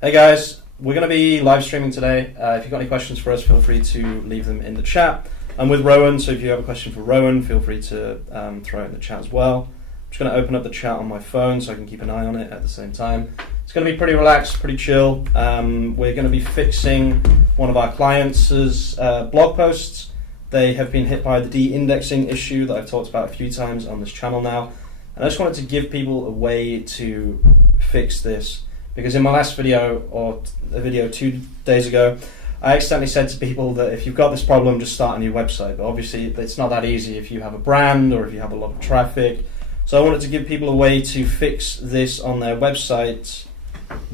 Hey guys, we're going to be live streaming today. If you've got any questions for us, feel free to leave them in the chat. I'm with Rowan, so if you have a question for Rowan, feel free to throw it in the chat as well. I'm just going to open up the chat on my phone so I can keep an eye on it at the same time. It's going to be pretty relaxed, pretty chill. We're going to be fixing one of our clients' blog posts. They have been hit by the de-indexing issue that I've talked about a few times on this channel now. And I just wanted to give people a way to fix this. Because in my last video, or a video 2 days ago, I accidentally said to people that if you've got this problem, just start a new website. But obviously, it's not that easy if you have a brand or if you have a lot of traffic. So I wanted to give people a way to fix this on their website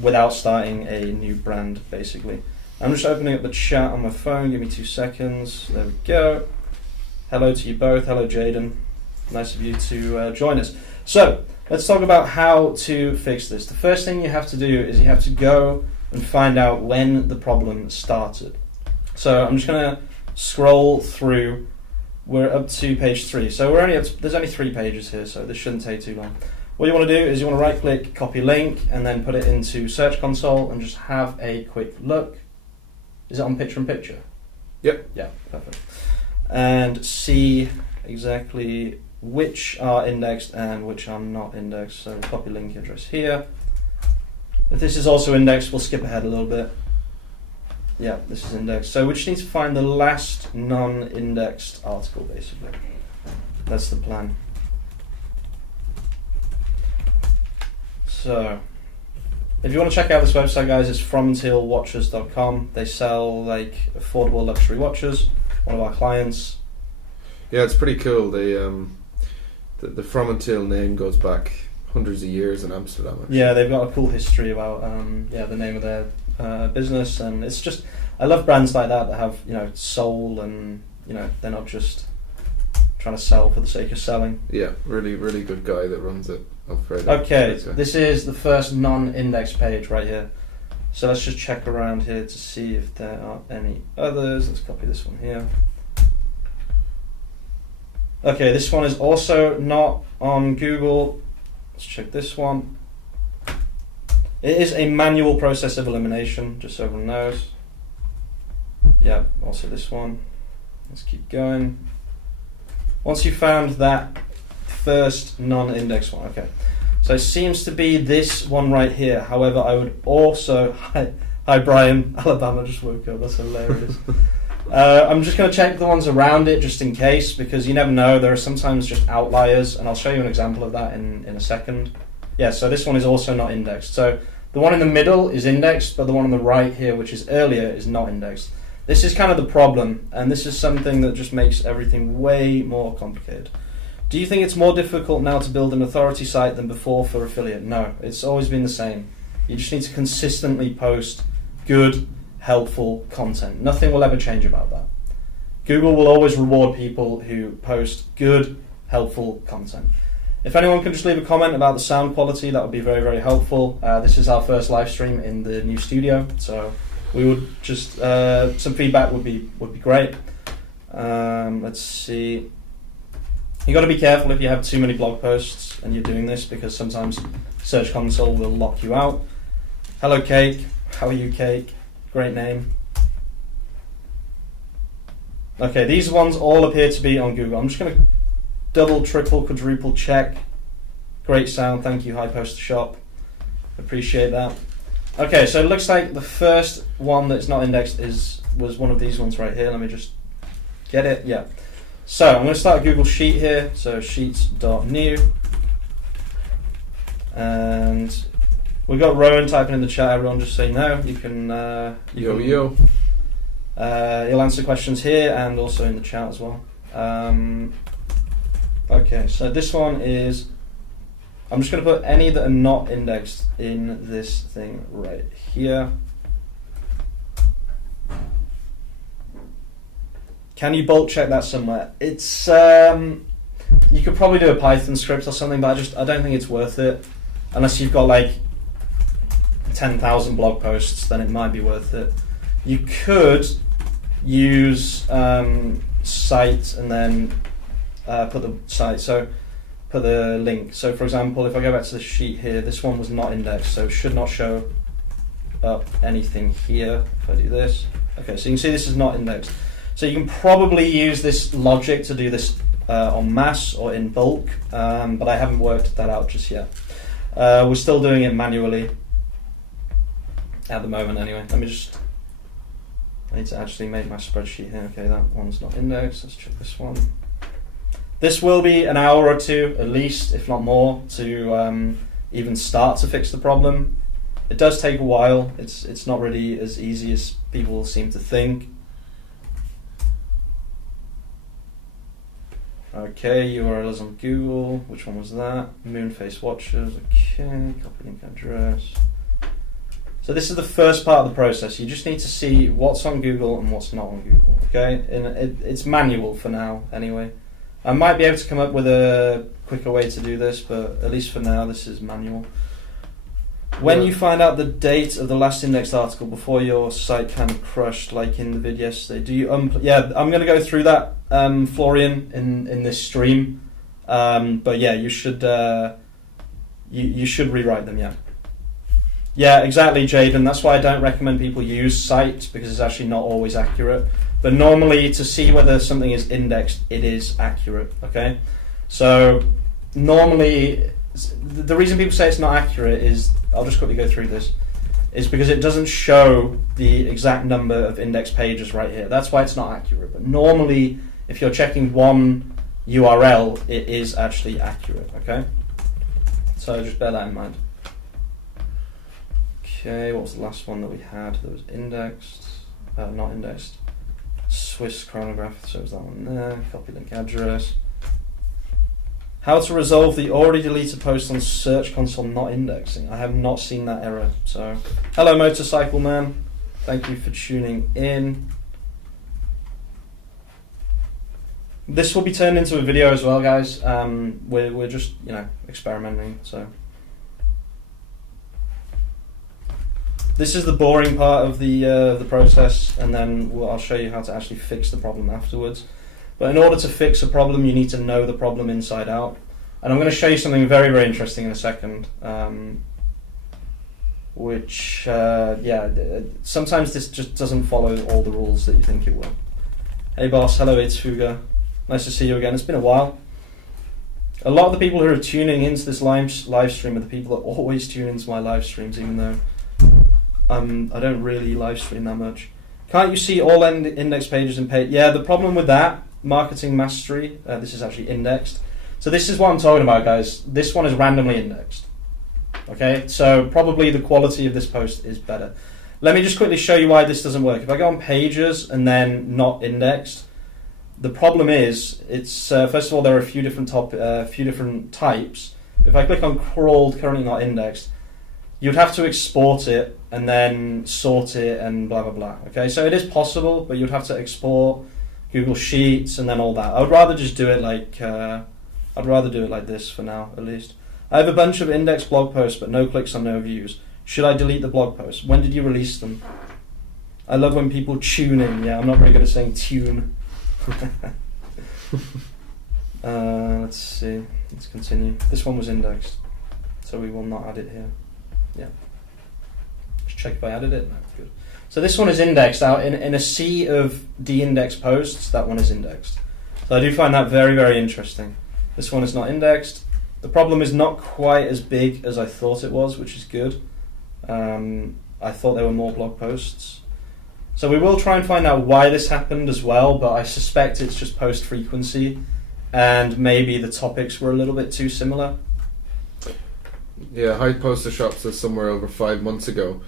without starting a new brand, basically. I'm just opening up the chat on my phone. Give me 2 seconds. There we go. Hello to you both. Hello, Jaden. Nice of you to join us. So let's talk about how to fix this. The first thing you have to do is you have to go and find out when the problem started. So I'm just going to scroll through. We're up to page 3. So we're only there's only 3 pages here, so this shouldn't take too long. What you want to do is you want to right-click, copy link, and then put it into Search Console and just have a quick look. Is it on picture-in-picture? Yep. Yeah, perfect. And see exactly which are indexed and which are not indexed. So copy link address here. If this is also indexed, we'll skip ahead a little bit. Yeah, this is indexed. So we just need to find the last non-indexed article, basically. That's the plan. So, if you want to check out this website, guys, it's FromUntilWatches.com. They sell like affordable luxury watches. One of our clients. Yeah, it's pretty cool. The From Until name goes back hundreds of years in Amsterdam. Actually. Yeah, they've got a cool history about the name of their business, and it's just I love brands like that have soul, and they're not just trying to sell for the sake of selling. Yeah, really good guy that runs it. Okay, this is the first non-index page right here. So let's just check around here to see if there are any others. Let's copy this one here. Okay, this one is also not on Google. Let's check this one. It is a manual process of elimination, just so everyone knows. Yeah, also this one. Let's keep going. Once you've found that first non-index one, okay. So it seems to be this one right here. However, I would also... Hi Brian, Alabama just woke up, that's hilarious. I'm just going to check the ones around it just in case, because you never know, there are sometimes just outliers, and I'll show you an example of that in a second. Yeah, so this one is also not indexed. So the one in the middle is indexed, but the one on the right here, which is earlier, is not indexed. This is kind of the problem, and this is something that just makes everything way more complicated. Do you think it's more difficult now to build an authority site than before for affiliate? No, it's always been the same. You just need to consistently post good, helpful content. Nothing will ever change about that. Google will always reward people who post good, helpful content. If anyone can just leave a comment about the sound quality, that would be very, very helpful. This is our first live stream in the new studio, so we would just some feedback would be great. Let's see. You got to be careful if you have too many blog posts and you're doing this, because sometimes Search Console will lock you out. Hello, Cake. How are you, Cake? Great name. Okay, these ones all appear to be on Google. I'm just going to double, triple, quadruple check. Great sound. Thank you, High Poster Shop. Appreciate that. Okay, so it looks like the first one that's not indexed was one of these ones right here. Let me just get it. Yeah. So I'm going to start a Google Sheet here. So sheets.new. And we've got Rowan typing in the chat. Everyone just say no. You can... Yo. You'll answer questions here and also in the chat as well. Okay, so this one is... I'm just going to put any that are not indexed in this thing right here. Can you bulk check that somewhere? It's you could probably do a Python script or something, but I don't think it's worth it. Unless you've got like 10,000 blog posts, then it might be worth it. You could use site and then put the site, so put the link. So for example, if I go back to the sheet here, this one was not indexed, so should not show up anything here. If I do this, okay, so you can see this is not indexed. So you can probably use this logic to do this en masse or in bulk, but I haven't worked that out just yet. We're still doing it manually at the moment anyway. I need to actually make my spreadsheet here. Okay, that one's not indexed. Let's check this one. This will be an hour or two at least, if not more, to even start to fix the problem. It does take a while. It's not really as easy as people seem to think. Okay, URL is on Google. Which one was that? Moonface Watchers. Okay, copy link address. So this is the first part of the process. You just need to see what's on Google and what's not on Google. Okay, and it's manual for now anyway. I might be able to come up with a quicker way to do this, but at least for now this is manual. When you find out the date of the last indexed article before your site kind of crushed, like in the vid yesterday, do you yeah, I'm going to go through that, Florian, in this stream. But yeah, you should you should rewrite them. Yeah, exactly, Jaden. That's why I don't recommend people use Cite, because it's actually not always accurate. But normally, to see whether something is indexed, it is accurate. Okay, so normally, the reason people say it's not accurate is, I'll just quickly go through this, is because it doesn't show the exact number of index pages right here. That's why it's not accurate. But normally, if you're checking one URL, it is actually accurate. Okay, so just bear that in mind. Okay, what was the last one that we had that was indexed? Not indexed. Swiss chronograph, so it was that one there. Copy link address. How to resolve the already deleted post on Search Console not indexing. I have not seen that error. So, hello Motorcycle Man. Thank you for tuning in. This will be turned into a video as well, guys. We're just experimenting. So. This is the boring part of the process, and then I'll show you how to actually fix the problem afterwards. But in order to fix a problem, you need to know the problem inside out. And I'm going to show you something very, very interesting in a second, which, sometimes this just doesn't follow all the rules that you think it will. Hey boss, hello, it's Fuga. Nice to see you again. It's been a while. A lot of the people who are tuning into this live stream are the people that always tune into my live streams, even though I don't really live stream that much. Can't you see all index pages and page? Yeah, the problem with that, marketing mastery, this is actually indexed. So this is what I'm talking about, guys. This one is randomly indexed. Okay, so probably the quality of this post is better. Let me just quickly show you why this doesn't work. If I go on pages and then not indexed, the problem is, it's first of all, there are a few different types. If I click on crawled, currently not indexed, you'd have to export it and then sort it and blah, blah, blah. Okay, so it is possible, but you'd have to export Google Sheets and then all that. I would rather just do it like, this for now, at least. I have a bunch of indexed blog posts, but no clicks on no views. Should I delete the blog posts? When did you release them? I love when people tune in. Yeah, I'm not very good at saying tune. Let's see. Let's continue. This one was indexed, so we will not add it here. Yeah. Just check if I added it. No, good. So this one is indexed out in a sea of de-indexed posts. That one is indexed. So I do find that very, very interesting. This one is not indexed. The problem is not quite as big as I thought it was, which is good. I thought there were more blog posts. So we will try and find out why this happened as well, but I suspect it's just post frequency and maybe the topics were a little bit too similar. Yeah, Hyde Poster Shop says somewhere over 5 months ago.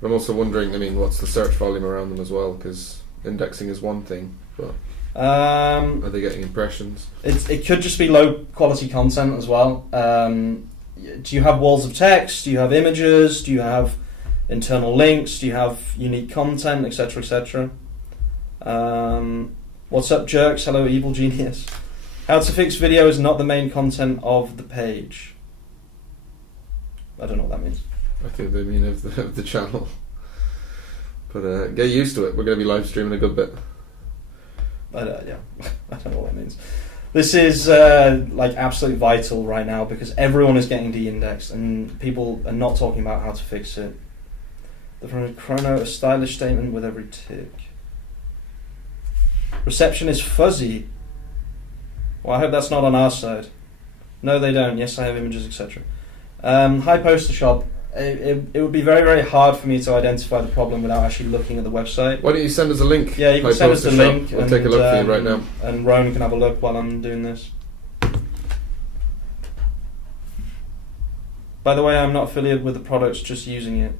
But I'm also wondering, what's the search volume around them as well? Because indexing is one thing, but are they getting impressions? It could just be low quality content as well. Do you have walls of text? Do you have images? Do you have internal links? Do you have unique content, etc., etc.? What's up, jerks? Hello, evil genius. How to fix video is not the main content of the page. I don't know what that means. I think they mean of the channel. But get used to it. We're going to be live streaming a good bit. Yeah, I don't know what that means. This is absolutely vital right now because everyone is getting de-indexed and people are not talking about how to fix it. The front chrono, a stylish statement with every tick. Reception is fuzzy. Well, I hope that's not on our side. No, they don't. Yes, I have images, etc. High poster shop. It would be very, very hard for me to identify the problem without actually looking at the website. Why don't you send us a link? Yeah, you can send us the link. We'll take a look for you right now. And Rowan can have a look while I'm doing this. By the way, I'm not affiliated with the products, just using it.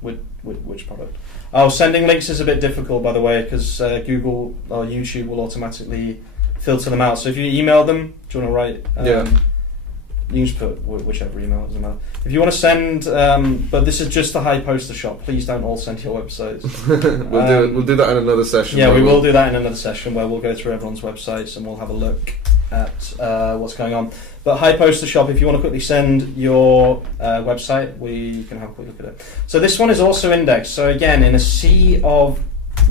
With which product? Oh, sending links is a bit difficult, by the way, because Google or YouTube will automatically filter them out. So if you email them, do you want to write? You can just put whichever email, doesn't matter. If you want to send, but this is just the high poster shop. Please don't all send your websites. We'll do that in another session. Yeah, we will do that in another session where we'll go through everyone's websites and we'll have a look at what's going on. But high poster shop, if you want to quickly send your website, we can have a quick look at it. So this one is also indexed. So again, in a sea of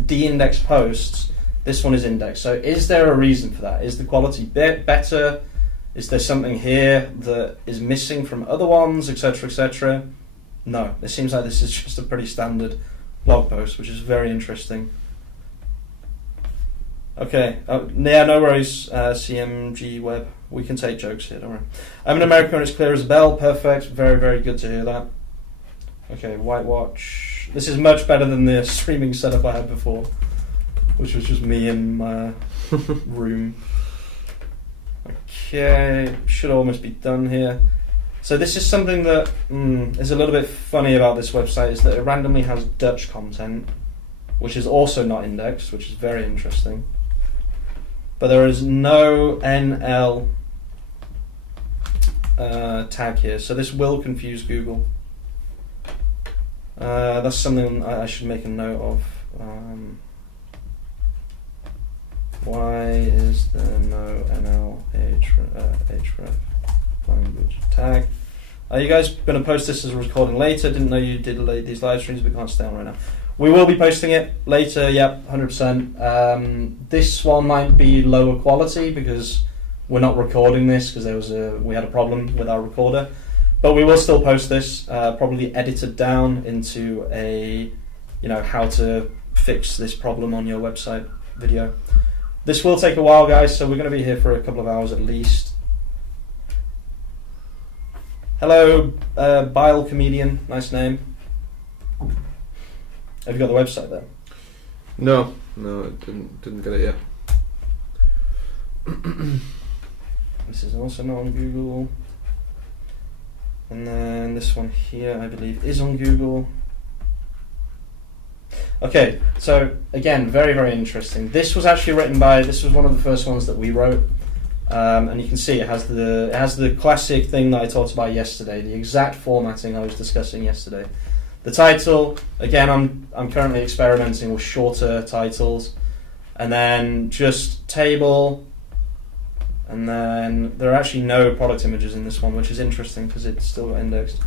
de-indexed posts, this one is indexed. So is there a reason for that? Is the quality better? Is there something here that is missing from other ones, etc., etc.? No, it seems like this is just a pretty standard blog post, which is very interesting. Okay, yeah, no worries, CMG Web. We can take jokes here, don't worry. I'm in America and it's clear as a bell. Perfect, very, very good to hear that. Okay, White Watch. This is much better than the streaming setup I had before, which was just me in my room. Okay, should almost be done here. So this is something that is a little bit funny about this website, is that it randomly has Dutch content, which is also not indexed, which is very interesting. But there is no NL tag here, so this will confuse Google. That's something I should make a note of. Why is there no NL href language tag? Are you guys going to post this as a recording later? Didn't know you did these live streams, but can't stay on right now. We will be posting it later, yep, 100%. This one might be lower quality because we're not recording this because we had a problem with our recorder. But we will still post this, probably edited down into a, how to fix this problem on your website video. This will take a while, guys, so we're going to be here for a couple of hours at least. Hello, Bile Comedian, nice name. Have you got the website there? No, I didn't get it yet. This is also not on Google. And then this one here, I believe, is on Google. Okay, so again, very, very interesting. This was actually this was one of the first ones that we wrote. And you can see it has the classic thing that I talked about yesterday, the exact formatting I was discussing yesterday. The title, again, I'm currently experimenting with shorter titles, and then just table, and then there are actually no product images in this one, which is interesting because it's still got indexed.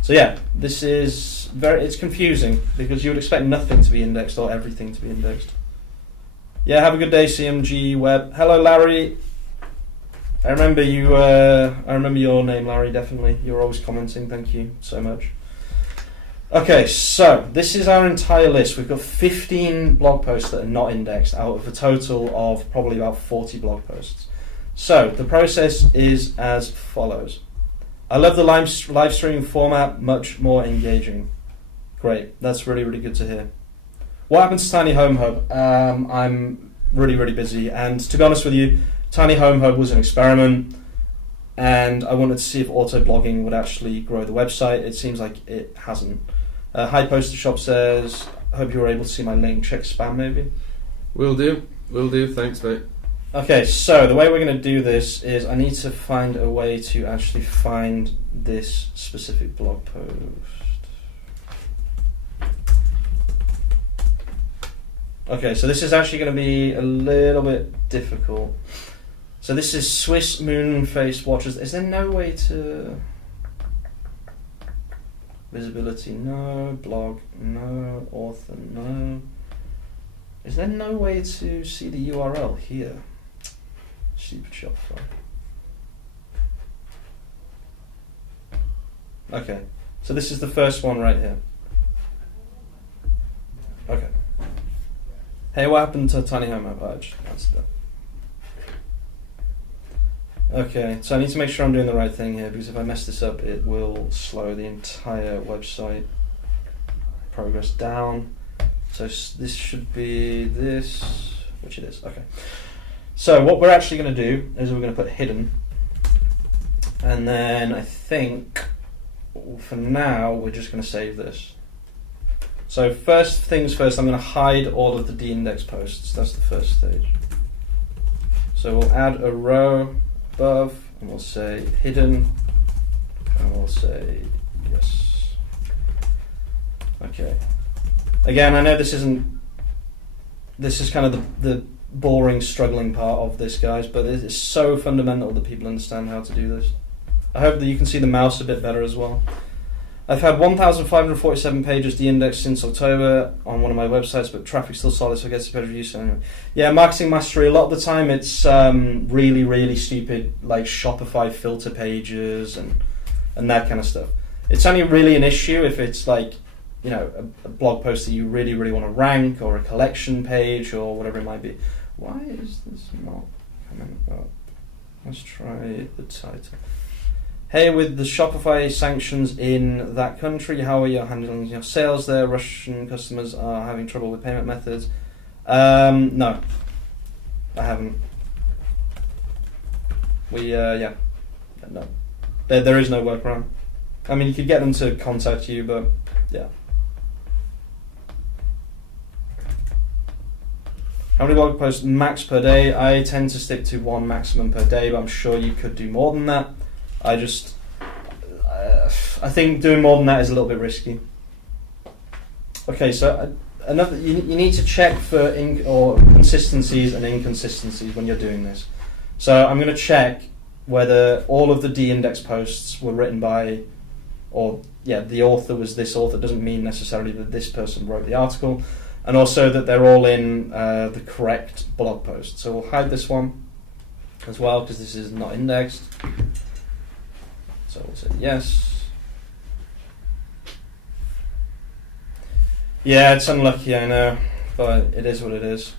So yeah, this is it's confusing because you would expect nothing to be indexed or everything to be indexed. Yeah, have a good day, CMG Web. Hello, Larry. I remember you. I remember your name, Larry. Definitely, you're always commenting. Thank you so much. Okay, so this is our entire list. We've got 15 blog posts that are not indexed out of a total of probably about 40 blog posts. So the process is as follows. I love the live streaming format, much more engaging. Great, that's really, really good to hear. What happens to Tiny Home Hub? I'm really, really busy, and to be honest with you, Tiny Home Hub was an experiment, and I wanted to see if auto-blogging would actually grow the website. It seems like it hasn't. High Poster Shop says, hope you were able to see my link. Check spam, maybe? Will do. Thanks, mate. Okay, so the way we're going to do this is I need to find a way to actually find this specific blog post. Okay, so this is actually going to be a little bit difficult. So this is Swiss Moon Face Watchers. Is there no way to... Visibility, no. Blog, no. Author, no. Is there no way to see the URL here? Stupid Shopify. Okay, so this is the first one right here. Hey, what happened to Tiny Home app? I just answered that. Okay, so I need to make sure I'm doing the right thing here, because if I mess this up, it will slow the entire website progress down. So this should be this, which it is. Okay. So what we're actually going to do is we're going to put hidden, and then I think for now we're just going to save this. So first things first, I'm going to hide all of the de-index posts. That's the first stage. So we'll add a row above, and we'll say hidden, and we'll say yes. Okay. Again, I know this is kind of the boring, struggling part of this, guys, but it is so fundamental that people understand how to do this. I hope that you can see the mouse a bit better as well. I've had 1,547 pages de-indexed since October on one of my websites, but traffic's still solid, so I guess it's better use. Anyway. Yeah, marketing mastery, a lot of the time it's really, really stupid, like Shopify filter pages and that kind of stuff. It's only really an issue if it's like, you know, a blog post that you really, really want to rank, or a collection page, or whatever it might be. Why is this not coming up? Let's try the title. Hey, with the Shopify sanctions in that country, how are you handling your sales there? Russian customers are having trouble with payment methods. No, I haven't. No. There is no workaround. I mean, you could get them to contact you, but yeah. How many blog posts max per day? I tend to stick to one maximum per day, but I'm sure you could do more than that. I think doing more than that is a little bit risky. Okay, so another you need to check for consistencies and inconsistencies when you're doing this. So I'm going to check whether all of the de-index posts were written by, the author was this author. Doesn't mean necessarily that this person wrote the article, and also that they're all in the correct blog post. So we'll hide this one as well because this is not indexed. So we'll say yes. Yeah, it's unlucky, I know, but it is what it is.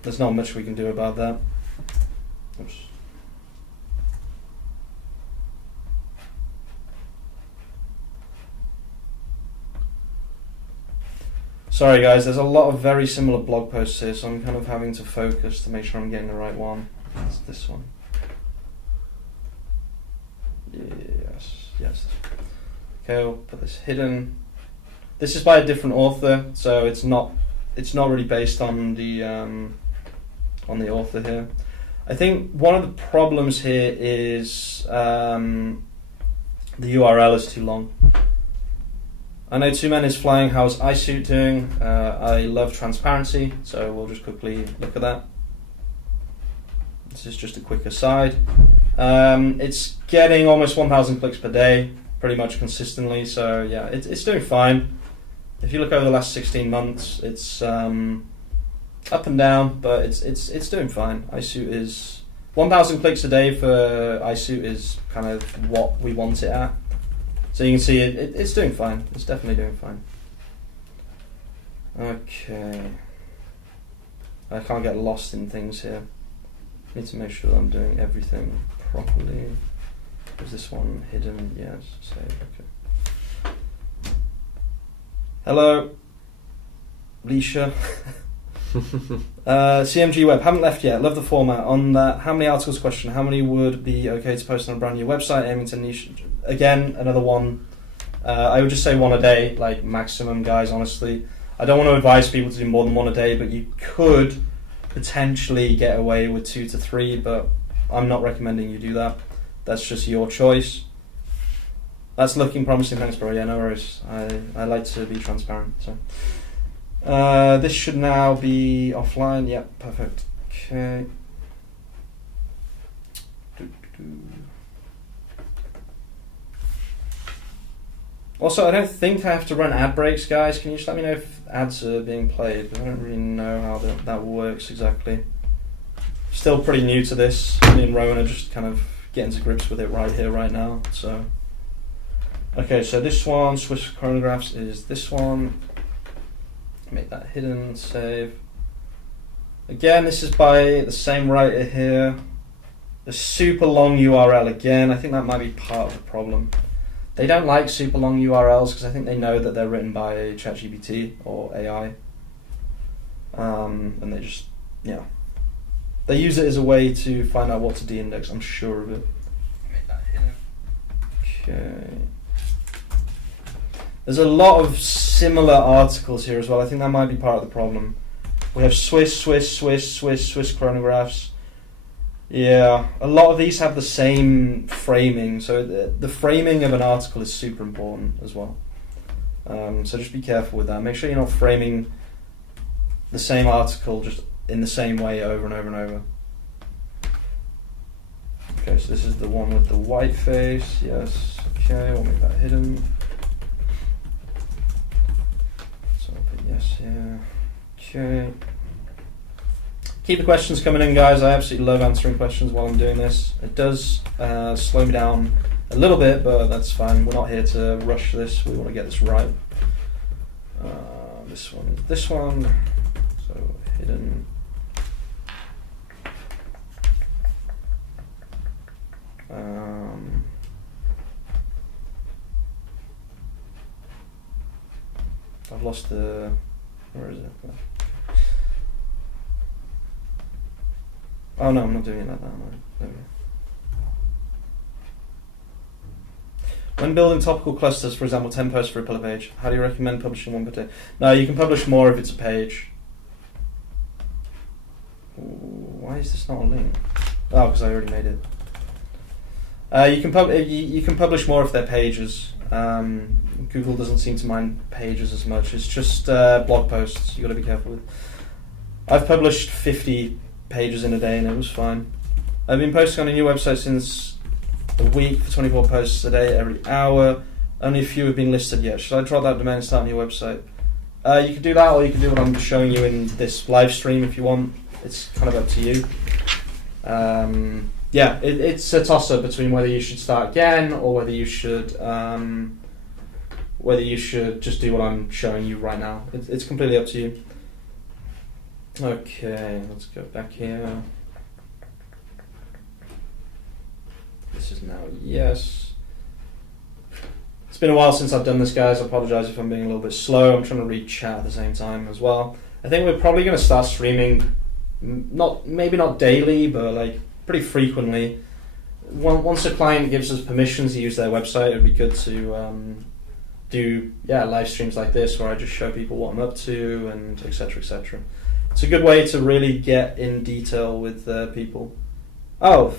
There's not much we can do about that. Oops. Sorry guys, there's a lot of very similar blog posts here, so I'm kind of having to focus to make sure I'm getting the right one. It's this one. Yes. Okay, we'll put this hidden. This is by a different author, so it's not really based on the author here. I think one of the problems here is the URL is too long. I know Two Men is flying. How's iSuit doing? I love transparency, so we'll just quickly look at that. This is just a quick aside. It's getting almost 1,000 clicks per day, pretty much consistently. So yeah, it's doing fine. If you look over the last 16 months, it's up and down, but it's doing fine. iSuit is 1,000 clicks a day for iSuit is kind of what we want it at. So you can see it's doing fine. It's definitely doing fine. Okay. I can't get lost in things here. I need to make sure that I'm doing everything properly. Is this one hidden? Yes. Save. Okay. Hello, Leisha. CMG Web, haven't left yet. Love the format. On that, how many articles question? How many would be okay to post on a brand new website aiming to niche? Again, another one. I would just say one a day, like maximum, guys, honestly. I don't want to advise people to do more than one a day, but you could potentially get away with 2 to 3, but I'm not recommending you do that. That's just your choice. That's looking promising. Thanks, bro. Yeah, no worries. I like to be transparent. So this should now be offline. Yep, perfect. Okay. Also, I don't think I have to run ad breaks, guys. Can you just let me know if ads are being played? I don't really know how that works exactly. Still pretty new to this. Me and Rowan are just kind of getting to grips with it right here, right now. So, okay, so this one, Swiss chronographs, is this one. Make that hidden, save. Again, this is by the same writer here. The super long URL again, I think that might be part of the problem. They don't like super long URLs because I think they know that they're written by ChatGPT or AI. And they just, yeah. They use it as a way to find out what to de-index, I'm sure of it. Make that hidden. Okay. There's a lot of similar articles here as well. I think that might be part of the problem. We have Swiss chronographs. Yeah, a lot of these have the same framing. So the framing of an article is super important as well. So just be careful with that. Make sure you're not framing the same article just in the same way over and over and over. Okay, so this is the one with the white face. Yes. Okay, we'll make that hidden. So I'll put yes here. Okay. Keep the questions coming in, guys. I absolutely love answering questions while I'm doing this. It does slow me down a little bit, but that's fine. We're not here to rush this. We want to get this right. This one is this one. So hidden. I've lost the. Where is it? Oh no, I'm not doing it like that. No. There we go. When building topical clusters, for example, 10 posts for a pillar page, how do you recommend publishing one per day? No, you can publish more if it's a page. Why is this not a link? Oh, because I already made it. You can publish more if they're pages. Google doesn't seem to mind pages as much. It's just blog posts you got to be careful with. I've published 50 pages in a day and it was fine. I've been posting on a new website since a week for 24 posts a day every hour. Only a few have been listed yet. Should I drop that domain and start a new website? You can do that, or you can do what I'm just showing you in this live stream if you want. It's kind of up to you. Yeah, it's a toss-up between whether you should start again or whether you should just do what I'm showing you right now. It's completely up to you. Okay, let's go back here. This is now yes. It's been a while since I've done this, guys. I apologize if I'm being a little bit slow. I'm trying to read chat at the same time as well. I think we're probably going to start streaming, maybe not daily, but like pretty frequently. Once a client gives us permission to use their website, it'd be good to do live streams like this where I just show people what I'm up to and etc. etc. It's a good way to really get in detail with people. Oh,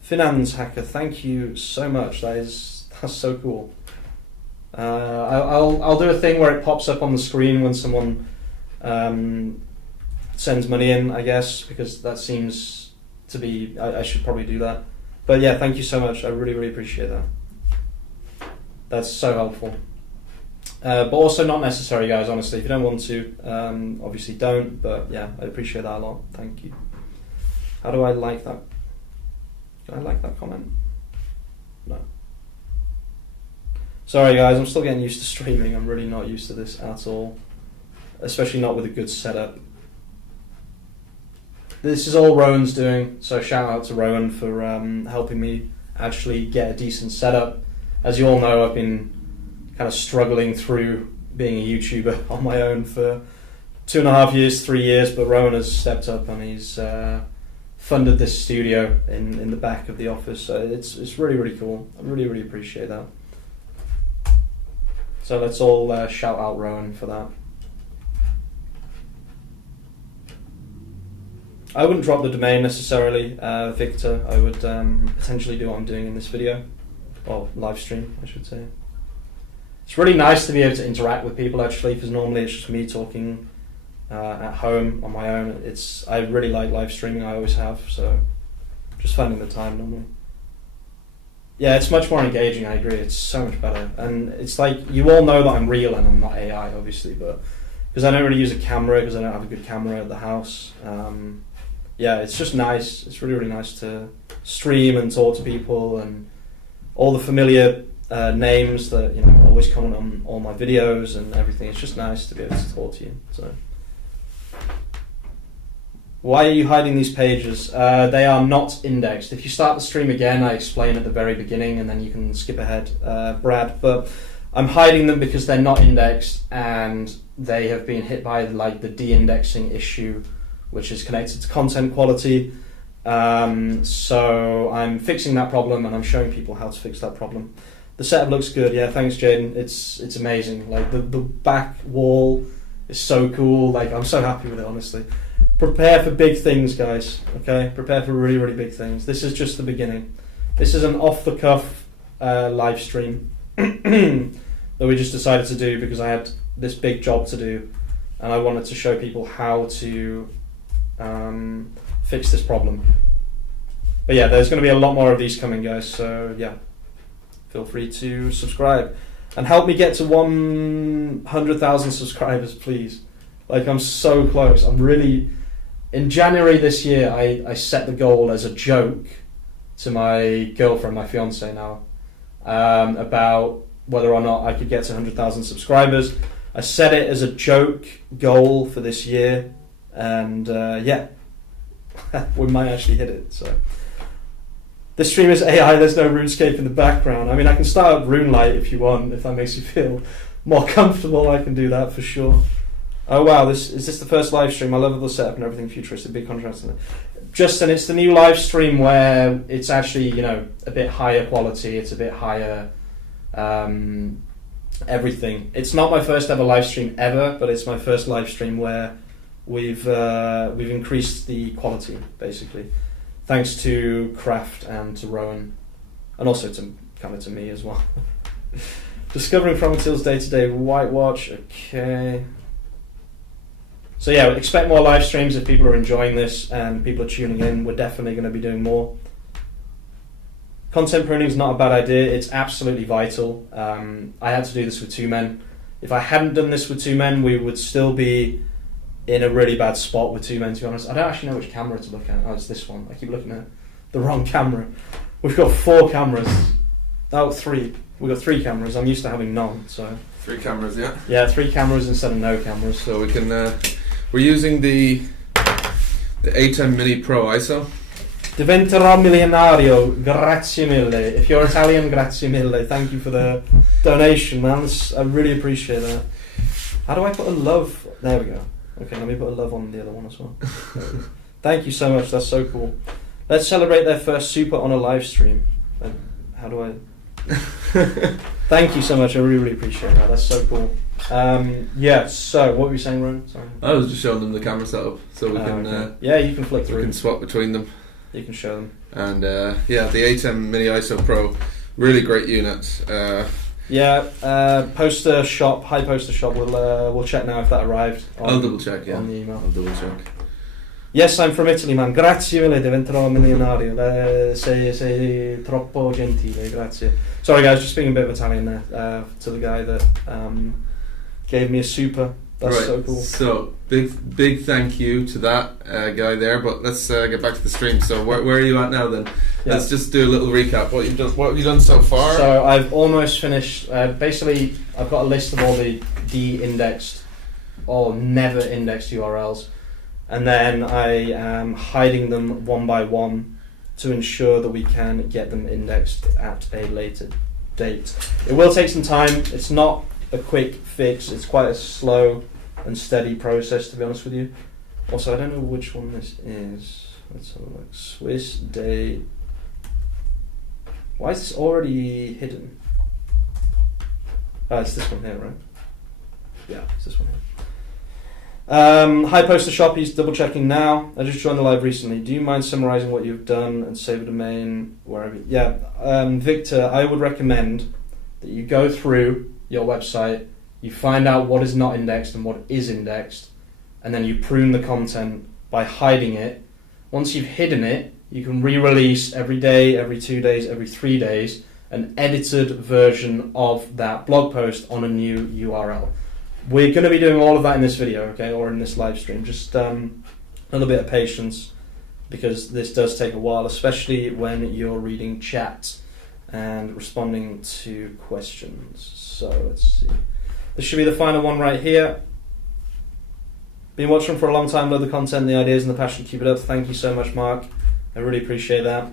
Finance Hacker, thank you so much. That's so cool. I'll do a thing where it pops up on the screen when someone sends money in, I guess, because that seems to be. I should probably do that. But yeah, thank you so much. I really, really appreciate that. That's so helpful. But also not necessary, guys, honestly. If you don't want to, obviously don't. But yeah, I appreciate that a lot. Thank you. How do I like that? Do I like that comment? No. Sorry, guys. I'm still getting used to streaming. I'm really not used to this at all. Especially not with a good setup. This is all Rowan's doing. So shout out to Rowan for helping me actually get a decent setup. As you all know, I've been kind of struggling through being a YouTuber on my own for 2.5 years, 3 years, but Rowan has stepped up and he's funded this studio in the back of the office. So it's really, really cool. I really, really appreciate that. So let's all shout out Rowan for that. I wouldn't drop the domain necessarily, Victor. I would potentially do what I'm doing in this video, or live stream, I should say. It's really nice to be able to interact with people actually, because normally it's just me talking at home on my own. I really like live streaming. I always have, so just finding the time normally. Yeah, it's much more engaging. I agree. It's so much better, and it's like you all know that I'm real and I'm not AI, obviously, but because I don't really use a camera because I don't have a good camera at the house. Yeah, it's just nice. It's really, really nice to stream and talk to people and all the familiar names that always comment on all my videos and everything. It's just nice to be able to talk to you. So, why are you hiding these pages? They are not indexed. If you start the stream again, I explain at the very beginning, and then you can skip ahead, Brad. But I'm hiding them because they're not indexed, and they have been hit by like the de-indexing issue, which is connected to content quality. So I'm fixing that problem, and I'm showing people how to fix that problem. The setup looks good. Yeah, thanks, Jaden. It's amazing. Like the back wall is so cool. Like I'm so happy with it, honestly. Prepare for big things, guys. Okay, prepare for really, really big things. This is just the beginning. This is an off-the-cuff live stream that we just decided to do because I had this big job to do, and I wanted to show people how to fix this problem. But yeah, there's going to be a lot more of these coming, guys. So yeah, feel free to subscribe and help me get to 100,000 subscribers, please. Like I'm so close. I'm really. In January this year, I set the goal as a joke to my girlfriend, my fiance now, about whether or not I could get to 100,000 subscribers. I set it as a joke goal for this year, and yeah, we might actually hit it. So this stream is AI. There's no RuneScape in the background. I mean, I can start up RuneLite if you want, if that makes you feel more comfortable. I can do that for sure. Oh wow, is this the first live stream? I love the setup and everything futuristic, big contrast in it. Justin, it's the new live stream where it's actually, a bit higher quality, it's a bit higher everything. It's not my first ever live stream ever, but it's my first live stream where we've increased the quality, basically. Thanks to Kraft and to Rowan, and also to me as well. Discovering Prometheus day-to-day White Watch, okay. So yeah, expect more live streams if people are enjoying this and people are tuning in. We're definitely going to be doing more. Content pruning is not a bad idea. It's absolutely vital. I had to do this with two men. If I hadn't done this with two men, we would still be in a really bad spot with two men, to be honest. I don't actually know which camera to look at. Oh, it's this one. I keep looking at the wrong camera. We've got 4 cameras. Oh, 3. We've got 3 cameras. I'm used to having none, so... 3 cameras, yeah? Yeah, 3 cameras instead of no cameras. So we can... we're using the A10 Mini Pro ISO. Diventerò milionario, grazie mille. If you're Italian, grazie mille. Thank you for the donation, man. I really appreciate that. How do I put a love? There we go. Okay, let me put a love on the other one as well. Thank you so much, that's so cool. Let's celebrate their first super on a live stream. How do I... Thank you so much, I really, really appreciate that. That's so cool. Yeah, so what were you saying, Ron? Sorry. I was just showing them the camera setup, so we can... Okay. Yeah, you can flick through. We can swap between them. You can show them. And yeah, the A10 Mini ISO Pro, really great unit. Yeah, poster shop, high poster shop. We'll check now if that arrived. I'll double check. Yeah, on the email. I'll double check. Yes, I'm from Italy, man. Grazie mille, diventerò milionario. Sei troppo gentile, grazie. Sorry, guys, just speaking a bit of Italian there to the guy that gave me a super. That's right. So cool. So big thank you to that guy there. But let's get back to the stream. So where are you at now then? Yeah. Let's just do a little recap. What have you done so far? So I've almost finished. Basically, I've got a list of all the de-indexed or never indexed URLs, and then I am hiding them one by one to ensure that we can get them indexed at a later date. It will take some time. It's not a quick fix. It's quite a slow and steady process, to be honest with you. Also, I don't know which one this is. Let's have a look. Swiss Day. Why is this already hidden? It's this one here, right? Yeah, it's this one here. Hi Poster Shop, he's double checking now. I just joined the live recently. Do you mind summarizing what you've done and save a domain wherever? Yeah, Victor, I would recommend that you go through your website, you find out what is not indexed and what is indexed, and then you prune the content by hiding it. Once you've hidden it, you can re-release every day, every 2 days, every 3 days, an edited version of that blog post on a new URL. We're going to be doing all of that in this video, okay, or in this live stream. Just a little bit of patience, because this does take a while, especially when you're reading chat. and responding to questions. So let's see. This should be the final one right here. Been watching for a long time, love the content, the ideas and the passion. Keep it up. Thank you so much, Mark. I really appreciate that.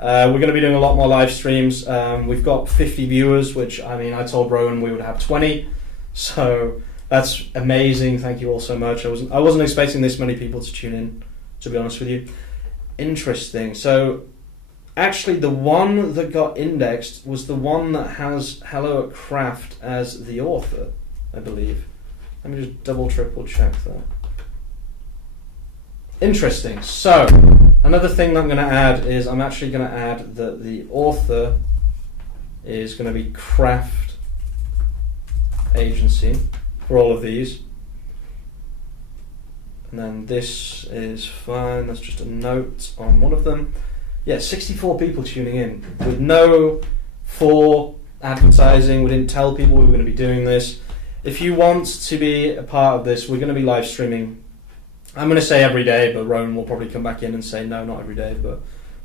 We're going to be doing a lot more live streams. We've got 50 viewers, which, I mean, I told Rowan we would have 20. So that's amazing. Thank you all so much. I wasn't expecting this many people to tune in, to be honest with you. Interesting. So actually the one that got indexed was the one that has Hello at Craft as the author, I believe. Let me just triple check that. Interesting. So another thing that I'm going to add is I'm actually going to add that the author is going to be Craft Agency for all of these. And then this is fine. That's just a note on one of them. Yeah, 64 people tuning in with no advertising. We didn't tell people we were going to be doing this. If you want to be a part of this, we're going to be live streaming. I'm going to say every day, but Rowan will probably come back in and say no, not every day, but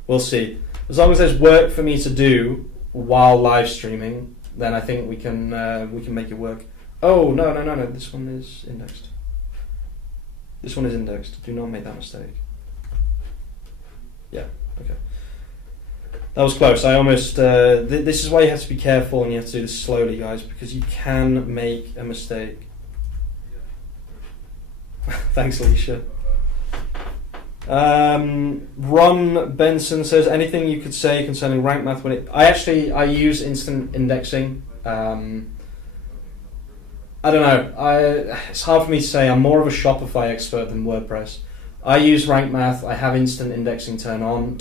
we'll see. As long as there's work for me to do while live streaming, then I think we can make it work. Oh, no, this one is indexed. This one is indexed. Do not make that mistake. Yeah, okay. That was close. I almost... this is why you have to be careful and you have to do this slowly, guys, because you can make a mistake. Thanks, Alicia. Ron Benson says, anything you could say concerning rank math when I use instant indexing. I don't know. It's hard for me to say. I'm more of a Shopify expert than WordPress. I use rank math. I have instant indexing turned on,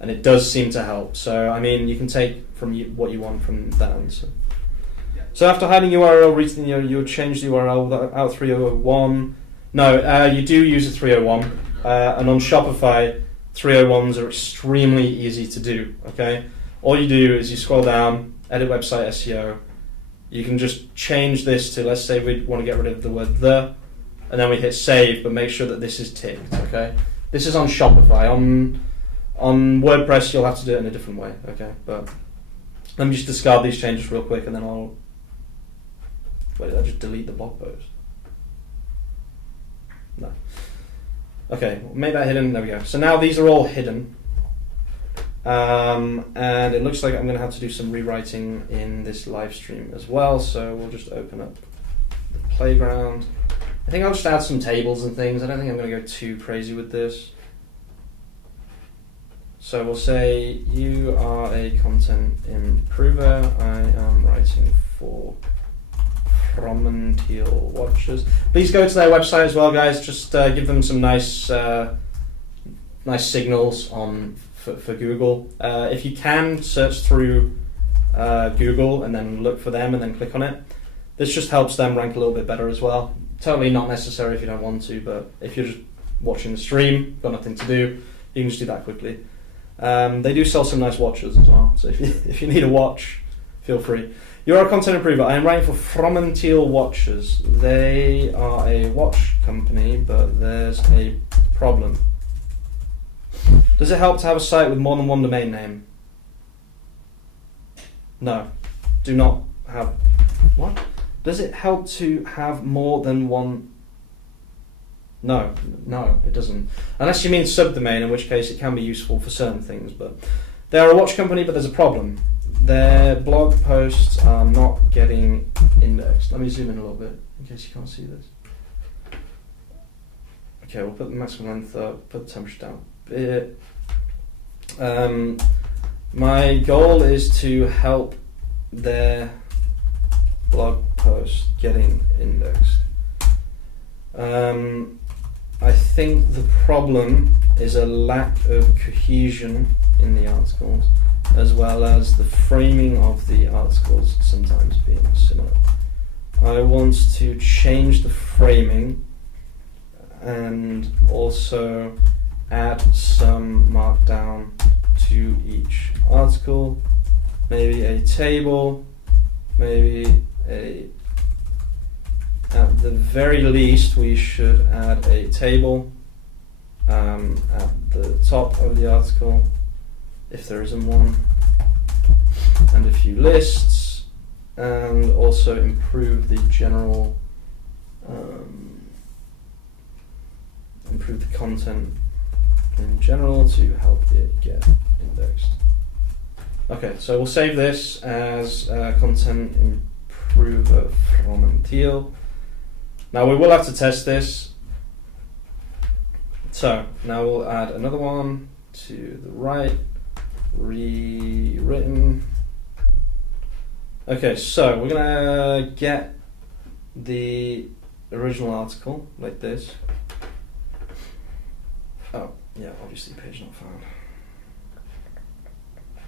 and it does seem to help. So, I mean, you can take from what you want from that answer. So after hiding URL, recently you'll change the URL without 301. No, you do use a 301, and on Shopify, 301s are extremely easy to do, okay? All you do is you scroll down, edit website SEO, you can just change this to, let's say we want to get rid of the word the, and then we hit save, but make sure that this is ticked, okay? This is on Shopify. On WordPress, you'll have to do it in a different way, okay? But let me just discard these changes real quick, and then I'll... Wait, did I just delete the blog post? No. Okay, make that hidden. There we go. So now these are all hidden. And it looks like I'm going to have to do some rewriting in this live stream as well. So we'll just open up the playground. I think I'll just add some tables and things. I don't think I'm going to go too crazy with this. So we'll say you are a content improver. I am writing for Fromentil Watches. Please go to their website as well, guys. Just give them some nice signals for Google. If you can, search through Google and then look for them and then click on it. This just helps them rank a little bit better as well. Totally not necessary if you don't want to, but if you're just watching the stream, got nothing to do, you can just do that quickly. They do sell some nice watches as well, so if you need a watch, feel free. You are a content improver. I am writing for Fromentil Watches. They are a watch company, but there's a problem. Does it help to have a site with more than one domain name? No. Do not have... What? Does it help to have more than one... No, it doesn't. Unless you mean subdomain, in which case it can be useful for certain things. But they're a watch company, but there's a problem. Their blog posts are not getting indexed. Let me zoom in a little bit, in case you can't see this. Okay, we'll put the maximum length up, put the temperature down a bit. My goal is to help their blog post getting indexed. I think the problem is a lack of cohesion in the articles, as well as the framing of the articles sometimes being similar. I want to change the framing and also add some markdown to each article, maybe a table, maybe at the very least we should add a table at the top of the article, if there isn't one. and a few lists, and also improve the general, improve the content in general to help it get indexed. Okay, so we'll save this as content improver from Until. Now we will have to test this. So now we'll add another one to the right, rewritten. Okay, so we're gonna get the original article like this. Oh, yeah, obviously page not found.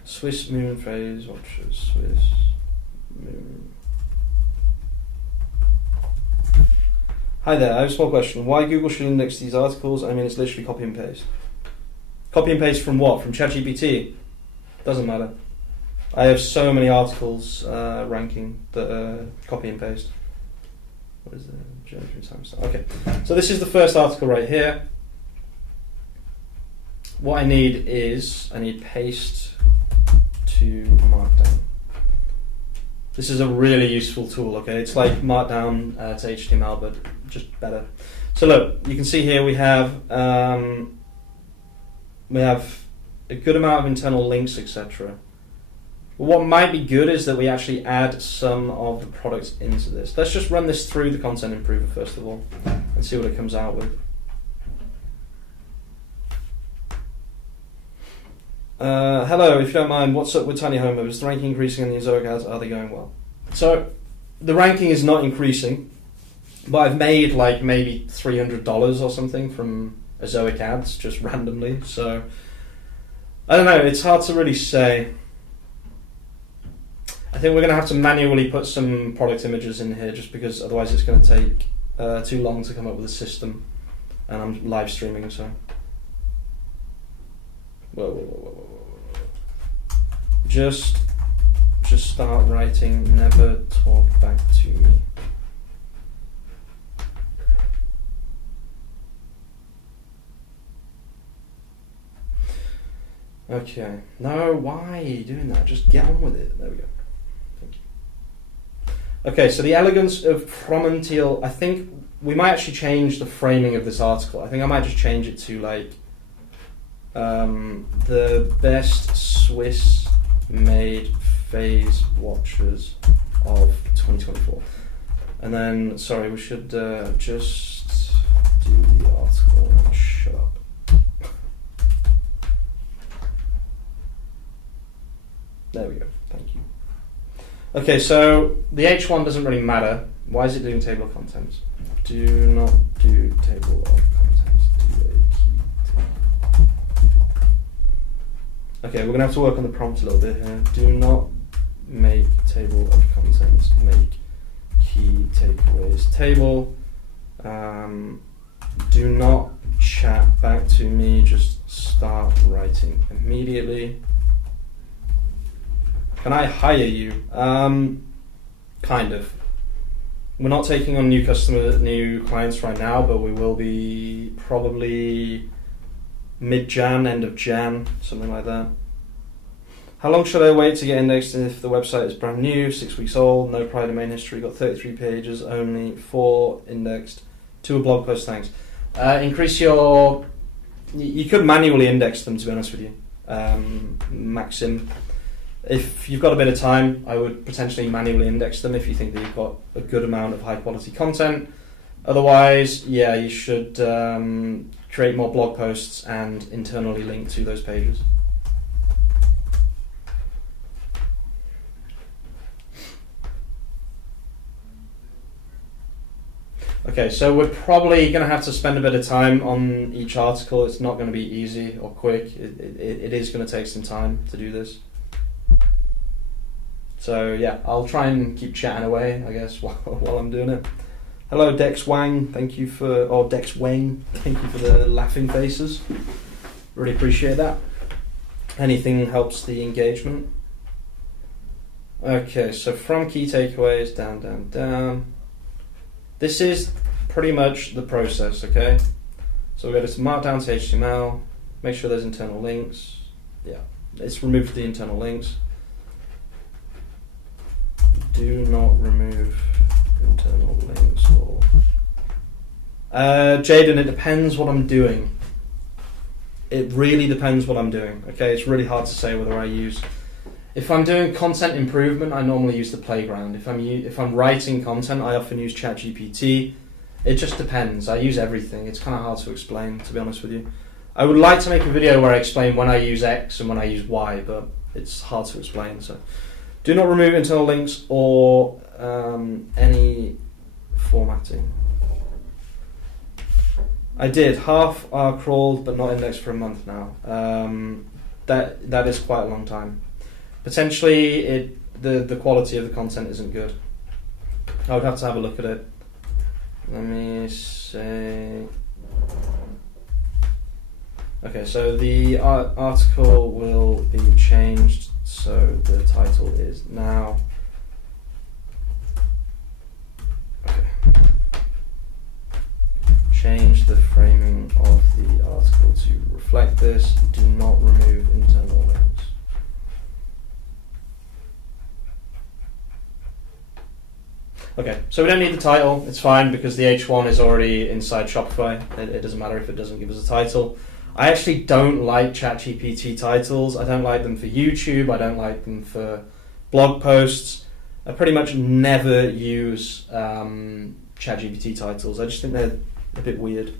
Swiss moon phase watches, Swiss moon. Hi there, I have a small question. Why Google should index these articles? I mean, it's literally copy and paste. Copy and paste from what? From ChatGPT? Doesn't matter. I have so many articles ranking that are copy and paste. What is the journey through time? Okay, so this is the first article right here. What I need is, I need paste to Markdown. This is a really useful tool, okay? It's like Markdown to HTML, but just better. So look, you can see here we have a good amount of internal links, etc. What might be good is that we actually add some of the products into this. Let's just run this through the content improver first of all and see what it comes out with. Hello, if you don't mind, what's up with Tiny Home? Is the ranking increasing and the Ezoic ads, are they going well? So the ranking is not increasing, but I've made like maybe $300 or something from Ezoic ads just randomly. So I don't know, it's hard to really say. I think we're going to have to manually put some product images in here just because otherwise it's going to take too long to come up with a system, and I'm live streaming, so. Whoa. Just start writing, never talk back to me. Okay, no, why are you doing that? Just get on with it. There we go. Thank you. Okay, so the elegance of Promontiel, I think we might actually change the framing of this article. I think I might just change it to like the best Swiss made phase watches of 2024. And then, sorry, we should just do the article and shut up. There we go, thank you. Okay, so the H1 doesn't really matter. Why is it doing table of contents? Do not do table of contents. Do a key table. Okay, we're going to have to work on the prompt a little bit here. Do not make table of contents. Make key takeaways table. Do not chat back to me. Just start writing immediately. Can I hire you? Kind of. We're not taking on new clients right now, but we will be probably mid-Jan, end of Jan, something like that. How long should I wait to get indexed if the website is brand new, 6 weeks old, no prior domain history, got 33 pages, only 4 indexed, 2 blog posts, thanks. Increase your... You could manually index them, to be honest with you. Maxim. If you've got a bit of time, I would potentially manually index them if you think that you've got a good amount of high quality content. Otherwise, yeah, you should create more blog posts and internally link to those pages. Okay, so we're probably going to have to spend a bit of time on each article. It's not going to be easy or quick. It is going to take some time to do this. So yeah, I'll try and keep chatting away, I guess, while I'm doing it. Hello, Dex Wang. Thank you for the laughing faces. Really appreciate that. Anything helps the engagement. Okay, so from key takeaways, down. This is pretty much the process, okay? So we go to Markdown to HTML, make sure there's internal links. Yeah, it's removed the internal links. Do not remove internal links or... Jaden, it depends what I'm doing. It really depends what I'm doing. Okay, it's really hard to say whether I use... If I'm doing content improvement, I normally use the playground. If I'm writing content, I often use ChatGPT. It just depends. I use everything. It's kind of hard to explain, to be honest with you. I would like to make a video where I explain when I use X and when I use Y, but it's hard to explain. So, do not remove internal links or any formatting. I did. Half are crawled but not indexed for a month now. That is quite a long time. Potentially, the quality of the content isn't good. I would have to have a look at it. Let me say... Okay, so the article will be changed, so the title is now... Okay. Change the framing of the article to reflect this. Do not remove internal links. Okay, so we don't need the title, it's fine because the H1 is already inside Shopify. It doesn't matter if it doesn't give us a title. I actually don't like ChatGPT titles. I don't like them for YouTube, I don't like them for blog posts. I pretty much never use ChatGPT titles. I just think they're a bit weird.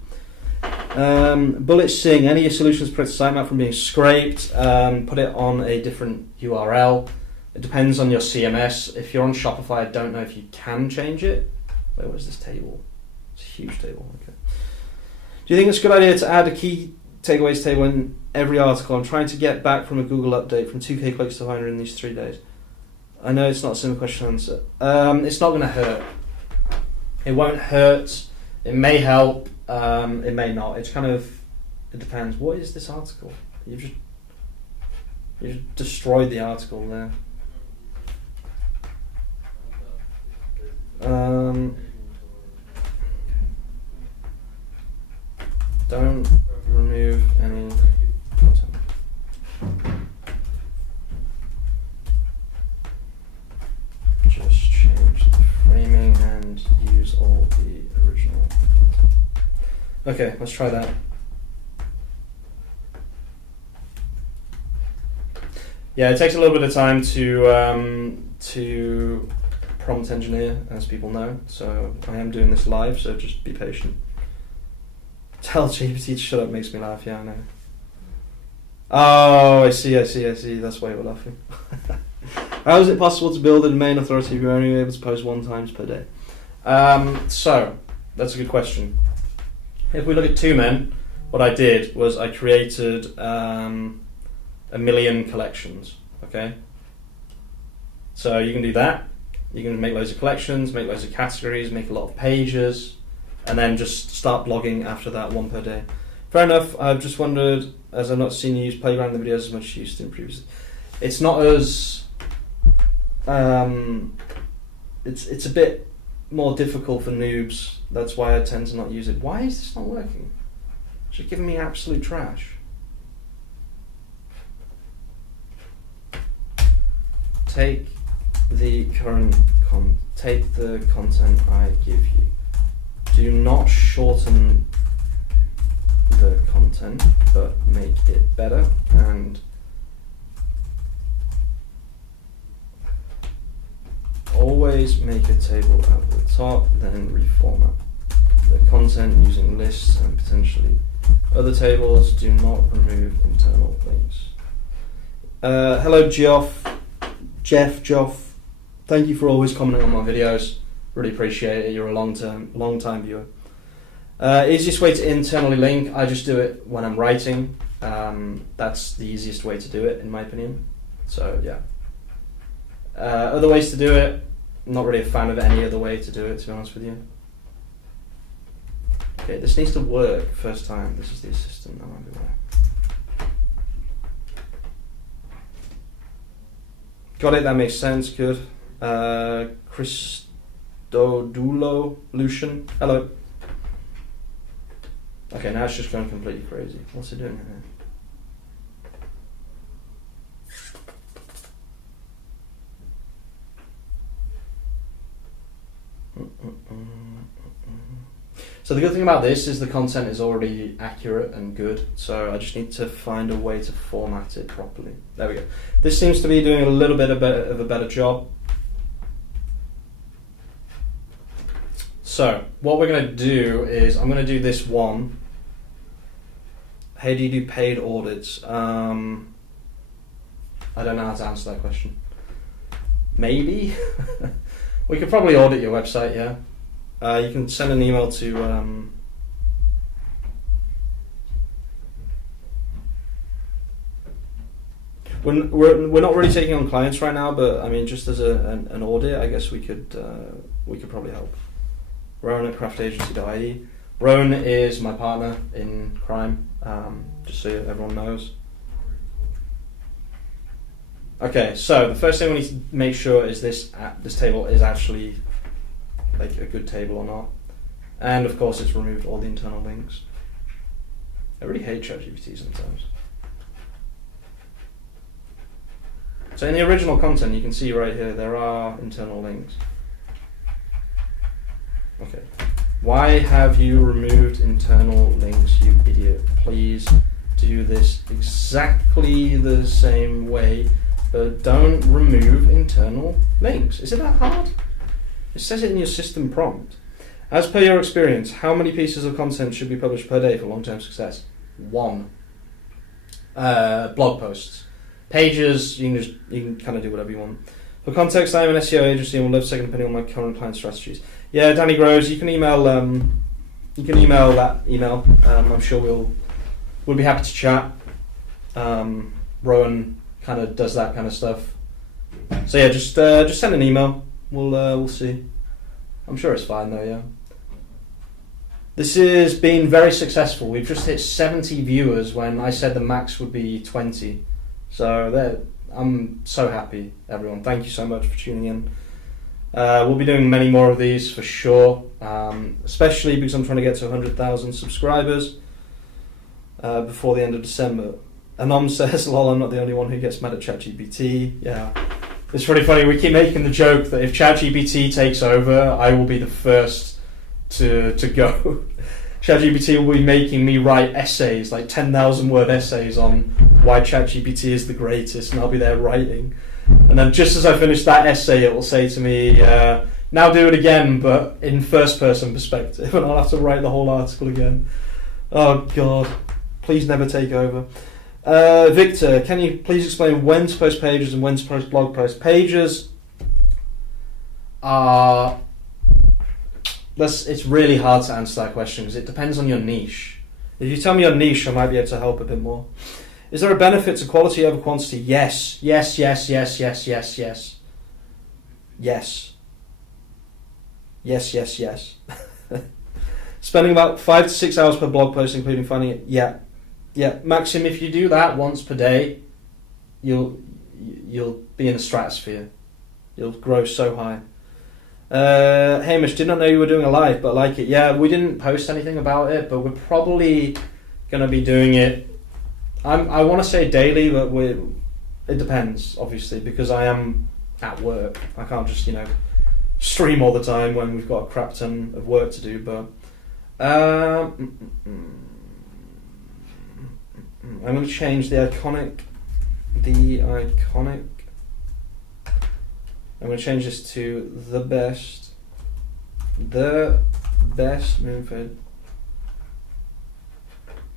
Bullet Singh, any solutions to prevent the sitemap from being scraped? Put it on a different URL. It depends on your CMS. If you're on Shopify, I don't know if you can change it. Wait, where's this table? It's a huge table. Okay. Do you think it's a good idea to add a key takeaways table in every article? I'm trying to get back from a Google update from 2k clicks to 500 in these 3 days. I know it's not a simple question to answer. It's not going to hurt. It won't hurt. It may help. It may not. It's kind of... It depends. What is this article? You've just destroyed the article there. Don't remove any content. Just change the framing and use all the original content. Okay, let's try that. Yeah, it takes a little bit of time to prompt engineer, as people know, so I am doing this live, so just be patient. Tell GPT to shut up makes me laugh, yeah, I know. Oh, I see, that's why you're laughing. How is it possible to build a domain authority if you're only able to post 1 time per day? So, that's a good question. If we look at 2 Men, what I did was I created 1 million collections, okay? So you can do that. You can make loads of collections, make loads of categories, make a lot of pages, and then just start blogging after that, 1 per day. Fair enough. I've just wondered, as I've not seen you use Playground in the videos as much as you used to in previous. It's not as... it's a bit more difficult for noobs. That's why I tend to not use it. Why is this not working? It's just giving me absolute trash. Take the content I give you. Do not shorten the content, but make it better, and always make a table at the top, then reformat the content using lists and potentially other tables. Do not remove internal links. Hello Jeff. Thank you for always commenting on my videos. Really appreciate it. You're a long time viewer. Easiest way to internally link, I just do it when I'm writing. That's the easiest way to do it, in my opinion. So yeah. Other ways to do it, I'm not really a fan of any other way to do it, to be honest with you. Okay, this needs to work first time. This is the assistant. That might be why. Got it, that makes sense, good. Christodulo Lucian, hello. Okay, now it's just going completely crazy. What's it doing here? So the good thing about this is the content is already accurate and good, so I just need to find a way to format it properly. There we go. This seems to be doing a little bit of a better job. So what we're going to do is I'm going to do this one. Hey, do you do paid audits? I don't know how to answer that question. Maybe? We could probably audit your website, yeah. You can send an email to we're not really taking on clients right now, but I mean, just as an audit, I guess we could probably help. Rowan at craftagency.ie. Rowan is my partner in crime, just so everyone knows. Okay, so the first thing we need to make sure is this table is actually like a good table or not. And of course it's removed all the internal links. I really hate ChatGPT sometimes. So in the original content you can see right here there are internal links. Okay. Why have you removed internal links, you idiot? Please do this exactly the same way, but don't remove internal links. Is it that hard? It says it in your system prompt. As per your experience, how many pieces of content should be published per day for long-term success? 1. Blog posts. Pages, you can kind of do whatever you want. For context, I am an SEO agency and would love a second opinion on my current client strategies. Yeah, Danny Groves, you can email that email. I'm sure we'll be happy to chat. Rowan kind of does that kind of stuff. So yeah, just send an email. We'll see. I'm sure it's fine though. Yeah. This has been very successful. We've just hit 70 viewers when I said the max would be 20. So I'm so happy, everyone. Thank you so much for tuning in. We'll be doing many more of these for sure, especially because I'm trying to get to 100,000 subscribers before the end of December. Anom says, lol, I'm not the only one who gets mad at ChatGPT. Yeah, it's pretty funny. We keep making the joke that if ChatGPT takes over, I will be the first to go. ChatGPT will be making me write essays, like 10,000 word essays on why ChatGPT is the greatest, and I'll be there writing. And then just as I finish that essay, it will say to me, now do it again, but in first person perspective, and I'll have to write the whole article again. Oh God, please never take over. Victor, can you please explain when to post pages and when to post blog posts? Pages are... It's really hard to answer that question because it depends on your niche. If you tell me your niche, I might be able to help a bit more. Is there a benefit to quality over quantity? Yes. Yes, yes, yes, yes, yes, yes. Yes. Yes, yes, yes. Spending about 5 to 6 hours per blog post, including finding it. Yeah. Yeah. Maxim, if you do that once per day, you'll be in the stratosphere. You'll grow so high. Hamish, did not know you were doing a live, but I like it. Yeah, we didn't post anything about it, but we're probably going to be doing it. I want to say daily, but it depends, obviously, because I am at work. I can't just, stream all the time when we've got a crap ton of work to do, but I'm going to change the iconic. I'm going to change this to the best Moonfade.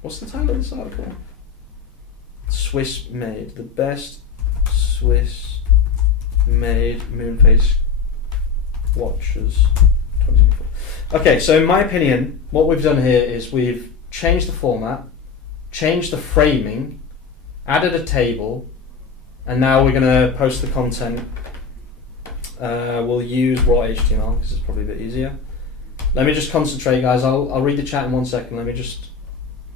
What's the title of this article? Swiss made, the best Swiss made moonface watches 2024. Okay, so in my opinion, what we've done here is we've changed the format, changed the framing, added a table, and now we're going to post the content. We'll use raw HTML because it's probably a bit easier. Let me just concentrate, guys. I'll read the chat in 1 second. Let me just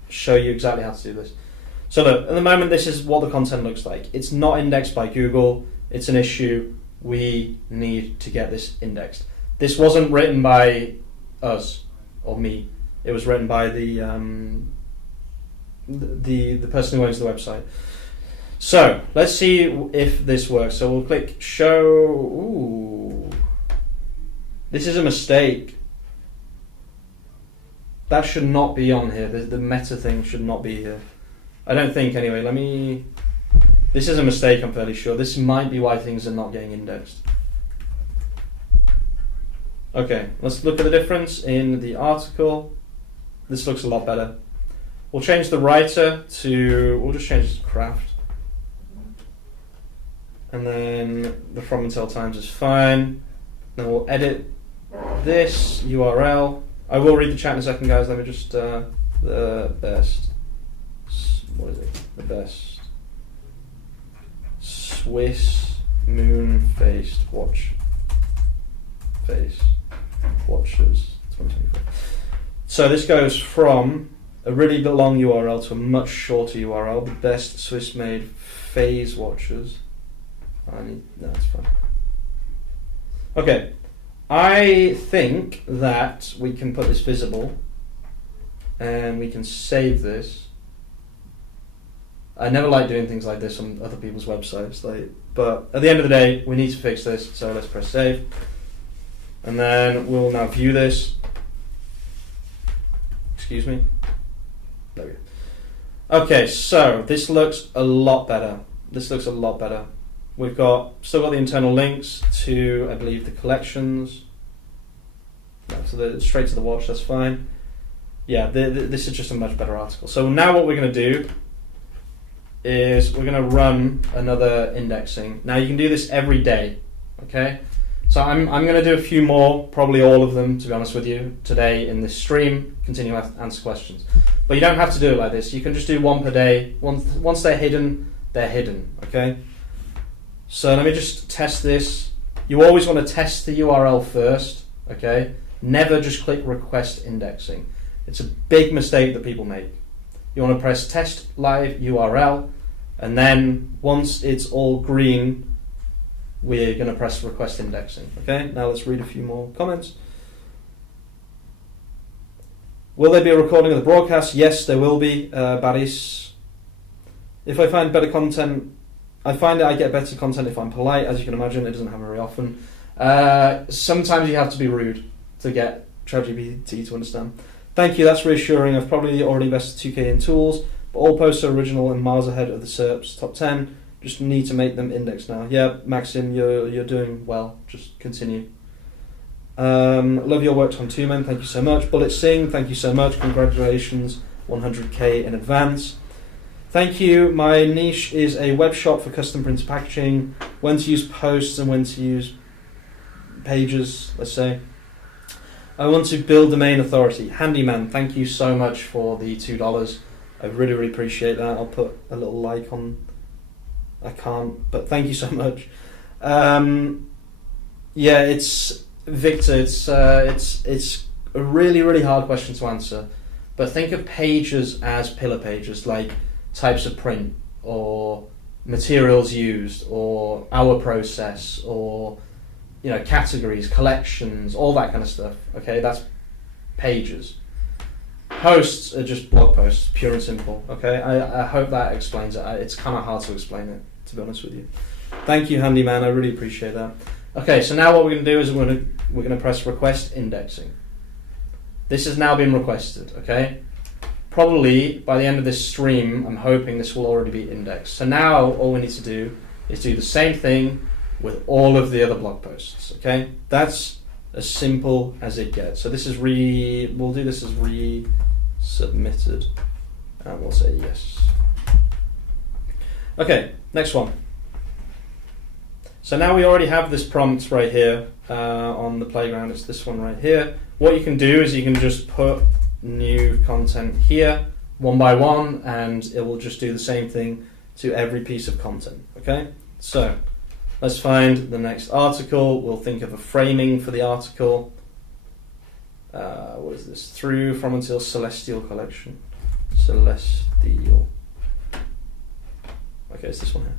show you exactly how to do this. So look, at the moment this is what the content looks like. It's not indexed by Google. It's an issue. We need to get this indexed. This wasn't written by us or me. It was written by the person who owns the website. So let's see if this works. So we'll click show. Ooh, this is a mistake. that should not be on here. The meta thing should not be here. I don't think anyway. This is a mistake, I'm fairly sure. This might be why things are not getting indexed. Okay, let's look at the difference in the article. This looks a lot better. We'll change the writer to, we'll just change it to craft. And then the from until times is fine. Then we'll edit this URL. I will read the chat in a second, guys. Let me just, the best, what is it? The best Swiss moon-faced watches 2024. So this goes from a really long URL to a much shorter URL. The best Swiss-made phase watches. No, that's fine. Okay, I think that we can put this visible, and we can save this. I never like doing things like this on other people's websites, but at the end of the day, we need to fix this. So let's press save, and then we'll now view this. Excuse me. There we go. Okay, so this looks a lot better. We've still got the internal links to, I believe, the collections. No, so straight to the watch. That's fine. Yeah, this is just a much better article. So now what we're going to do is we're going to run another indexing. Now you can do this every day. Okay. So I'm going to do a few more, probably all of them, to be honest with you, today in this stream. Continue to answer questions, but you don't have to do it like this. You can just do one per day. Once they're hidden, they're hidden. Okay. So let me just test this. You always want to test the URL first. Okay. Never just click request indexing. It's a big mistake that people make. You want to press test live URL, and then once it's all green, we're going to press request indexing. Okay, now let's read a few more comments. Will there be a recording of the broadcast? Yes, there will be, Baris. If I find better content, I find that I get better content if I'm polite. As you can imagine, it doesn't happen very often. Sometimes you have to be rude to get ChatGPT to understand. Thank you, that's reassuring. I've probably already invested 2K in tools, but all posts are original and miles ahead of the SERP's top 10. Just need to make them index now. Yeah, Maxim, you're doing well. Just continue. Love your work, Tom Tooman. Thank you so much. Bullet Singh, thank you so much. Congratulations, 100K in advance. Thank you. My niche is a web shop for custom printed packaging. When to use posts and when to use pages, let's say. I want to build domain authority. Handyman, thank you so much for the $2. I really, really appreciate that. I'll put a little like on. I can't, but thank you so much. Yeah, it's Victor. It's a really, really hard question to answer. But think of pages as pillar pages, like types of print, or materials used, or our process, or categories, collections, all that kind of stuff. Okay, that's pages. Posts are just blog posts, pure and simple. Okay, I hope that explains it. It's kind of hard to explain it, to be honest with you. Thank you, Handyman. I really appreciate that. Okay, so now what we're going to do is we're going to press request indexing. This has now been requested. Okay, probably by the end of this stream, I'm hoping this will already be indexed. So now all we need to do is do the same thing with all of the other blog posts. Okay, that's as simple as it gets. So this is we'll do this as resubmitted, and we'll say yes. Okay, next one. So now we already have this prompt right here on the playground. It's this one right here. What you can do is you can just put new content here one by one, and it will just do the same thing to every piece of content. Okay, so let's find the next article. We'll think of a framing for the article. What is this? Through, from, until Celestial collection. Celestial. Okay, it's this one here.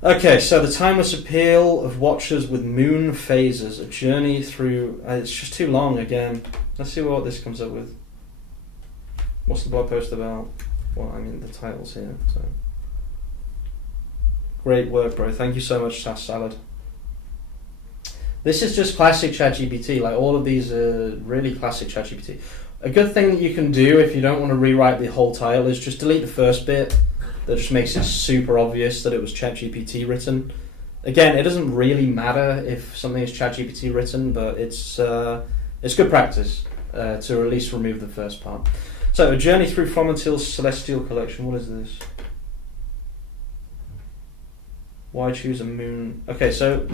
Okay, so the timeless appeal of watches with moon phases, a journey through. It's just too long again. Let's see what this comes up with. What's the blog post about? Well, I mean the title's here. So great work, bro. Thank you so much, Sass Salad. This is just classic ChatGPT. Like all of these are really classic ChatGPT. A good thing that you can do if you don't want to rewrite the whole title is just delete the first bit. That just makes it super obvious that it was ChatGPT written. Again, it doesn't really matter if something is ChatGPT written, but it's good practice to at least remove the first part. So, a journey through Fromentil's celestial collection. What is this? Why choose a moon? Okay, so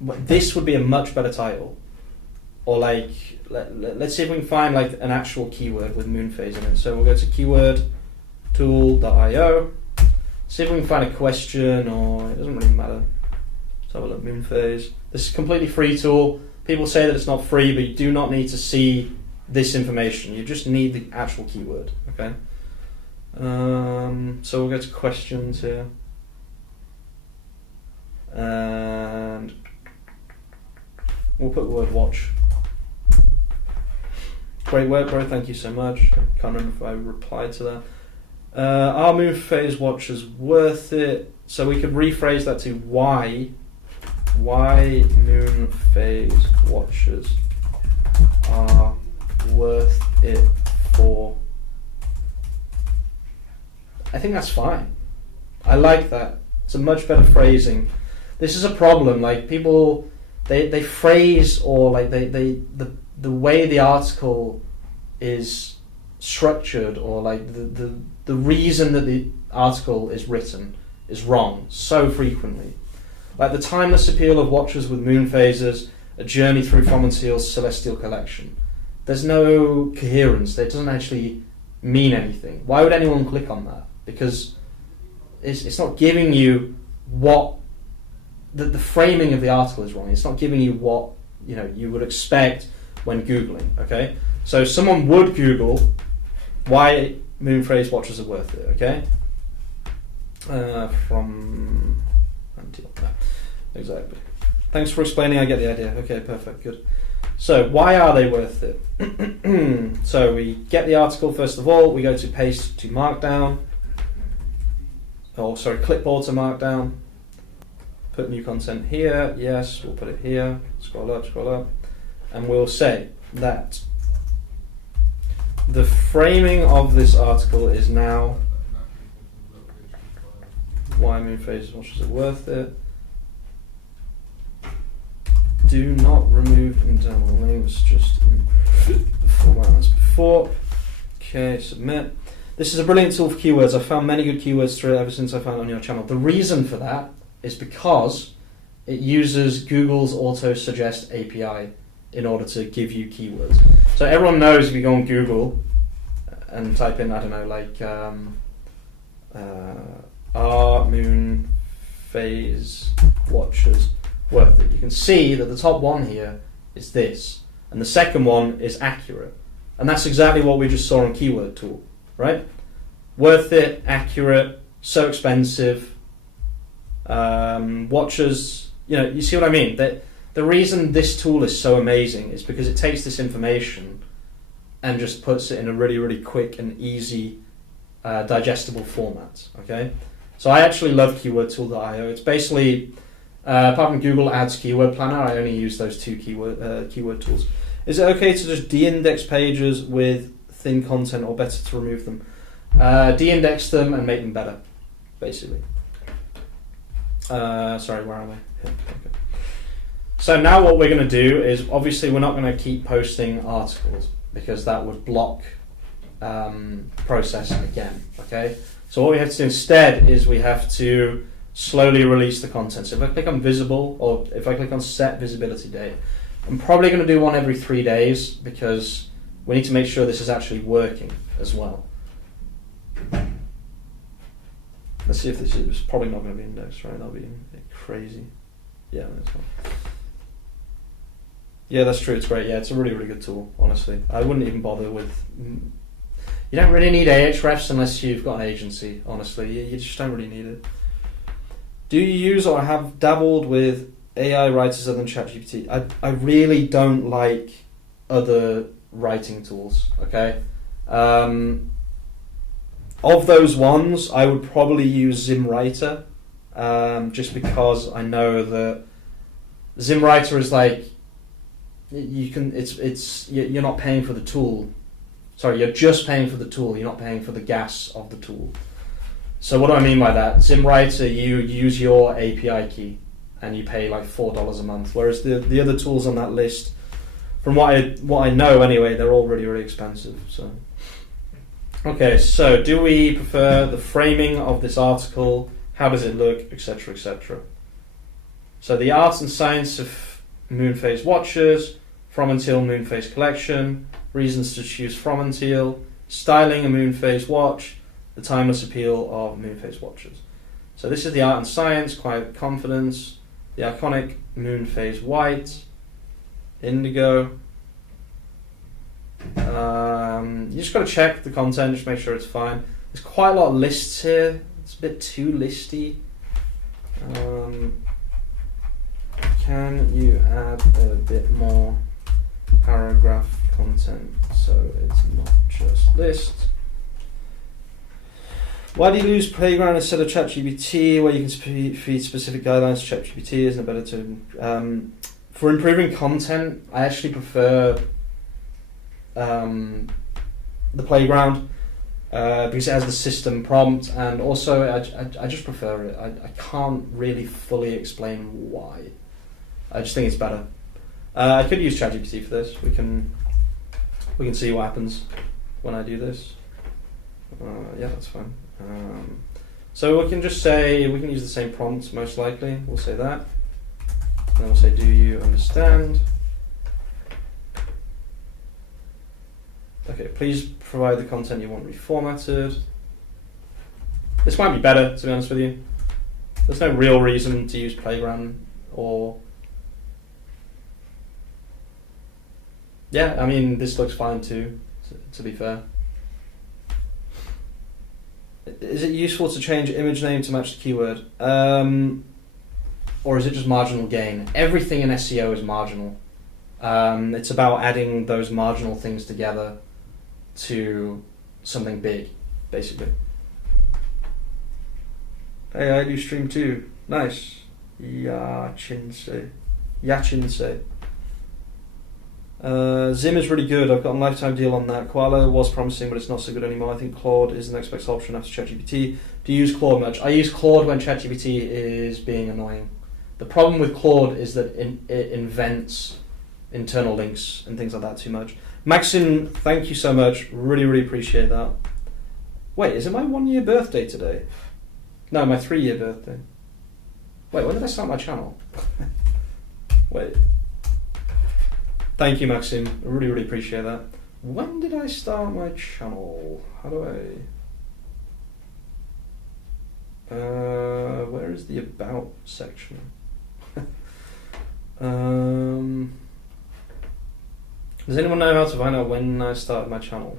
this would be a much better title. Or like, let's see if we can find like an actual keyword with moon phase in it. So we'll go to keyword tool.io. See if we can find a question, or it doesn't really matter. Let's have a look. Moon phase. This is a completely free tool. People say that it's not free, but you do not need to see this information. You just need the actual keyword. Okay. So we'll go to questions here. And we'll put the word watch. Great work, bro. Thank you so much. I can't remember if I replied to that. Are moon phase watches worth it? So we could rephrase that to why moon phase watches are worth it for. I think that's fine. I like that. It's a much better phrasing. This is a problem. Like people, they phrase, or like the way the article is structured, or like the reason that the article is written is wrong so frequently. Like the timeless appeal of watches with moon phases, a journey through Fromentil's celestial collection. There's no coherence. It doesn't actually mean anything. Why would anyone click on that? Because it's not giving you what the framing of the article is wrong. It's not giving you what you would expect when Googling. Okay, so someone would Google why moon phase watches are worth it. Okay, from until exactly. Thanks for explaining. I get the idea. Okay, perfect, good. So why are they worth it? So we get the article first of all. We go to paste to Markdown. Clipboard to Markdown. Put new content here. Yes, we'll put it here. Scroll up, and we'll say that the framing of this article is now why moon phase watches are worth it. Do not remove internal links, just in the format as before. Okay, submit. This is a brilliant tool for keywords. I've found many good keywords through it ever since I found it on your channel. The reason for that is because it uses Google's auto-suggest API in order to give you keywords. So everyone knows if you go on Google and type in, I don't know, like are moon phase watches worth it? You can see that the top one here is this, and the second one is accurate. And that's exactly what we just saw on Keyword Tool, right? Worth it, accurate, so expensive. Watches, you see what I mean? The reason this tool is so amazing is because it takes this information and just puts it in a really, really quick and easy, digestible format. Okay, so I actually love keywordtool.io. It's basically, apart from Google Ads Keyword Planner, I only use those two keyword tools. Is it okay to just de-index pages with thin content, or better to remove them? De-index them and make them better, basically. Sorry, where am I? Yeah, okay. So now what we're going to do is, obviously we're not going to keep posting articles because that would block process again. Okay, so what we have to do instead is we have to slowly release the content. So if I click on visible, or if I click on set visibility date, I'm probably going to do one every 3 days because we need to make sure this is actually working as well. Let's see if this is probably not going to be indexed, right? That'll be crazy. Yeah, that's fine. Yeah, that's true. It's great. Yeah, it's a really, really good tool, honestly. I wouldn't even bother with... You don't really need Ahrefs unless you've got an agency, honestly. You just don't really need it. Do you use or have dabbled with AI writers other than ChatGPT? I really don't like other writing tools, okay? Of those ones, I would probably use ZimWriter, just because I know that ZimWriter is like, you're not paying for the tool, Sorry, you're just paying for the tool. You're not paying for the gas of the tool. So what do I mean by that? SimWriter, you use your API key and you pay like $4 a month, whereas the other tools on that list, from what I know anyway, they're all really, really expensive. So, okay, so do we prefer the framing of this article? How does it look, etc., etc.? So the art and science of moonphase watchers, from until moonphase collection, reasons to choose from until, styling a moonphase watch, the timeless appeal of moonphase watchers. So this is the art and science, quiet confidence, the iconic moonphase white, indigo. You just got to check the content, just make sure it's fine. There's quite a lot of lists here. It's a bit too listy. Can you add a bit more paragraph content so it's not just lists? Why do you use Playground instead of ChatGPT, where you can feed specific guidelines to ChatGPT? Isn't it better to... for improving content, I actually prefer the Playground because it has the system prompt, and also I just prefer it. I can't really fully explain why. I just think it's better. I could use ChatGPT for this. We can see what happens when I do this. Yeah, that's fine. So we can just say, we can use the same prompt most likely. We'll say that. And then we'll say, do you understand? Okay, please provide the content you want reformatted. This might be better, to be honest with you. There's no real reason to use Playground or... Yeah, I mean, this looks fine too, to be fair. Is it useful to change image name to match the keyword? Or is it just marginal gain? Everything in SEO is marginal. It's about adding those marginal things together to something big, basically. Hey, I do stream too. Nice. Yachinse. Zim is really good. I've got a lifetime deal on that. Koala was promising, but it's not so good anymore. I think Claude is the next best option after ChatGPT. Do you use Claude much? I use Claude when ChatGPT is being annoying. The problem with Claude is that it invents internal links and things like that too much. Maxim, thank you so much. Really, really appreciate that. Wait, is it my 1 year birthday today? No, my 3 year birthday. Wait, when did I start my channel? Wait. Thank you, Maxim. I really, really appreciate that. When did I start my channel? How do I... where is the About section? Does anyone know how to find out when I started my channel?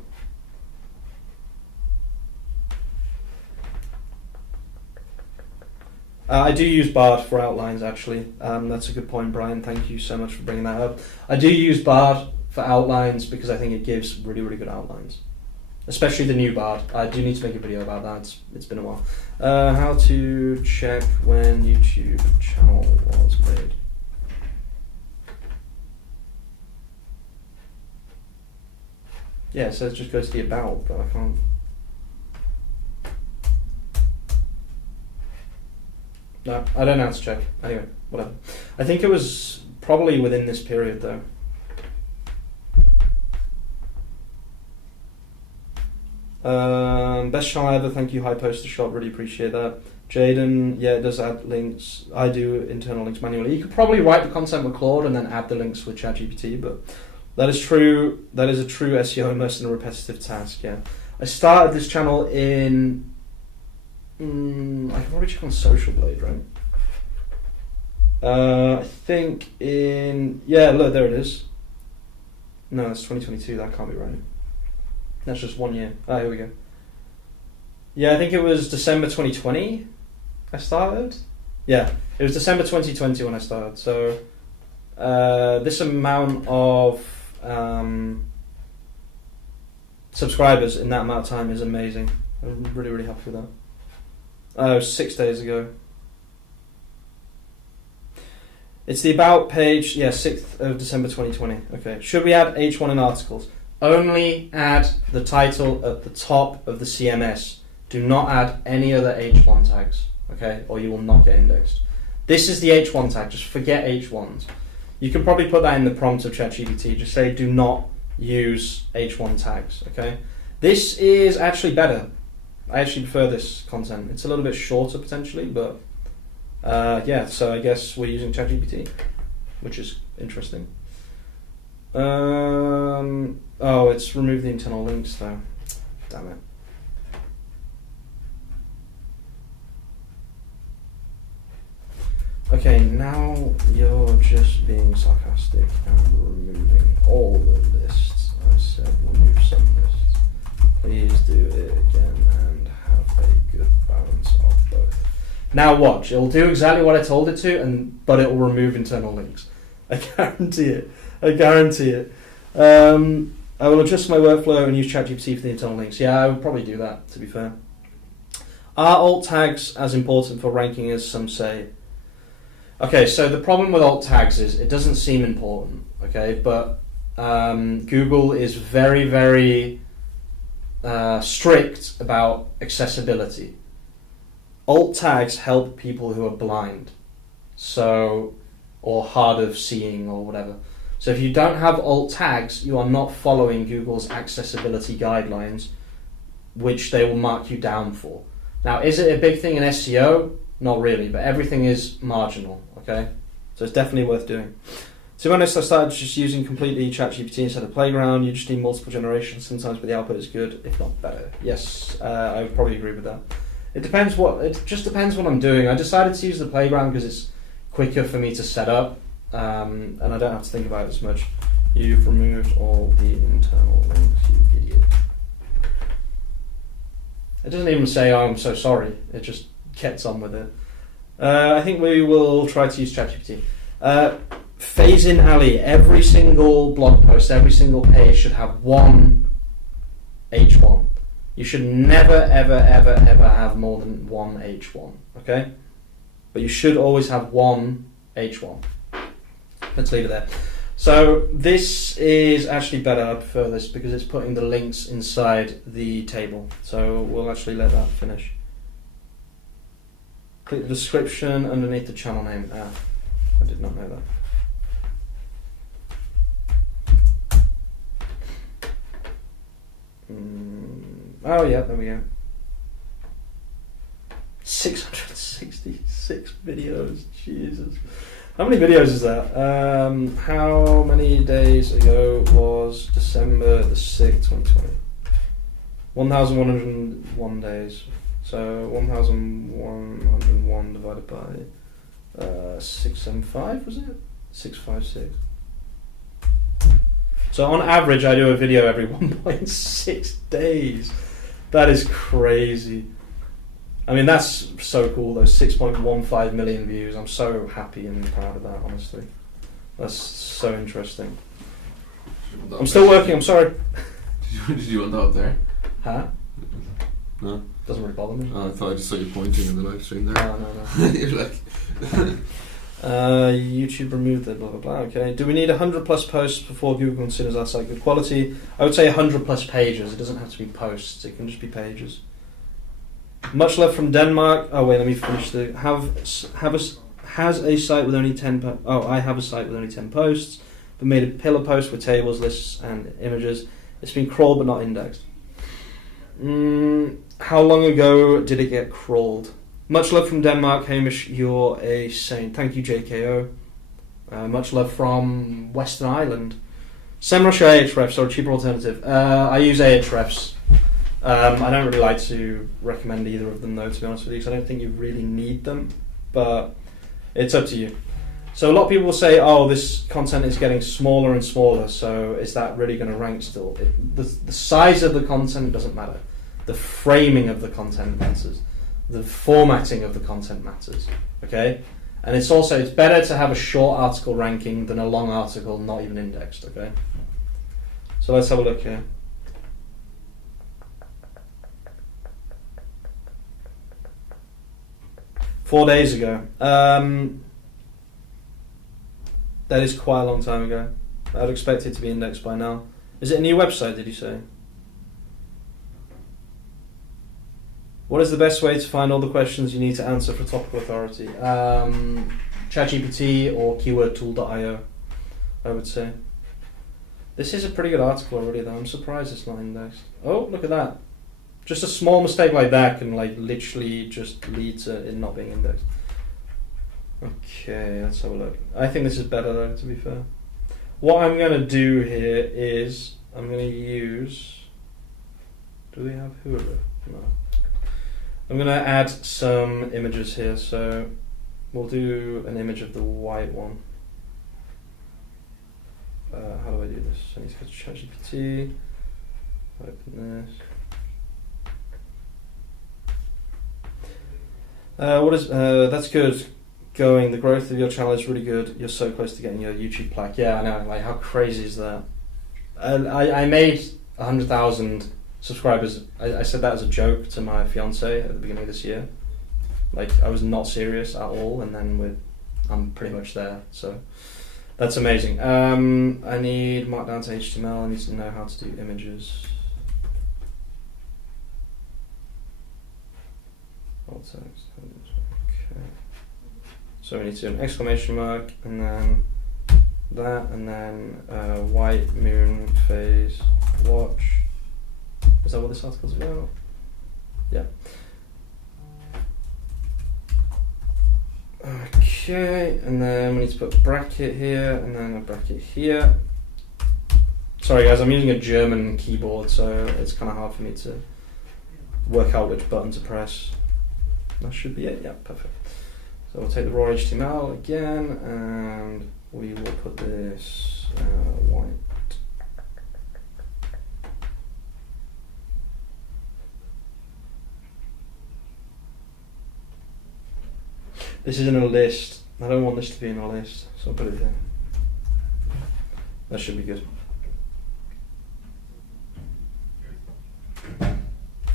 I do use Bard for outlines, actually. That's a good point, Brian. Thank you so much for bringing that up. I do use Bard for outlines because I think it gives really, really good outlines. Especially the new Bard. I do need to make a video about that. It's been a while. How to check when YouTube channel was made. Yeah, so it just goes to the About, but I can't... No, I don't know how to check. Anyway, whatever. I think it was probably within this period, though. Best channel ever. Thank you, High Poster Shop. Really appreciate that. Jaden, yeah, it does add links. I do internal links manually. You could probably write the content with Claude and then add the links with ChatGPT, but that is true. That is a true SEO immersed in a repetitive task, yeah. I started this channel in... I can probably check on Social Blade, right? I think in... Yeah, look, there it is. No, it's 2022. That can't be right. That's just 1 year. Ah, here we go. Yeah, I think it was December 2020 I started. Yeah, it was December 2020 when I started. So this amount of subscribers in that amount of time is amazing. I'm really, really happy with that. Oh, 6 days ago. It's the About page, yeah, 6th of December 2020. Okay. Should we add H1 in articles? only add the title at the top of the CMS. Do not add any other H1 tags, okay? Or you will not get indexed. This is the H1 tag, just forget H1s. You can probably put that in the prompt of ChatGPT, just say do not use H1 tags, okay? This is actually better. I actually prefer this content. It's a little bit shorter potentially, but yeah, so I guess we're using ChatGPT, which is interesting. Oh, it's removed the internal links though. Damn it. Okay, now you're just being sarcastic and removing all the lists. I said remove some lists. Please do it again and have a good balance of both. Now watch, it'll do exactly what I told it to, but it will remove internal links. I guarantee it. I guarantee it. I will adjust my workflow and use ChatGPT for the internal links. Yeah, I would probably do that, to be fair. Are alt tags as important for ranking as some say? Okay, so the problem with alt tags is it doesn't seem important, okay, but Google is very, very strict about accessibility. Alt tags help people who are blind, or hard of seeing or whatever. So if you don't have alt tags, you are not following Google's accessibility guidelines, which they will mark you down for. Now, is it a big thing in SEO? Not really, but everything is marginal, okay? So it's definitely worth doing. To be honest, I started just using completely ChatGPT instead of Playground. You just need multiple generations sometimes, but the output is good, if not better. Yes, I would probably agree with that. It just depends what I'm doing. I decided to use the Playground because it's quicker for me to set up, and I don't have to think about it as much. You've removed all the internal links, you idiot. It doesn't even say, oh, I'm so sorry. It just gets on with it. I think we will try to use ChatGPT. Phase in Ali. Every single blog post, every single page should have one H1. You should never, ever, ever, ever have more than one H1. Okay? But you should always have one H1. Let's leave it there. So this is actually better. I prefer this because it's putting the links inside the table. So we'll actually let that finish. Click the description underneath the channel name. I did not know that. Oh yeah, there we go. 666 videos. Jesus. How many videos is that? How many days ago was December the 6th, 2020? 1,101 days. So 1,101 divided by 675, was it? 656. So on average, I do a video every 1.6 days. That is crazy. I mean, that's so cool, those 6.15 million views. I'm so happy and proud of that, honestly. That's so interesting. I'm still working, I'm sorry. Did you want that up there? Huh? No. Doesn't really bother me. Oh, I thought I just saw you pointing in the live stream there. No. You're like... YouTube removed the blah blah blah. Okay. Do we need 100 plus posts before Google considers our site good quality? I would say 100 plus pages. It doesn't have to be posts. It can just be pages. Much love from Denmark. Oh wait, let me finish the has a site with only 10 I have a site with only 10 posts, but made a pillar post with tables, lists, and images. It's been crawled but not indexed. How long ago did it get crawled? Much love from Denmark, Hamish, you're a saint. Thank you, JKO. Much love from Western Ireland. SEMrush or Ahrefs, or a cheaper alternative? I use Ahrefs. I don't really like to recommend either of them, though, to be honest with you, because I don't think you really need them, but it's up to you. So a lot of people will say, oh, this content is getting smaller and smaller, so is that really going to rank still? The size of the content doesn't matter. The framing of the content matters. The formatting of the content matters, okay? And it's better to have a short article ranking than a long article not even indexed, okay? So let's have a look here. Four days ago. That is quite a long time ago. I would expect it to be indexed by now. Is it a new website, did you say? What is the best way to find all the questions you need to answer for topical authority? ChatGPT or keywordtool.io, I would say. This is a pretty good article already, though. I'm surprised it's not indexed. Oh, look at that. Just a small mistake like that can like literally just lead to it not being indexed. Okay, let's have a look. I think this is better, though, to be fair. What I'm going to do here is I'm going to use... Do we have Hulu? No. I'm going to add some images here, so we'll do an image of the white one. How do I do this? I need to go to ChatGPT, open this. That's good going. The growth of your channel is really good. You're so close to getting your YouTube plaque. Yeah, I know. Like, how crazy is that? I made 100,000 subscribers. I said that as a joke to my fiance at the beginning of this year. Like, I was not serious at all, and then I'm pretty much there. So that's amazing. I need Markdown to HTML. I need to know how to do images. Alt text. Okay. So we need to do an exclamation mark, and then that, and then white moon phase watch. Is that what this article's about? Yeah. Okay, and then we need to put a bracket here, and then a bracket here. Sorry guys, I'm using a German keyboard, so it's kind of hard for me to work out which button to press. That should be it, yeah, perfect. So we'll take the raw HTML again, and we will put this white. This is in a list. I don't want this to be in a list, so I'll put it here. That should be good.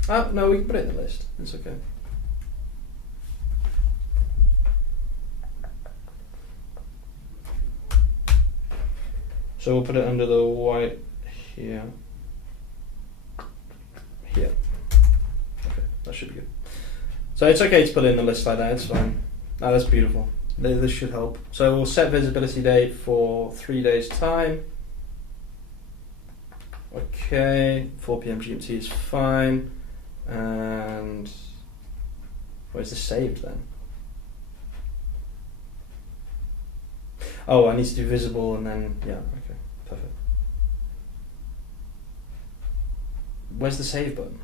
No, we can put it in the list. It's okay. So we'll put it under the white here. Here. Okay, that should be good. So it's okay to put it in the list like that, it's fine. Oh, that's beautiful. This should help. So we'll set visibility date for 3 days time. Okay, 4 p.m. GMT is fine. And where's this saved then? Oh, I need to do visible and then, yeah, okay, perfect. Where's the save button?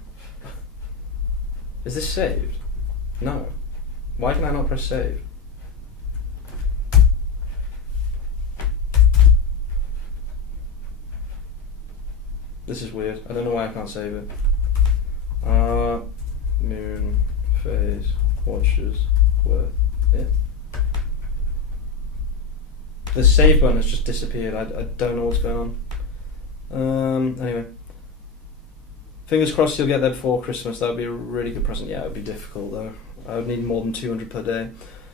Is this saved? No. Why can I not press save? This is weird. I don't know why I can't save it. Moon, phase, watches, worth it. The save button has just disappeared. I don't know what's going on. Anyway. Fingers crossed you'll get there before Christmas. That would be a really good present. Yeah, it would be difficult though. I would need more than 200 per day.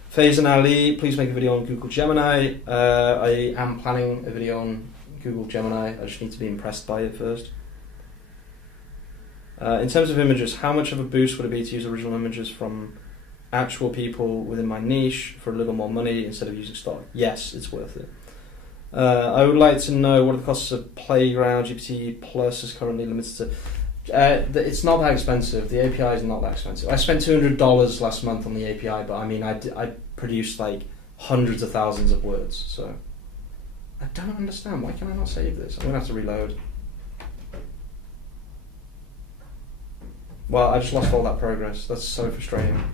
Faze and Ali, please make a video on Google Gemini. I am planning a video on Google Gemini. I just need to be impressed by it first. In terms of images, how much of a boost would it be to use original images from actual people within my niche for a little more money instead of using stock? Yes, it's worth it. I would like to know what are the costs of Playground. GPT Plus is currently limited to... it's not that expensive. The API is not that expensive. I spent $200 last month on the API, but I mean, I produced like hundreds of thousands of words, so I don't understand. Why can I not save this? I'm going to have to reload. Well, I just lost all that progress. That's so frustrating.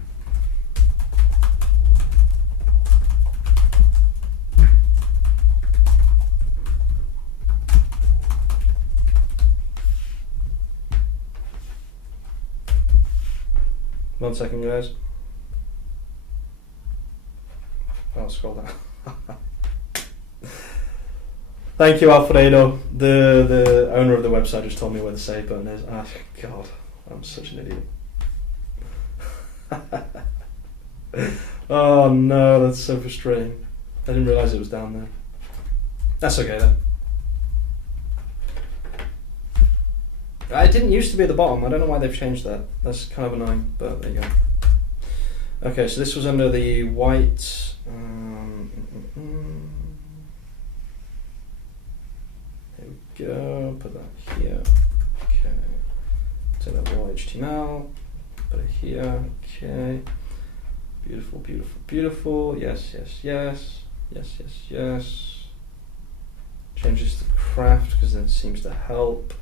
One second, guys. I'll scroll down. Thank you, Alfredo. The owner of the website just told me where the save button is. Ah, God, I'm such an idiot. Oh no, that's so frustrating. I didn't realise it was down there. That's okay then. It didn't used to be at the bottom. I don't know why they've changed that. That's kind of annoying, but there you go. Okay, so this was under the white. Here we go. Put that here. Okay. Take that raw HTML. Put it here. Okay. Beautiful, beautiful, beautiful. Yes, yes, yes. Yes, yes, yes. Change this to craft because that seems to help.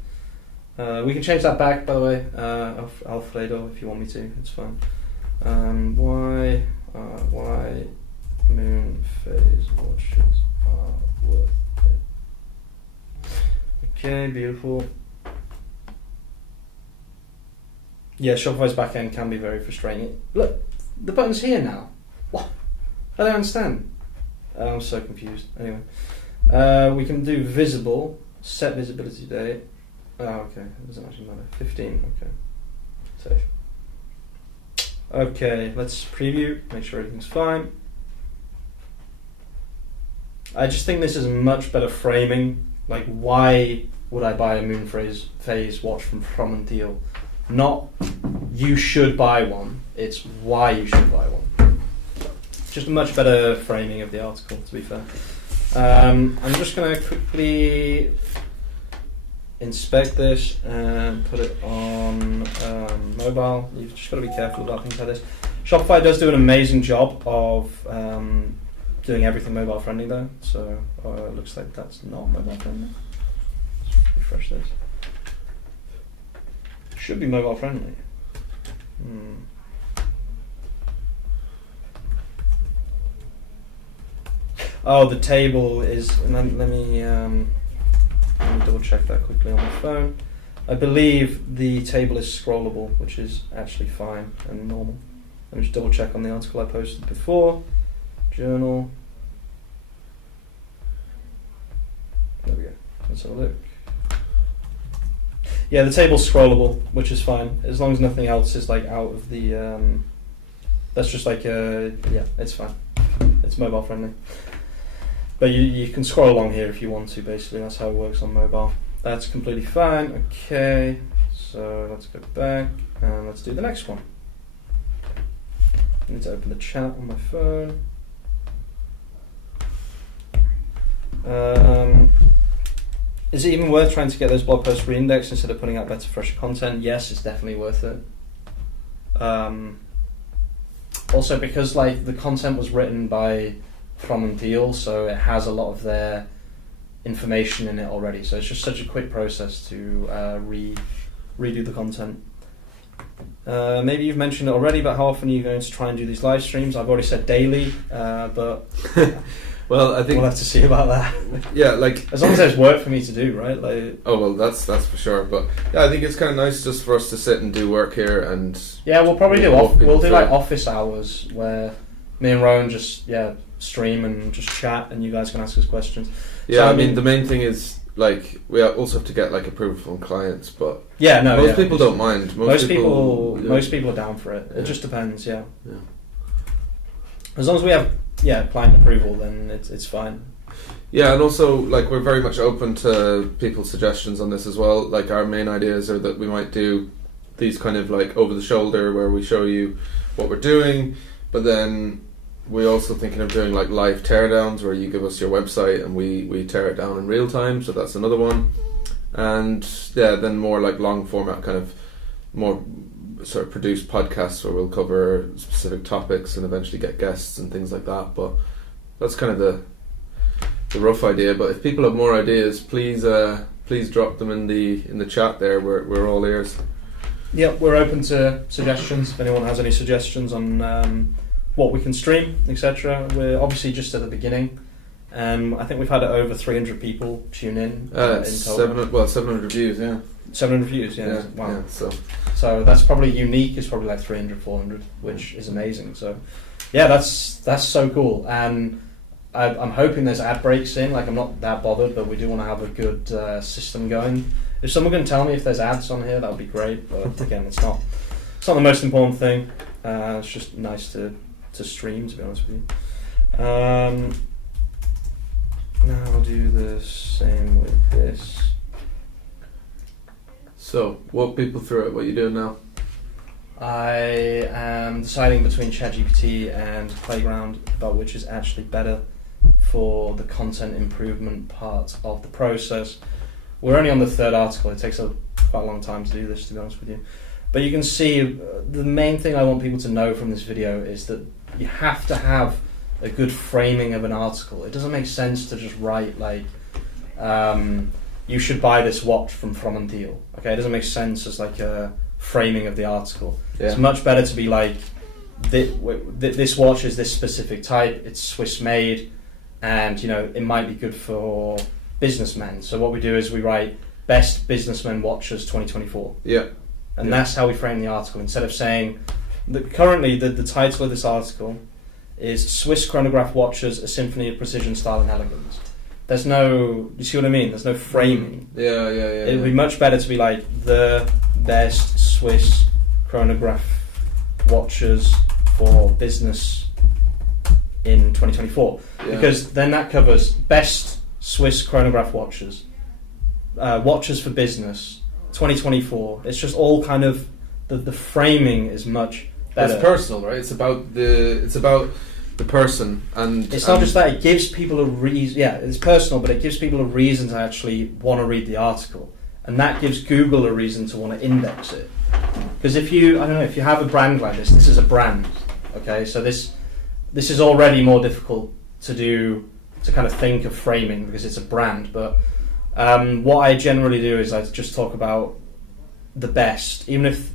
We can change that back, by the way, Alfredo, if you want me to. It's fine. Why moon phase watches are worth it. Okay, beautiful. Yeah, Shopify's backend can be very frustrating. Look, the button's here now. What? I don't understand. I'm so confused. Anyway, we can do visible, set visibility date. Oh, okay, it doesn't actually matter. 15, okay. Save. Okay, let's preview, make sure everything's fine. I just think this is much better framing. Like, why would I buy a moon phase watch from and Deal? Not you should buy one, it's why you should buy one. Just a much better framing of the article, to be fair. I'm just going to quickly inspect this and put it on mobile. You've just got to be careful about things like this. Shopify does do an amazing job of doing everything mobile friendly though, so it looks like that's not mobile friendly. Let's refresh this. Should be mobile friendly. Oh, the table is. Let me double check that quickly on my phone. I believe the table is scrollable, which is actually fine and normal. Let me just double check on the article I posted before. Journal. There we go. Let's have a look. Yeah, the table's scrollable, which is fine as long as nothing else is like out of the. That's just like yeah, it's fine. It's mobile friendly. But you can scroll along here if you want to, basically. That's how it works on mobile. That's completely fine. Okay, so let's go back and let's do the next one. I need to open the chat on my phone. Is it even worth trying to get those blog posts re-indexed instead of putting out better, fresher content? Yes, it's definitely worth it. Also, because like the content was written by From and Deal, so it has a lot of their information in it already. So it's just such a quick process to redo the content. Maybe you've mentioned it already, but how often are you going to try and do these live streams? I've already said daily, but well, I think we'll have to see about that. Yeah, like as long as there's work for me to do, right? Like, oh well, that's for sure. But yeah, I think it's kind of nice just for us to sit and do work here, and yeah, we'll probably we'll do like office hours where me and Rowan just stream and just chat, and you guys can ask us questions. Yeah, so, I mean the main thing is like we also have to get like approval from clients, but most people don't mind. Most people are down for it. It just depends. Yeah. As long as we have client approval, then it's fine. Yeah, and also like we're very much open to people's suggestions on this as well. Like our main ideas are that we might do these kind of like over the shoulder where we show you what we're doing, but then we're also thinking of doing like live teardowns where you give us your website and we tear it down in real time, so that's another one. And then more like long format kind of more sort of produced podcasts where we'll cover specific topics and eventually get guests and things like that. But that's kind of the rough idea. But if people have more ideas, please drop them in the chat there. We're all ears. Yeah, we're open to suggestions. If anyone has any suggestions on what we can stream, etc. We're obviously just at the beginning. I think we've had over 300 people tune in total. 700 views, yeah. 700 views, yeah. Wow. Yeah, so that's probably unique. It's probably like 300, 400, which is amazing. So, yeah, that's so cool. And I'm hoping there's ad breaks in. Like, I'm not that bothered, but we do want to have a good system going. If someone can tell me if there's ads on here, that would be great. But again, it's not the most important thing. It's just nice to stream, to be honest with you. Now I'll do the same with this. So, walk people through it. What are you doing now? I am deciding between ChatGPT and Playground about which is actually better for the content improvement part of the process. We're only on the third article. It takes quite a long time to do this, to be honest with you. But you can see the main thing I want people to know from this video is that you have to have a good framing of an article. It doesn't make sense to just write like, you should buy this watch from and Thiel. Okay, it doesn't make sense as like a framing of the article. Yeah. It's much better to be like, this watch is this specific type, it's Swiss made, and it might be good for businessmen. So what we do is we write best businessman watches 2024. Yeah. And that's how we frame the article. Instead of saying that currently the title of this article is Swiss chronograph watches, a symphony of precision, style and elegance. There's no, you see what I mean? There's no framing. Yeah. It would be much better to be like the best Swiss chronograph watches for business in 2024. Yeah. Because then that covers best Swiss chronograph watches, watches for business, 2024. It's just all kind of the framing is much better. It's personal, right? It's about the person, and it's not just that. It gives people a reason. Yeah, it's personal, but it gives people a reason to actually want to read the article, and that gives Google a reason to want to index it. Because if you have a brand like this is a brand. Okay, so this is already more difficult to do, to kind of think of framing because it's a brand. But what I generally do is I just talk about the best, even if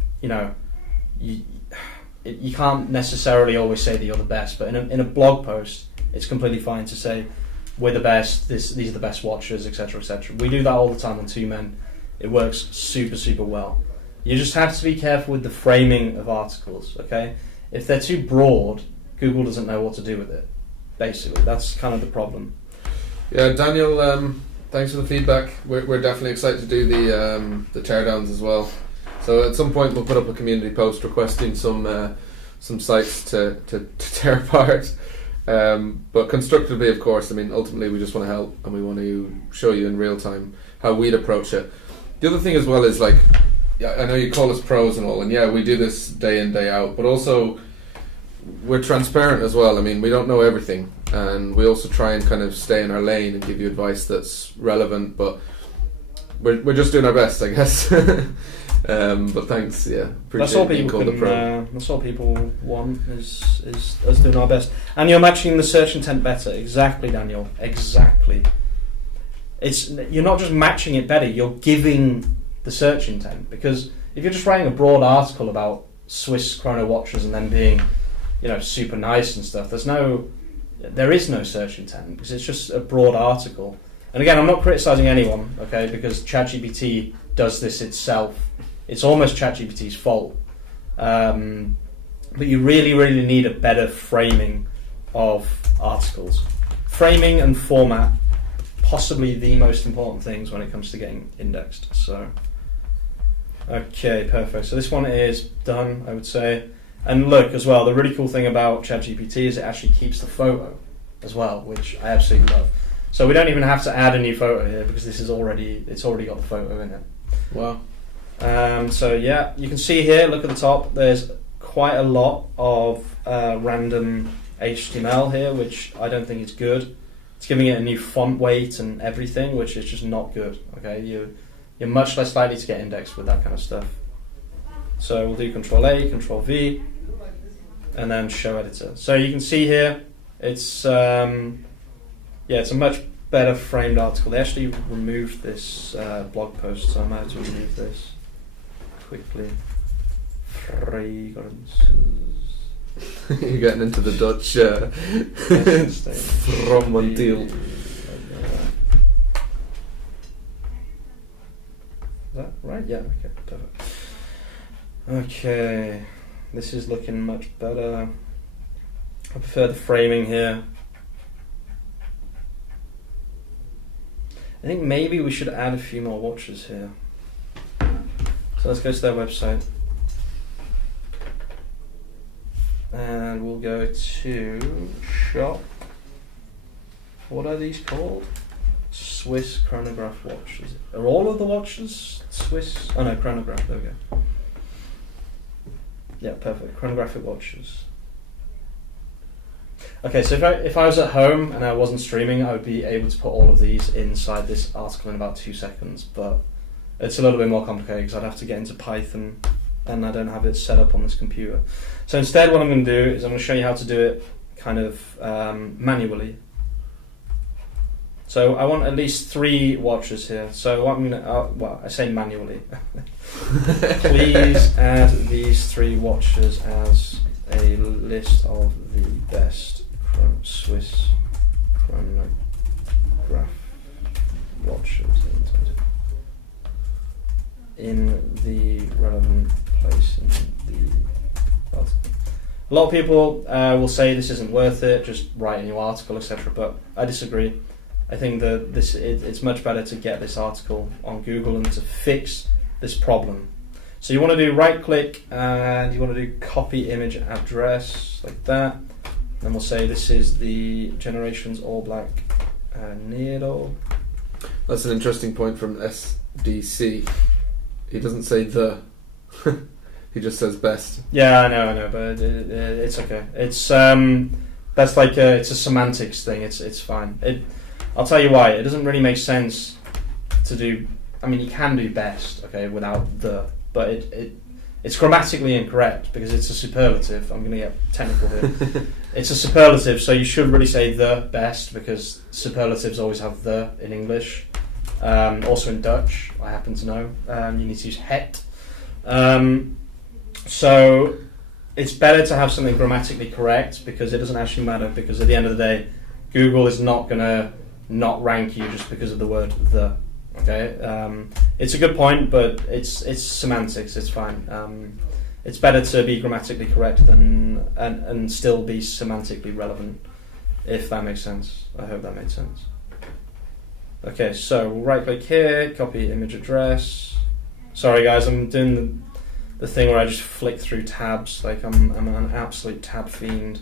you can't necessarily always say that you're the best, but in a blog post, it's completely fine to say we're the best. These are the best watches, etc., etc. We do that all the time on Two Men. It works super, super well. You just have to be careful with the framing of articles. Okay, if they're too broad, Google doesn't know what to do with it. Basically, that's kind of the problem. Yeah, Daniel. Thanks for the feedback. We're definitely excited to do the teardowns as well. So at some point we'll put up a community post requesting some sites to tear apart, but constructively, of course. I mean, ultimately we just want to help and we want to show you in real time how we'd approach it. The other thing as well is like, yeah, I know you call us pros and all, and yeah, we do this day in, day out, but also we're transparent as well. I mean, we don't know everything, and we also try and kind of stay in our lane and give you advice that's relevant, but we're just doing our best, I guess. But thanks, yeah. That's all people that's all people want is us doing our best. And you're matching the search intent better. Exactly, Daniel. Exactly. You're not just matching it better, you're giving the search intent. Because if you're just writing a broad article about Swiss chrono watches and then being, super nice and stuff, there is no search intent because it's just a broad article. And again, I'm not criticizing anyone, okay, because ChatGPT does this itself. It's almost ChatGPT's fault. But you really, really need a better framing of articles. Framing and format, possibly the most important things when it comes to getting indexed. So, okay, perfect. So this one is done, I would say. And look, as well, the really cool thing about ChatGPT is it actually keeps the photo as well, which I absolutely love. So we don't even have to add a new photo here because it's already got the photo in it. Wow. So yeah, you can see here, look at the top, there's quite a lot of random HTML here, which I don't think is good. It's giving it a new font weight and everything, which is just not good. Okay, you're much less likely to get indexed with that kind of stuff. So we'll do Control A, Control V, and then Show Editor. So you can see here, it's it's a much better framed article. They actually removed this blog post, so I might have to remove this quickly. You're getting into the Dutch from Montiel. Is that right? Yeah, okay, perfect. Okay, this is looking much better. I prefer the framing here. I think maybe we should add a few more watches here. So let's go to their website. And we'll go to shop. What are these called? Swiss chronograph watches. Are all of the watches Swiss? Oh no, chronograph, there we go. Yeah, perfect. Chronographic watches. Okay, so if I was at home and I wasn't streaming, I would be able to put all of these inside this article in about 2 seconds, but it's a little bit more complicated because I'd have to get into Python and I don't have it set up on this computer. So instead what I'm going to do is I'm going to show you how to do it kind of manually. So I want at least 3 watches here. So what I'm going to, well, I say manually. Please add these 3 watches as a list of the best Swiss chronograph watches in the relevant place in the article. A lot of people will say this isn't worth it, just write a new article, etc. But I disagree. I think that it's much better to get this article on Google and to fix this problem. So you want to do right click and you want to do copy image address like that. Then we'll say this is the Generations All Black needle. That's an interesting point from SDC. He doesn't say the. He just says best. Yeah, I know, but it's okay. It's that's like it's a semantics thing. It's fine. I'll tell you why. It doesn't really make sense to do. I mean, you can do best, okay, without the, but it's grammatically incorrect because it's a superlative. I'm going to get technical here. It's a superlative, so you should really say the best because superlatives always have the in English. Also in Dutch, I happen to know, you need to use het. So it's better to have something grammatically correct because it doesn't actually matter, because at the end of the day, Google is not going to not rank you just because of the word the. Okay, it's a good point, but it's semantics. It's fine. It's better to be grammatically correct than and still be semantically relevant, if that makes sense. I hope that made sense. Okay, so we'll right click here, copy image address. Sorry guys, I'm doing the thing where I just flick through tabs, like I'm an absolute tab fiend.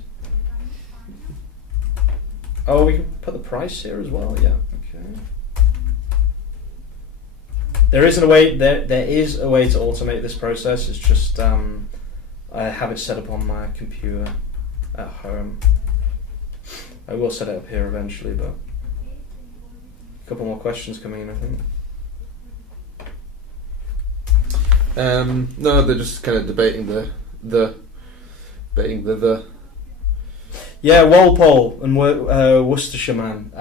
Oh, we can put the price here as well. Yeah. Okay. There is a way to automate this process. It's just I have it set up on my computer at home. I will set it up here eventually, but a couple more questions coming in, I think. No, they're just kind of debating the. Yeah, Walpole and Worcestershire man.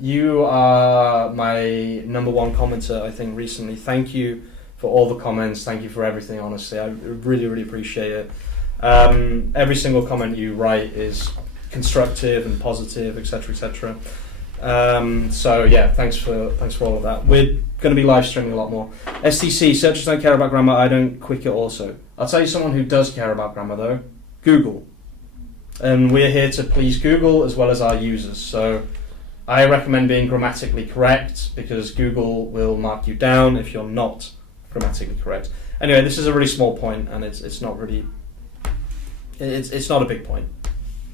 You are my #1 commenter, I think, recently. Thank you for all the comments. Thank you for everything, honestly. I really, really appreciate it. Every single comment you write is constructive and positive, etc., etc. So yeah, thanks for all of that. We're going to be live streaming a lot more. STC, searchers don't care about grammar. I don't quick it also. I'll tell you someone who does care about grammar though. Google. And we're here to please Google as well as our users. So I recommend being grammatically correct because Google will mark you down if you're not grammatically correct. Anyway, this is a really small point, and it's not really it's not a big point.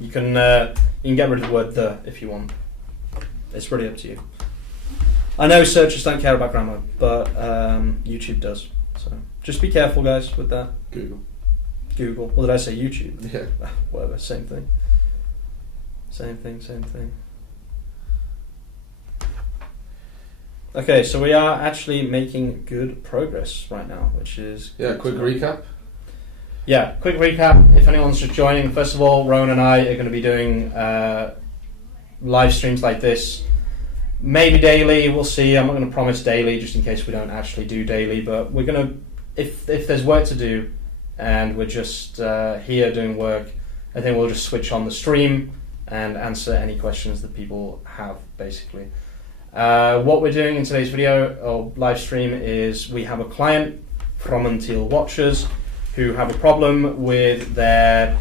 You can get rid of the word the if you want. It's really up to you. I know searchers don't care about grammar, but YouTube does. So just be careful, guys, with that. Google. What did I say? YouTube? Yeah. Whatever, same thing. Same thing. Okay, so we are actually making good progress right now, which is... Yeah, quick recap. Yeah, quick recap. If anyone's just joining, first of all, Rowan and I are going to be doing live streams like this. Maybe daily, we'll see. I'm not going to promise daily, just in case we don't actually do daily, but we're going to... If there's work to do, and we're just here doing work, I think we'll just switch on the stream and answer any questions that people have, basically. What we're doing in today's video or live stream is we have a client from Until Watchers who have a problem with their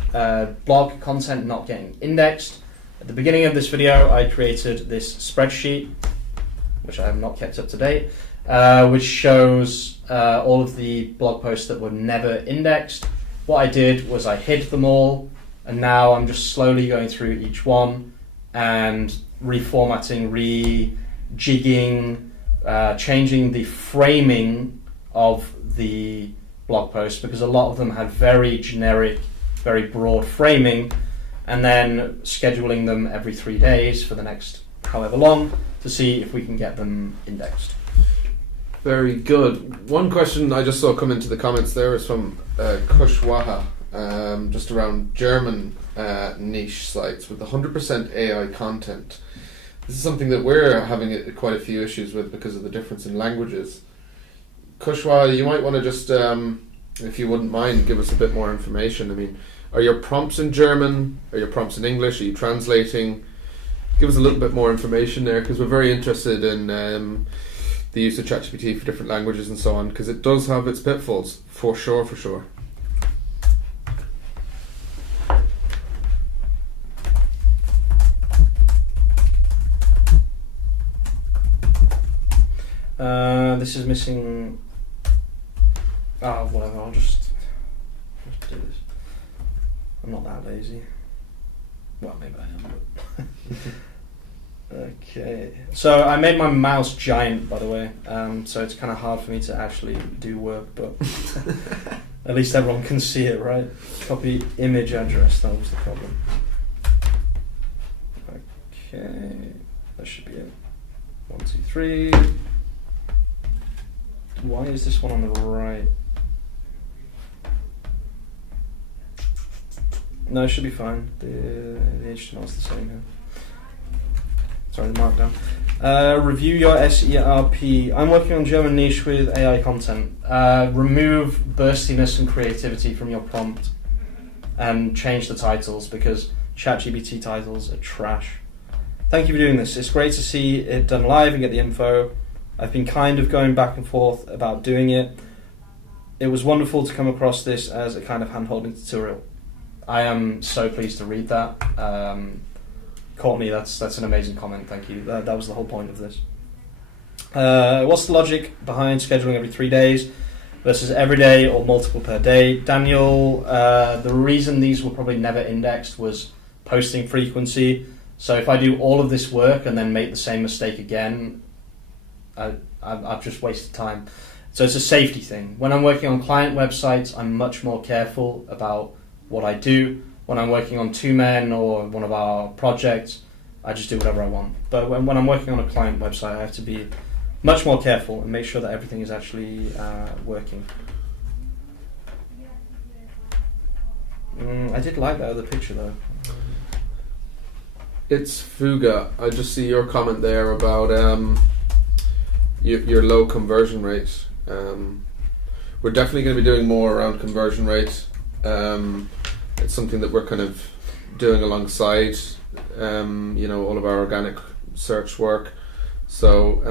blog content not getting indexed. At the beginning of this video, I created this spreadsheet, which I have not kept up to date, which shows all of the blog posts that were never indexed. What I did was I hid them all, and now I'm just slowly going through each one and reformatting, jigging, changing the framing of the blog post, because a lot of them had very generic, very broad framing, and then scheduling them every 3 days for the next however long to see if we can get them indexed. Very good. One question I just saw come into the comments there is from Kushwaha, just around German niche sites with 100% AI content. This is something that we're having quite a few issues with because of the difference in languages. Kushwaha, you might want to just, if you wouldn't mind, give us a bit more information. I mean, are your prompts in German? Are your prompts in English? Are you translating? Give us a little bit more information there, because we're very interested in the use of ChatGPT for different languages and so on, because it does have its pitfalls, for sure, for sure. This is missing. Whatever. I'll just do this. I'm not that lazy. Well, maybe I am. But okay. So I made my mouse giant, by the way. So it's kind of hard for me to actually do work, but at least everyone can see it, right? Copy image address. That was the problem. Okay. That should be it. 1, 2, 3. Why is this one on the right? No, it should be fine. The HTML is the same here. Sorry, the markdown. Review your SERP. I'm working on German niche with AI content. Remove burstiness and creativity from your prompt and change the titles, because ChatGPT titles are trash. Thank you for doing this. It's great to see it done live and get the info. I've been kind of going back and forth about doing it. It was wonderful to come across this as a kind of hand-holding tutorial. I am so pleased to read that. Courtney, that's an amazing comment, thank you. That was the whole point of this. What's the logic behind scheduling every 3 days versus every day or multiple per day? Daniel, the reason these were probably never indexed was posting frequency. So if I do all of this work and then make the same mistake again, I've just wasted time. So it's a safety thing. When I'm working on client websites, I'm much more careful about what I do. When I'm working on 2Men or one of our projects, I just do whatever I want. But when I'm working on a client website, I have to be much more careful and make sure that everything is actually working. I did like that other picture though. It's Fuga. I just see your comment there about your low conversion rate. We're definitely going to be doing more around conversion rate. It's something that we're kind of doing alongside, all of our organic search work. So,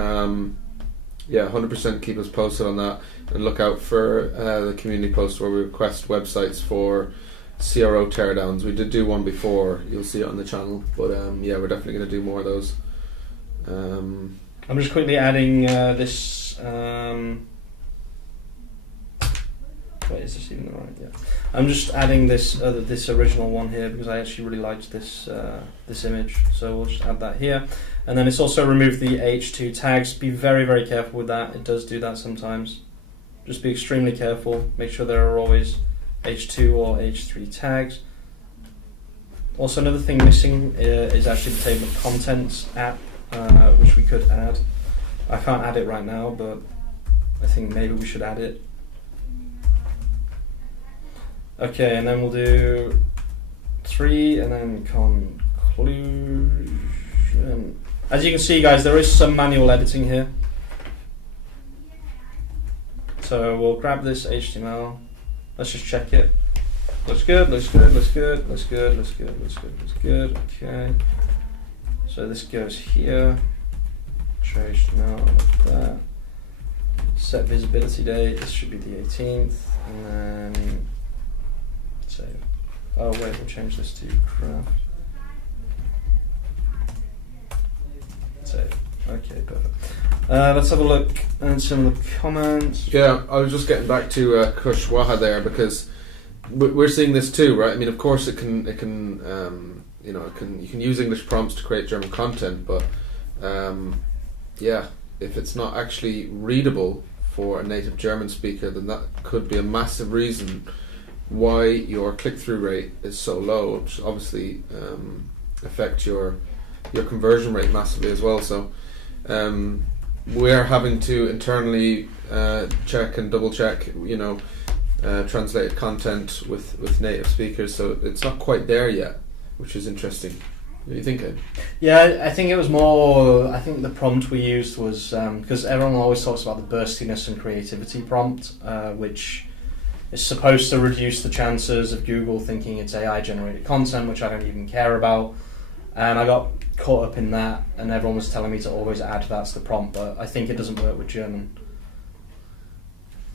100% keep us posted on that, and look out for the community post where we request websites for CRO teardowns. We did do one before. You'll see it on the channel, but we're definitely going to do more of those. I'm just quickly adding this. Wait, is this even the right? Yeah. I'm just adding this original one here because I actually really liked this image. So we'll just add that here, and then it's also removed the H2 tags. Be very, very careful with that. It does do that sometimes. Just be extremely careful. Make sure there are always H2 or H3 tags. Also, another thing missing is actually the table of contents app, which we could add. I can't add it right now, but I think maybe we should add it. Okay, and then we'll do 3 and then conclusion. As you can see, guys, there is some manual editing here. So we'll grab this HTML. Let's just check it. Looks good, looks good, looks good, looks good, looks good, looks good, looks good. Okay. So this goes here. Show HTML like that. Set visibility date. This should be the 18th. And then save. Oh wait, we'll change this to craft. Save. Okay, perfect. Let's have a look at some of the comments. Yeah, I was just getting back to Kushwaha there, because we're seeing this too, right? I mean, of course, you can use English prompts to create German content, but if it's not actually readable for a native German speaker, then that could be a massive reason why your click-through rate is so low, which obviously affect your conversion rate massively as well. So we're having to internally check and double check, translated content with native speakers. So it's not quite there yet, which is interesting. What do you think, Ed? Yeah, I think it was more. I think the prompt we used was because everyone always talks about the burstiness and creativity prompt, which is supposed to reduce the chances of Google thinking it's AI generated content, which I don't even care about. And I got caught up in that, and everyone was telling me to always add that to the prompt, but I think it doesn't work with German.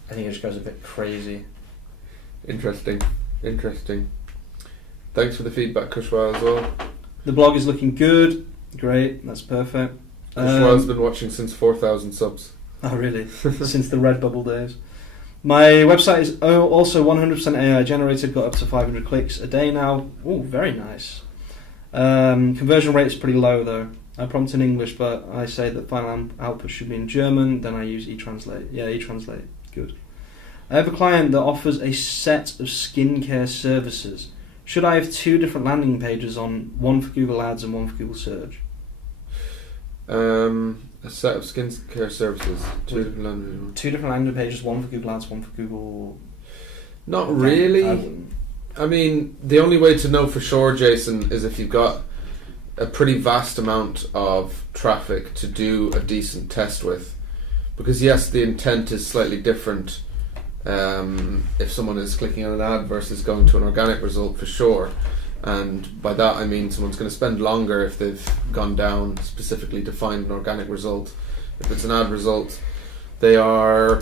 I think it just goes a bit crazy. Interesting. Thanks for the feedback, Kushwa, as well. The blog is looking good. Great, that's perfect. Kushwa's been watching since 4,000 subs. Oh, really? Since the Redbubble days. My website is also 100% AI generated, got up to 500 clicks a day now. Oh, very nice. Conversion rate is pretty low though. I prompt in English, but I say that final output should be in German, then I use eTranslate. Yeah, eTranslate, good. I have a client that offers a set of skincare services. Should I have 2 different landing pages on, one for Google Ads and one for Google Search? A set of skincare services, 2 different landing pages. 2 different landing pages, one for Google Ads, one for Google... Not really. I mean, the only way to know for sure, Jason, is if you've got a pretty vast amount of traffic to do a decent test with. Because yes, the intent is slightly different if someone is clicking on an ad versus going to an organic result, for sure. And by that I mean someone's going to spend longer if they've gone down specifically to find an organic result. If it's an ad result, they're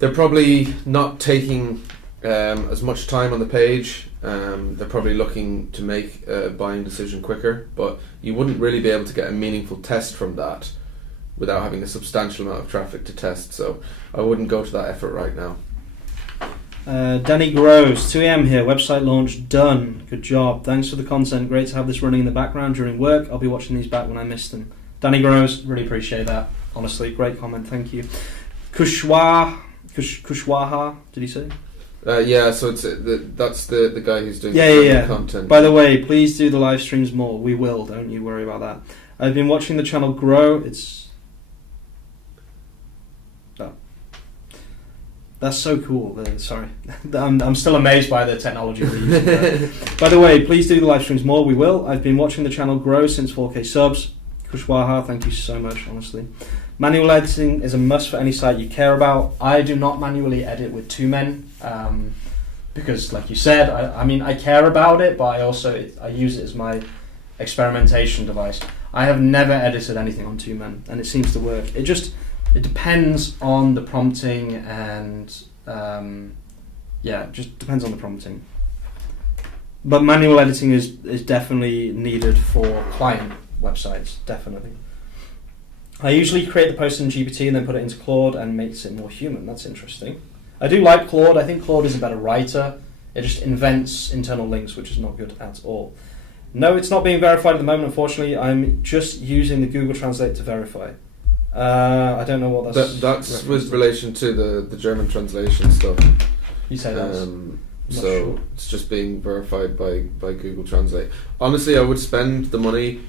probably not taking as much time on the page. They're probably looking to make a buying decision quicker, but you wouldn't really be able to get a meaningful test from that without having a substantial amount of traffic to test. So I wouldn't go to that effort right now. Danny Gross, 2 AM here, website launch done, good job, thanks for the content, great to have this running in the background during work, I'll be watching these back when I miss them. Danny Gross, really appreciate that, honestly, great comment, thank you. Kushwaha, did he say? Yeah, so it's that's the guy who's doing the content. By the way, please do the live streams more, we will, don't you worry about that. I've been watching the channel grow, That's so cool. Sorry. I'm still amazed by the technology we're using. By the way, please do the live streams more. We will. I've been watching the channel grow since 4K subs. Kushwaha, thank you so much, honestly. Manual editing is a must for any site you care about. I do not manually edit with 2 men because, like you said, I care about it, but I use it as my experimentation device. I have never edited anything on 2 men, and it seems to work. It depends on the prompting and just depends on the prompting. But manual editing is definitely needed for client websites, definitely. I usually create the post in GPT and then put it into Claude and makes it more human. That's interesting. I do like Claude. I think Claude is a better writer. It just invents internal links, which is not good at all. No, it's not being verified at the moment, unfortunately. I'm just using the Google Translate to verify. I don't know what that's with relation to the German translation stuff. You say that. So sure. It's just being verified by Google Translate. Honestly, I would spend the money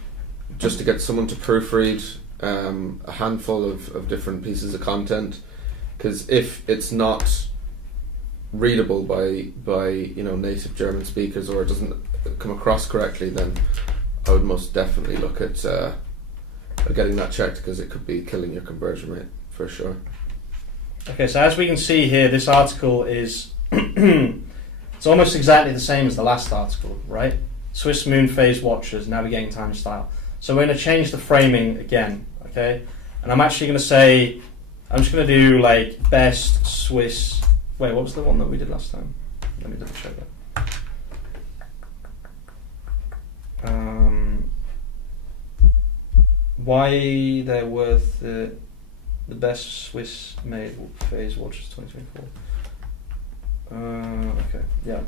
just to get someone to proofread a handful of different pieces of content, because if it's not readable by native German speakers, or it doesn't come across correctly, then I would most definitely look at getting that checked, because it could be killing your conversion rate for sure. Okay, so as we can see here, this article is it's almost exactly the same as the last article, right? Swiss moon phase watchers, navigating time and style. So we're going to change the framing again, okay? And I'm actually going to say, I'm just going to do like best Swiss. Wait, what was the one that we did last time? Let me double check that. Why they're worth the best Swiss made phase watches 2024. Okay, yeah.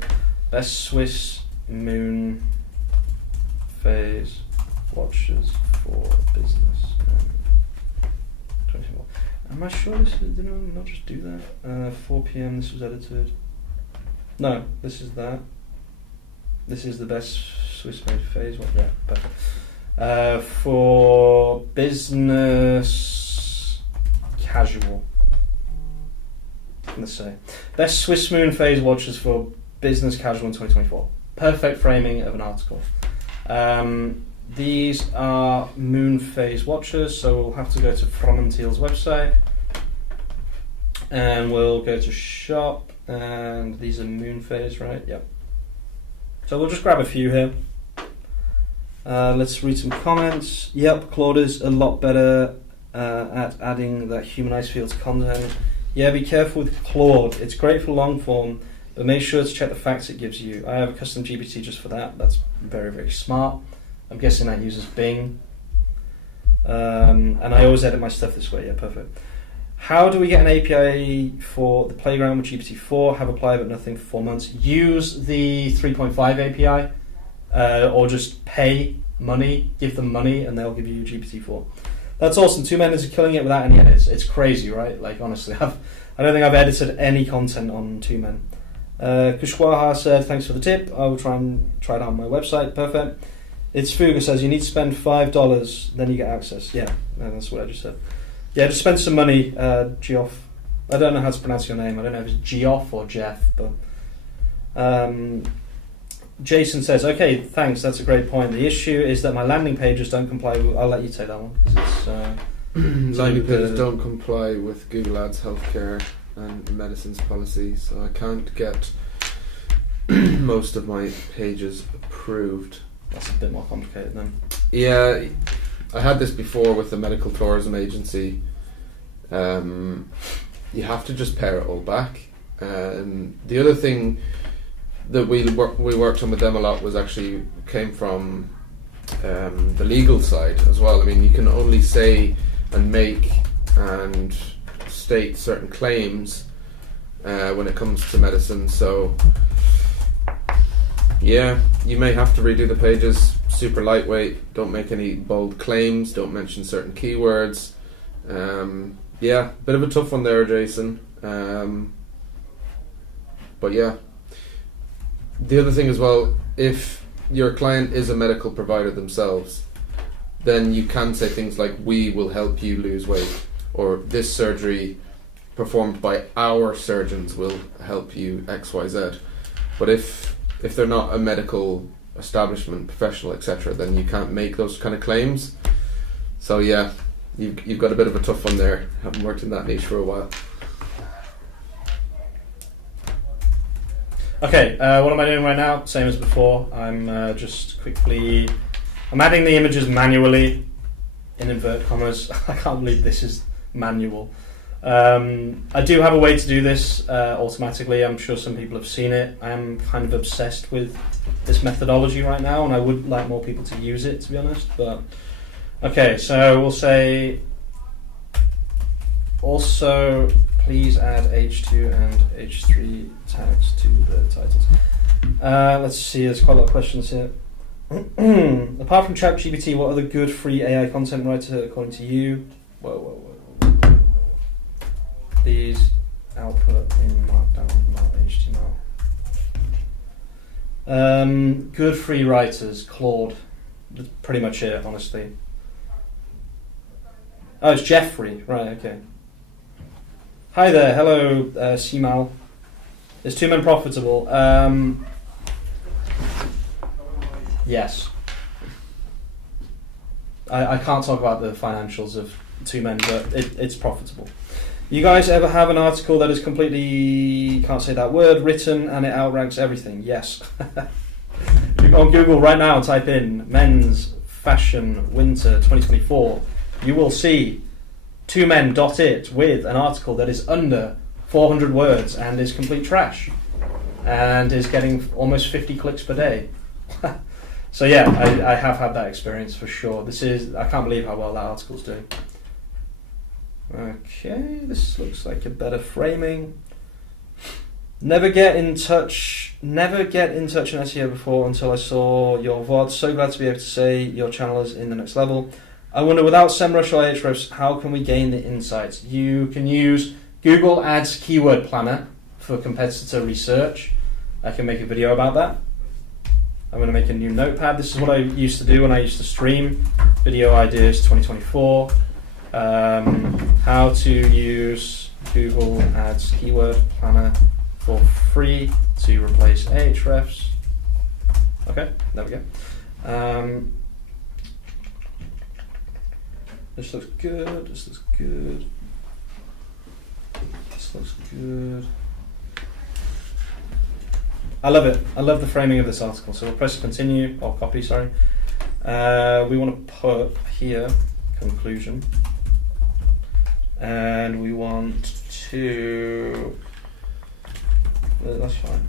Best Swiss moon phase watches for business. 24. Am I sure this is, did I not just do that? 4 p.m. this was edited. No, this is that. This is the best Swiss made phase. What? Yeah, perfect. For business casual. Let's say best Swiss moon phase watches for business casual in 2024. Perfect framing of an article. These are moon phase watches, so we'll have to go to Fromentil's website, and we'll go to shop, and these are moon phase, right? Yep. So we'll just grab a few here. Let's read some comments. Yep, Claude is a lot better at adding that humanized feel to content. Yeah, be careful with Claude. It's great for long form, but make sure to check the facts it gives you. I have a custom GPT just for that. That's very, very smart. I'm guessing that uses Bing. And I always edit my stuff this way. Yeah, perfect. How do we get an API for the playground with GPT-4? Have applied but nothing for 4 months. Use the 3.5 API or just pay money, give them money, and they'll give you GPT-4. That's awesome. 2 Men is killing it without any edits. It's crazy, right? Like, honestly, I don't think I've edited any content on 2 Men. Kushwaha said, thanks for the tip. I will try it out on my website. Perfect. It's Fuga says, you need to spend $5, then you get access. Yeah, that's what I just said. Yeah, just spend some money, Geoff. I don't know how to pronounce your name. I don't know if it's Geoff or Jeff, but Jason says, okay, thanks, that's a great point. The issue is that my landing pages don't comply with... I'll let you take that one. It's, landing pages don't comply with Google Ads healthcare and medicines policy, so I can't get most of my pages approved. That's a bit more complicated then. Yeah, I had this before with the medical tourism agency. You have to just pare it all back. The other thing that we worked on with them a lot came from the legal side as well. I mean, you can only say and make and state certain claims when it comes to medicine. So yeah, you may have to redo the pages. Super lightweight. Don't make any bold claims. Don't mention certain keywords. Yeah, bit of a tough one there, Jason. But yeah. The other thing as well, if your client is a medical provider themselves, then you can say things like, we will help you lose weight, or this surgery performed by our surgeons will help you XYZ. But if they're not a medical establishment, professional, etc., then you can't make those kind of claims. So yeah, you've got a bit of a tough one there. Haven't worked in that niche for a while. Okay, what am I doing right now? Same as before. I'm I'm adding the images manually, in invert commas. I can't believe this is manual. I do have a way to do this automatically. I'm sure some people have seen it. I am kind of obsessed with this methodology right now, and I would like more people to use it, to be honest. But okay, so we'll say also please add H2 and H3 tags to the titles. Let's see, there's quite a lot of questions here. Apart from ChatGPT, what other good free AI content writer according to you? Whoa. These output in Markdown, not HTML. Good free writers, Claude. That's pretty much it, honestly. Oh, it's Jeffrey. Right, okay. Hi there, hello, Simal. Is 2 Men profitable? Yes. I can't talk about the financials of 2 Men, but it's profitable. You guys ever have an article that is completely, can't say that word, written and it outranks everything? Yes. If you go on Google right now and type in men's fashion winter 2024, you will see 2men.it with an article that is under 400 words and is complete trash and is getting almost 50 clicks per day. So yeah, I have had that experience for sure. I can't believe how well that article's doing. Okay, this looks like a better framing. Never get in touch in SEO before until I saw your VOD. So glad to be able to say your channel is in the next level. I wonder, without SEMrush or Ahrefs, how can we gain the insights? You can use Google Ads Keyword Planner for competitor research. I can make a video about that. I'm going to make a new notepad. This is what I used to do when I used to stream Video Ideas 2024. How to use Google Ads Keyword Planner for free to replace Ahrefs. Okay, there we go. This looks good. This looks good. This looks good. I love it. I love the framing of this article. So we'll press continue, or copy, sorry. We want to put here, conclusion. And we want to... That's fine.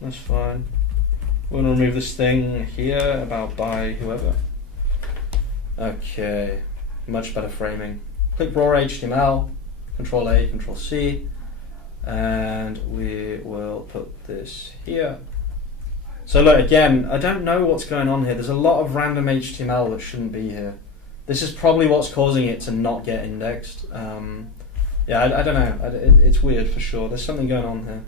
That's fine. We're going to remove this thing here about by whoever. Okay. Much better framing. Click raw HTML, Control A, Control C. And we will put this here. So look, again, I don't know what's going on here. There's a lot of random HTML that shouldn't be here. This is probably what's causing it to not get indexed. Yeah, I don't know. It's weird for sure. There's something going on here.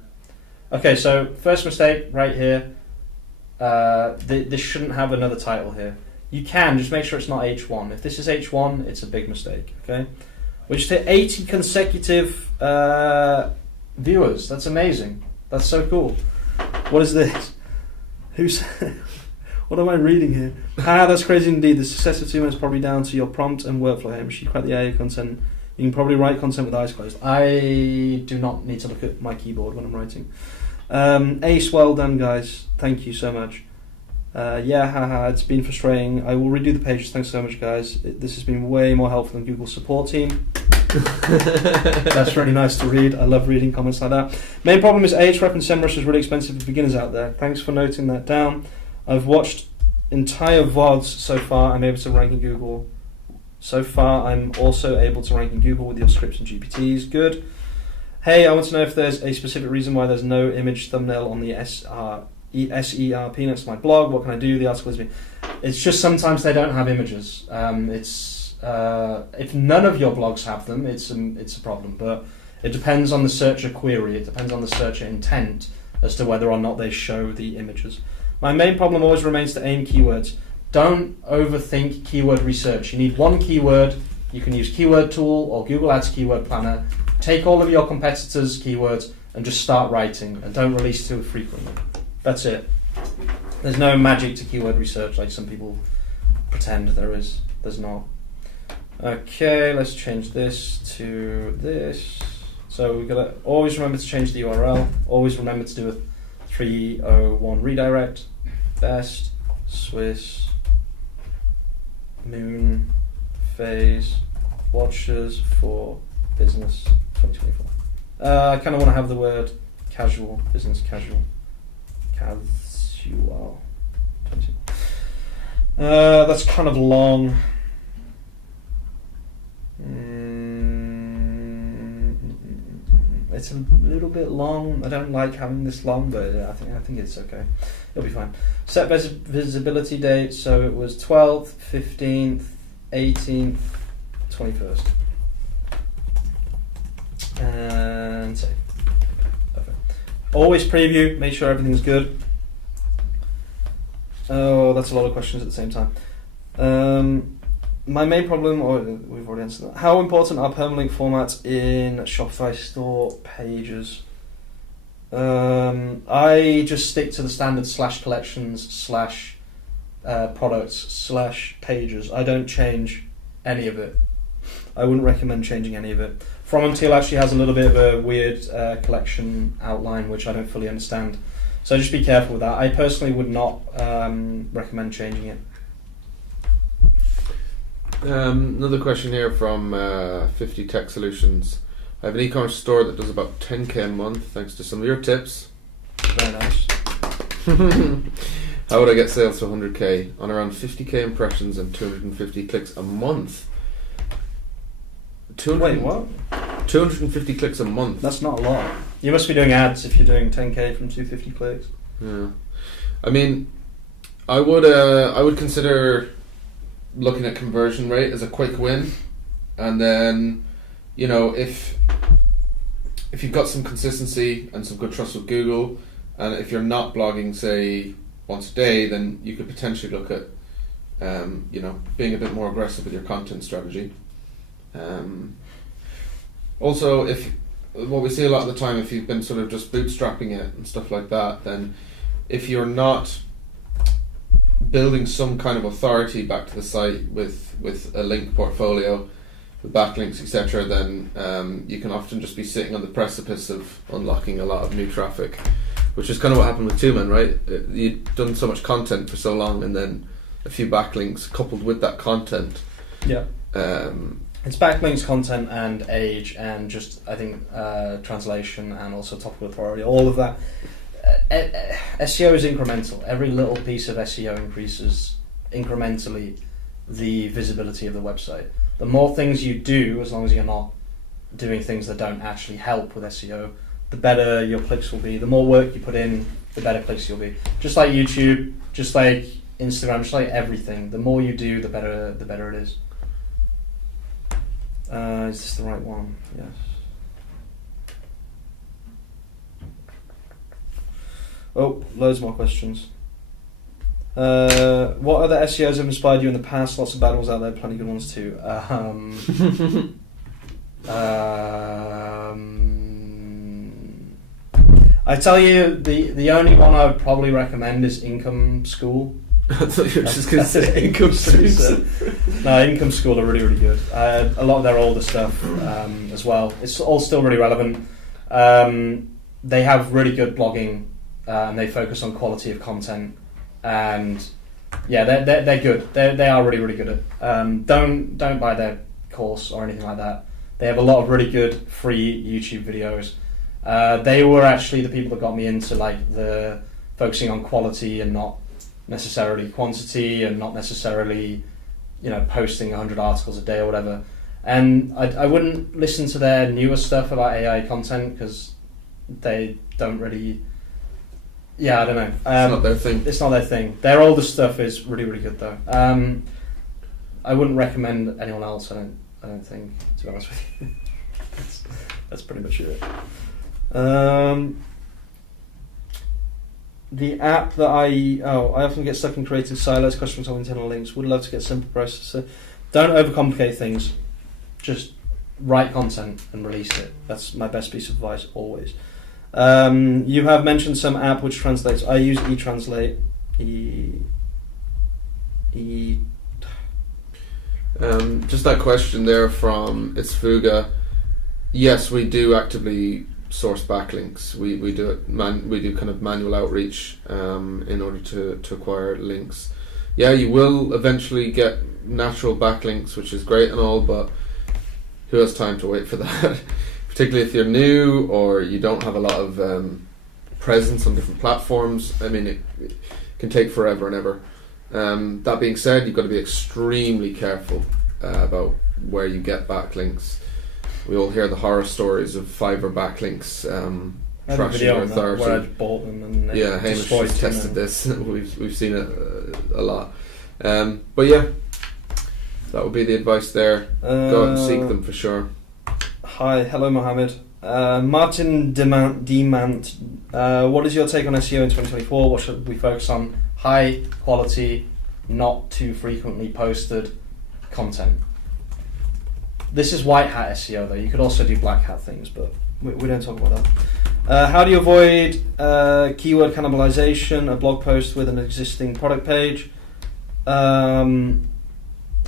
Okay, so first mistake right here. This shouldn't have another title here. You can, just make sure it's not H1. If this is H1, it's a big mistake, okay? We just hit 80 consecutive viewers. That's amazing. That's so cool. What is this? What am I reading here? That's crazy indeed. The success of 2 minutes is probably down to your prompt and workflow. Hamish, you crack the AI content. You can probably write content with eyes closed. I do not need to look at my keyboard when I'm writing. Ace, well done, guys. Thank you so much. Yeah, haha, it's been frustrating. I will redo the pages. Thanks so much, guys. This has been way more helpful than Google's support team. That's really nice to read. I love reading comments like that. Main problem is Ahrefs and SEMrush is really expensive for beginners out there. Thanks for noting that down. I've watched entire VODs so far. I'm able to rank in Google. So far, I'm also able to rank in Google with your scripts and GPTs. Good. Hey, I want to know if there's a specific reason why there's no image thumbnail on the SERP next to my blog. What can I do? The article is... It's just sometimes they don't have images. If none of your blogs have them, it's a problem. But it depends on the searcher query. It depends on the searcher intent as to whether or not they show the images. My main problem always remains to aim keywords. Don't overthink keyword research. You need one keyword. You can use Keyword Tool or Google Ads Keyword Planner. Take all of your competitors' keywords and just start writing, and don't release too frequently. That's it. There's no magic to keyword research like some people pretend there is. There's not. Okay, let's change this to this. So we've got to always remember to change the URL. Always remember to do a 301 redirect. Best Swiss Moon Phase Watches for Business 2024. I kind of want to have the word casual, business casual. Casual. That's kind of long. It's a little bit long. I don't like having this long, but I think it's okay. It'll be fine. Set visibility date. So it was 12th, 15th, 18th, 21st. And save. Perfect. Always preview. Make sure everything's good. Oh, that's a lot of questions at the same time. My main problem, or we've already answered that. How important are permalink formats in Shopify store pages? I just stick to the standard /collections /products /pages. I don't change any of it. I wouldn't recommend changing any of it. From Until actually has a little bit of a weird collection outline which I don't fully understand. So just be careful with that. I personally would not recommend changing it. Another question here from 50 Tech Solutions. I have an e-commerce store that does about 10k a month thanks to some of your tips. Very nice. How would I get sales to 100k on around 50k impressions and 250 clicks a month? Wait, what? 250 clicks a month. That's not a lot. You must be doing ads if you're doing 10k from 250 clicks. Yeah. I mean, I would consider looking at conversion rate as a quick win, and then, you know, if you've got some consistency and some good trust with Google, and if you're not blogging, say, once a day, then you could potentially look at, you know, being a bit more aggressive with your content strategy. Also, what we see a lot of the time, if you've been sort of just bootstrapping it and stuff like that, then if you're not building some kind of authority back to the site with a link portfolio, with backlinks, etc., then you can often just be sitting on the precipice of unlocking a lot of new traffic, which is kind of what happened with Two-Man, right? You'd done so much content for so long, and then a few backlinks coupled with that content. Yeah. It's backlinks, content, and age, and just, I think, translation, and also topical authority, all of that. SEO is incremental. Every little piece of SEO increases incrementally the visibility of the website. The more things you do, as long as you're not doing things that don't actually help with SEO, the better your clicks will be. The more work you put in, the better clicks you'll be. Just like YouTube, just like Instagram, just like everything. The more you do, the better it is. Is this the right one? Yes. Oh, loads more questions. What other SEOs have inspired you in the past? Lots of bad ones out there, plenty good ones too. I tell you, the only one I would probably recommend is Income School. I thought you were just going to say Income School. No, Income School are really, really good. A lot of their older stuff as well. It's all still really relevant. They have really good blogging, and they focus on quality of content. And yeah, they're good. They are really, really good at. Don't buy their course or anything like that. They have a lot of really good free YouTube videos. They were actually the people that got me into like the focusing on quality and not necessarily quantity, and not necessarily, you know, posting 100 articles a day or whatever. And I wouldn't listen to their newer stuff about AI content because they don't really. Yeah, I don't know. It's not their thing. It's not their thing. Their older stuff is really, really good though. I wouldn't recommend anyone else. I don't think, to be honest with you. That's pretty much it. The app that I often get stuck in creative silos, customers on internal links. Would love to get a simple process. Don't overcomplicate things. Just write content and release it. That's my best piece of advice always. You have mentioned some app which translates. I use eTranslate. Just that question there from It's Fuga. Yes, we do actively source backlinks. We do it. We do kind of manual outreach in order to acquire links. Yeah, you will eventually get natural backlinks, which is great and all, but who has time to wait for that? Particularly if you're new or you don't have a lot of presence on different platforms. I mean, it can take forever and ever. That being said, you've got to be extremely careful about where you get backlinks. We all hear the horror stories of Fiverr backlinks trashing their authority. Where I bought them and yeah, Hamish has tested this. We've seen it a lot. But yeah, that would be the advice there. Go out and seek them for sure. Hi, hello Mohammed. Martin Demant, what is your take on SEO in 2024? What should we focus on? High quality, not too frequently posted content. This is white hat SEO though. You could also do black hat things, but we don't talk about that. How do you avoid keyword cannibalization, a blog post with an existing product page?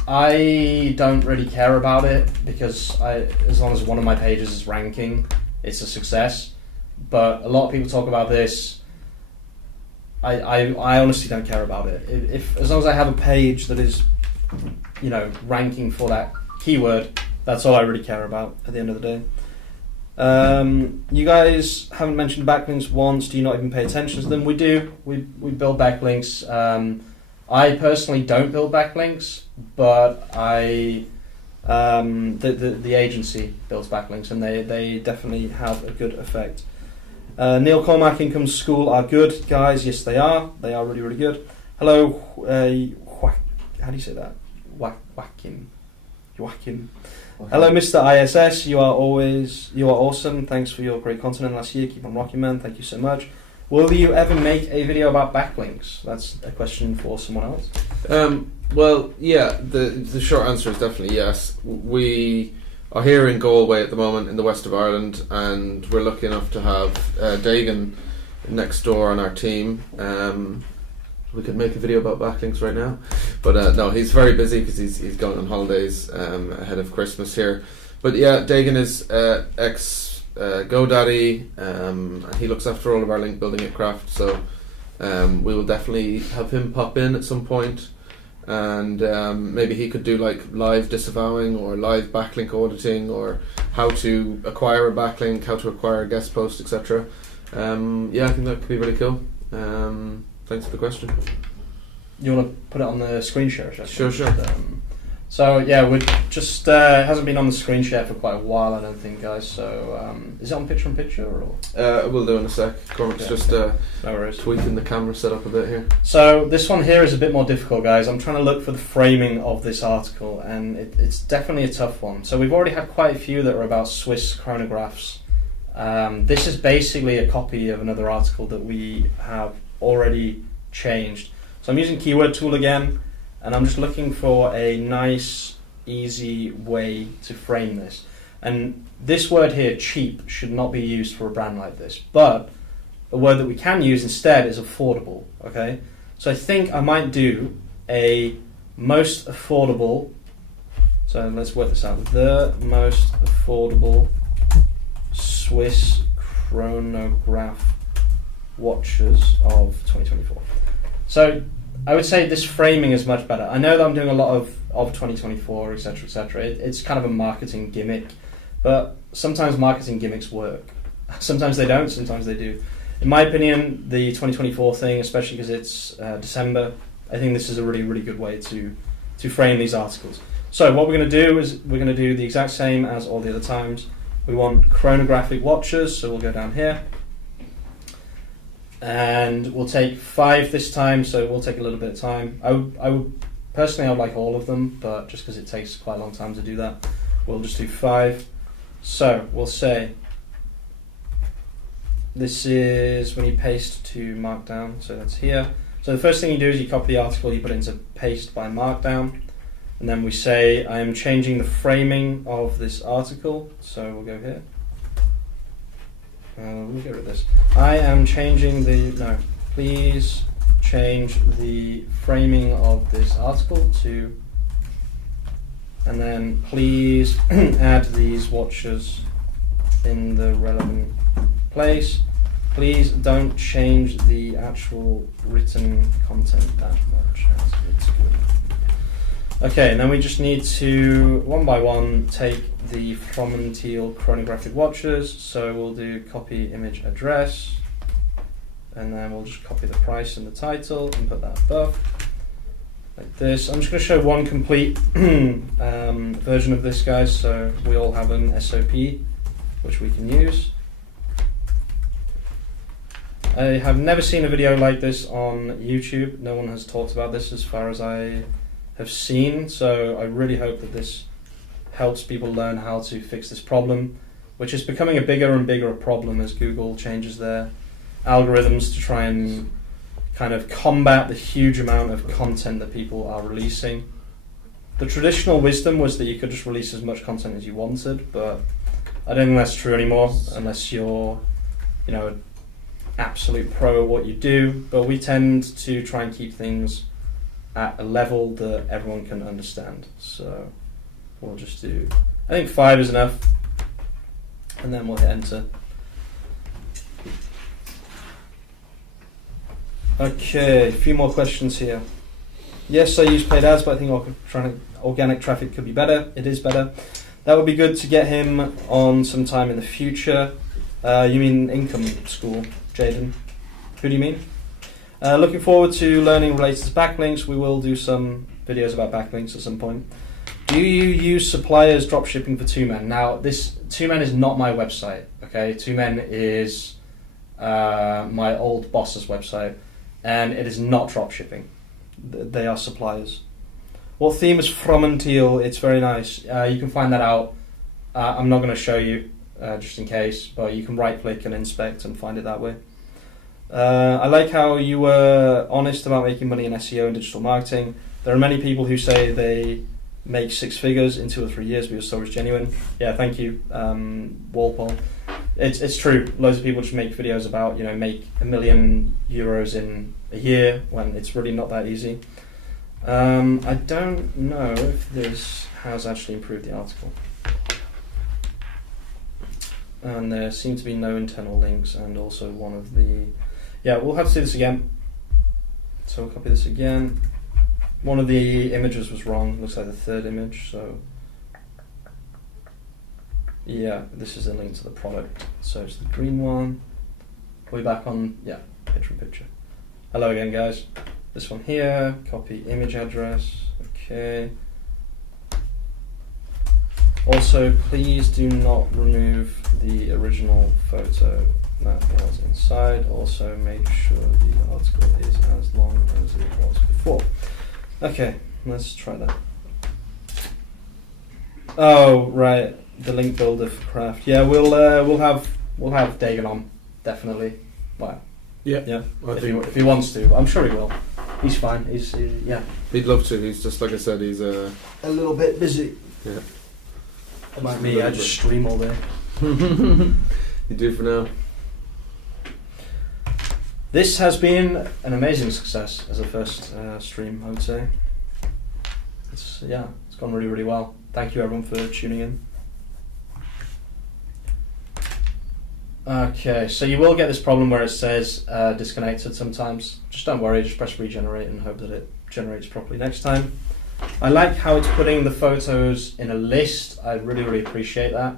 I don't really care about it because as long as one of my pages is ranking, it's a success. But a lot of people talk about this. I honestly don't care about it. If as long as I have a page that is, you know, ranking for that keyword, that's all I really care about at the end of the day. You guys haven't mentioned backlinks once. Do you not even pay attention to them? We do. We build backlinks. I personally don't build backlinks, but the agency builds backlinks, and they definitely have a good effect. Neil Cormack, Income School are good, guys. Yes, they are. They are really, really good. Hello, how do you say that? Joachim. Hello, Mr. ISS. You are awesome. Thanks for your great content last year. Keep on rocking, man. Thank you so much. Will you ever make a video about backlinks? That's a question for someone else. Well, yeah. The short answer is definitely yes. We are here in Galway at the moment in the west of Ireland, and we're lucky enough to have Dagan next door on our team. We could make a video about backlinks right now, but no, he's very busy because he's going on holidays ahead of Christmas here. But yeah, Dagan is ex GoDaddy. He looks after all of our link building at Craft, so we will definitely have him pop in at some point, and maybe he could do like live disavowing or live backlink auditing, or how to acquire a backlink, how to acquire a guest post, etc. Yeah, I think that could be really cool. Thanks for the question. You want to put it on the screen share? Sure. So yeah, we just hasn't been on the screen share for quite a while, I don't think, guys. So is it on picture or? We'll do in a sec. Cormac's just tweaking the camera setup a bit here. So this one here is a bit more difficult, guys. I'm trying to look for the framing of this article, and it's definitely a tough one. So we've already had quite a few that are about Swiss chronographs. This is basically a copy of another article that we have already changed. So I'm using Keyword Tool again, and I'm just looking for a nice, easy way to frame this. And this word here, cheap, should not be used for a brand like this, but a word that we can use instead is affordable, okay? So I think I might do a most affordable, so let's work this out, the most affordable Swiss chronograph watches of 2024. So I would say this framing is much better. I know that I'm doing a lot of 2024, etc. It's kind of a marketing gimmick, but sometimes marketing gimmicks work. Sometimes they don't, sometimes they do. In my opinion, the 2024 thing, especially because it's December, I think this is a really, really good way to frame these articles. So what we're going to do is we're going to do the exact same as all the other times. We want chronographic watches, so we'll go down here. And we'll take 5 this time, so it will take a little bit of time. I would personally, I would like all of them, but just because it takes quite a long time to do that, we'll just do 5. So we'll say this is when you paste to Markdown, so that's here. So the first thing you do is you copy the article, you put it into paste by Markdown, and then we say I am changing the framing of this article, so we'll go here. We'll get rid of this. I am changing please change the framing of this article to, and then please add these watches in the relevant place. Please don't change the actual written content that much. It's good. Okay, and then we just need to, one by one, take the Fromentil chronographic watches. So we'll do copy image address, and then we'll just copy the price and the title and put that above, like this. I'm just going to show one complete version of this, guys, so we all have an SOP which we can use. I have never seen a video like this on YouTube. No one has talked about this as far as I have seen, so I really hope that this helps people learn how to fix this problem, which is becoming a bigger and bigger problem as Google changes their algorithms to try and kind of combat the huge amount of content that people are releasing. The traditional wisdom was that you could just release as much content as you wanted, but I don't think that's true anymore unless you're, an absolute pro at what you do. But we tend to try and keep things at a level that everyone can understand. So we'll just do, I think 5 is enough, and then we'll hit enter. Okay, a few more questions here. Yes, I use paid ads, but I think organic traffic could be better. It is better. That would be good to get him on sometime in the future. You mean income school, Jaden? Who do you mean? Looking forward to learning related to backlinks. We will do some videos about backlinks at some point. Do you use suppliers dropshipping for 2Men? Now, this 2Men is not my website. Okay, 2Men is my old boss's website, and it is not dropshipping. They are suppliers. What theme is From and Teal? It's very nice. You can find that out. I'm not going to show you, just in case, but you can right-click and inspect and find it that way. I like how you were honest about making money in SEO and digital marketing. There are many people who say they make 6 figures in 2 or 3 years, but your story is genuine. Yeah, thank you, Walpole. It's true. Loads of people just make videos about, make €1 million in a year when it's really not that easy. I don't know if this has actually improved the article. And there seem to be no internal links, and also one of the... Yeah, we'll have to do this again. So we'll copy this again. One of the images was wrong. Looks like the third image, so... Yeah, this is the link to the product. So it's the green one. We'll be back on, picture. Hello again, guys. This one here, copy image address. Okay. Also, please do not remove the original photo that was inside. Also, make sure the article is as long as it was before. Okay, let's try that. Oh, right. The link builder for Craft. Yeah, we'll have Dagan on, definitely. Wow. Yeah. If he wants to, I'm sure he will. He's fine. He'd love to. He's just like I said. He's a little bit busy. Yeah. Like me, I just stream all day. You do for now. This has been an amazing success as a first stream, I would say. It's gone really, really well. Thank you everyone for tuning in. Okay, so you will get this problem where it says disconnected sometimes. Just don't worry, just press regenerate and hope that it generates properly next time. I like how it's putting the photos in a list. I really, really appreciate that.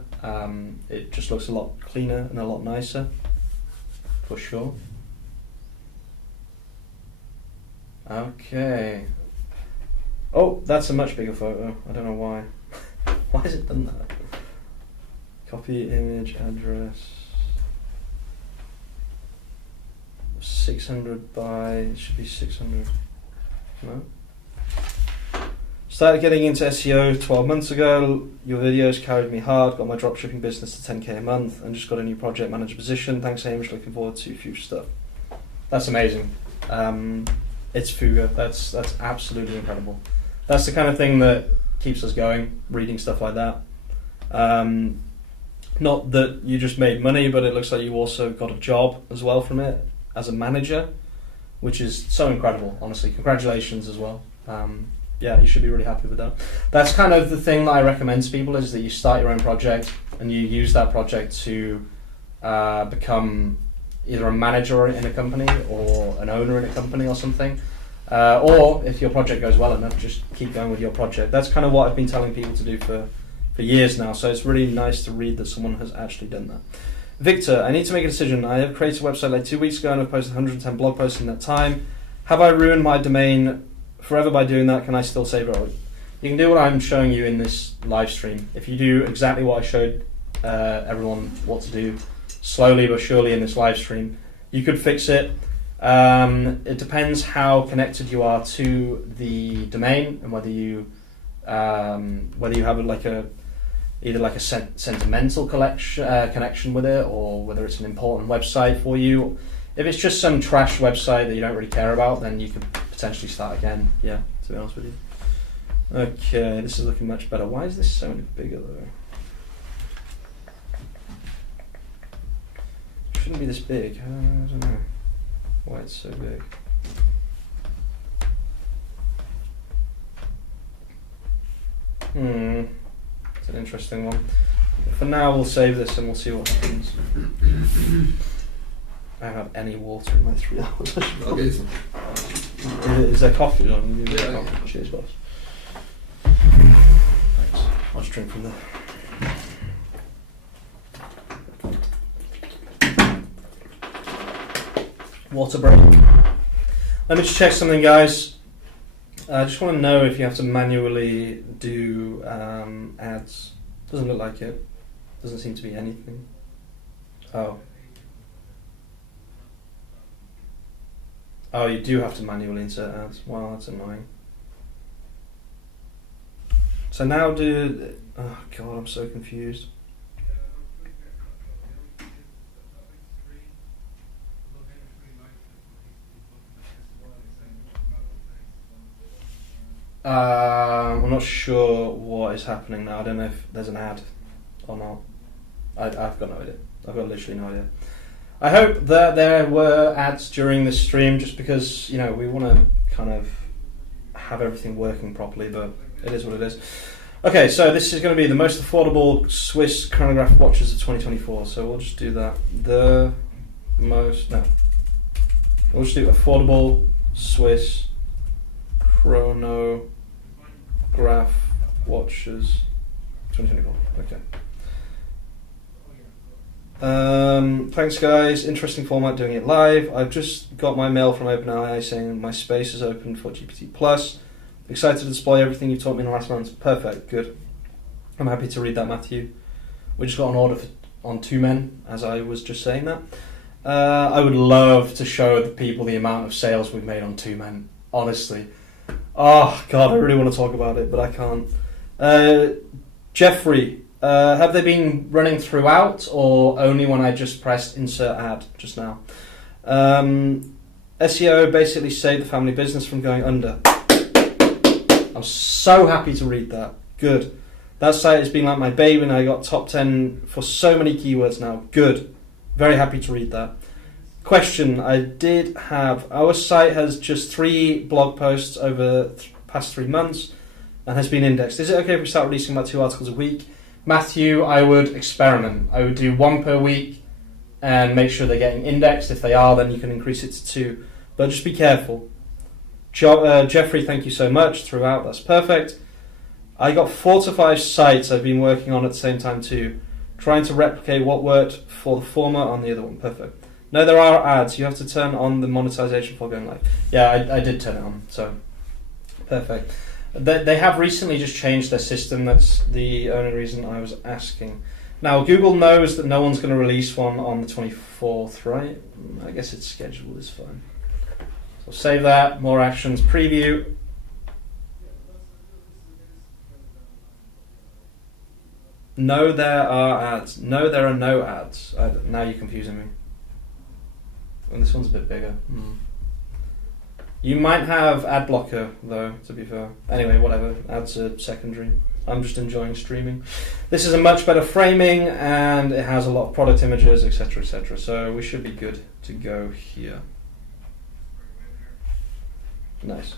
It just looks a lot cleaner and a lot nicer, for sure. Okay. Oh, that's a much bigger photo. I don't know why. Why has it done that? Copy image address. 600 by, it should be 600. No? Started getting into SEO 12 months ago. Your videos carried me hard. Got my dropshipping business to 10k a month and just got a new project manager position. Thanks, Hamish. Looking forward to future stuff. That's amazing. It's Fuga. That's absolutely incredible. That's the kind of thing that keeps us going, reading stuff like that. Not that you just made money, but it looks like you also got a job as well from it as a manager, which is so incredible, honestly. Congratulations as well. You should be really happy with that. That's kind of the thing that I recommend to people, is that you start your own project and you use that project to become either a manager in a company or an owner in a company or something. Or if your project goes well enough, just keep going with your project. That's kind of what I've been telling people to do for years now, so it's really nice to read that someone has actually done that. Victor, I need to make a decision. I have created a website like 2 weeks ago and I've posted 110 blog posts in that time. Have I ruined my domain forever by doing that? Can I still save it? You can do what I'm showing you in this live stream. If you do exactly what I showed everyone what to do, slowly but surely in this live stream, you could fix it. It depends how connected you are to the domain and whether you have either a sentimental connection with it, or whether it's an important website for you. If it's just some trash website that you don't really care about, then you could potentially start again. Yeah, to be honest with you. Okay, this is looking much better. Why is this so much bigger though? It shouldn't be this big. I don't know why it's so big. It's an interesting one. For now, we'll save this and we'll see what happens. I don't have any water in my 3 hours. I'll get some. Is there coffee on? Yeah. Coffee. Cheers, boss. Thanks. I'll just drink from there. Water break. Let me just check something, guys. I just want to know if you have to manually do ads. Doesn't look like it. Doesn't seem to be anything. Oh, you do have to manually insert ads. Wow, that's annoying. So now oh god, I'm so confused. I'm not sure what is happening now. I don't know if there's an ad or not. I've got no idea. I've got literally no idea. I hope that there were ads during this stream, just because, you know, we want to kind of have everything working properly, but it is what it is. Okay, so this is going to be the most affordable Swiss chronograph watches of 2024, so we'll just do that. We'll just do affordable Swiss chronograph watches 2024. Okay. Thanks guys, interesting format doing it live. I've just got my mail from OpenAI saying my space is open for GPT Plus. Excited to display everything you taught me in the last month. Perfect, good. I'm happy to read that, Matthew. We just got an order on 2 men, as I was just saying that. I would love to show the people the amount of sales we've made on 2 men, honestly. Oh god, I really want to talk about it, but I can't. Jeffrey, have they been running throughout, or only when I just pressed insert ad just now? SEO basically saved the family business from going under. I'm so happy to read that. Good. That site has been like my baby, and I got top 10 for so many keywords now. Good. Very happy to read that. Question, our site has just 3 blog posts over the past 3 months and has been indexed. Is it okay if we start releasing about 2 articles a week? Matthew, I would experiment. I would do 1 per week and make sure they're getting indexed. If they are, then you can increase it to 2. But just be careful. Jeffrey, thank you so much. Throughout, that's perfect. I got 4 to 5 sites I've been working on at the same time too, trying to replicate what worked for the former on the other one. Perfect. No, there are ads. You have to turn on the monetization before going live. Yeah, I did turn it on, so perfect. They have recently just changed their system. That's the only reason I was asking. Now, Google knows that no one's going to release one on the 24th, right? I guess it's scheduled, it's fine. So save that, more actions, preview. No, there are ads. No, there are no ads. Now you're confusing me. And this one's a bit bigger. You might have ad blocker, though, to be fair. Anyway, whatever. Ads are secondary. I'm just enjoying streaming. This is a much better framing, and it has a lot of product images, etc., etc. So we should be good to go here. Nice.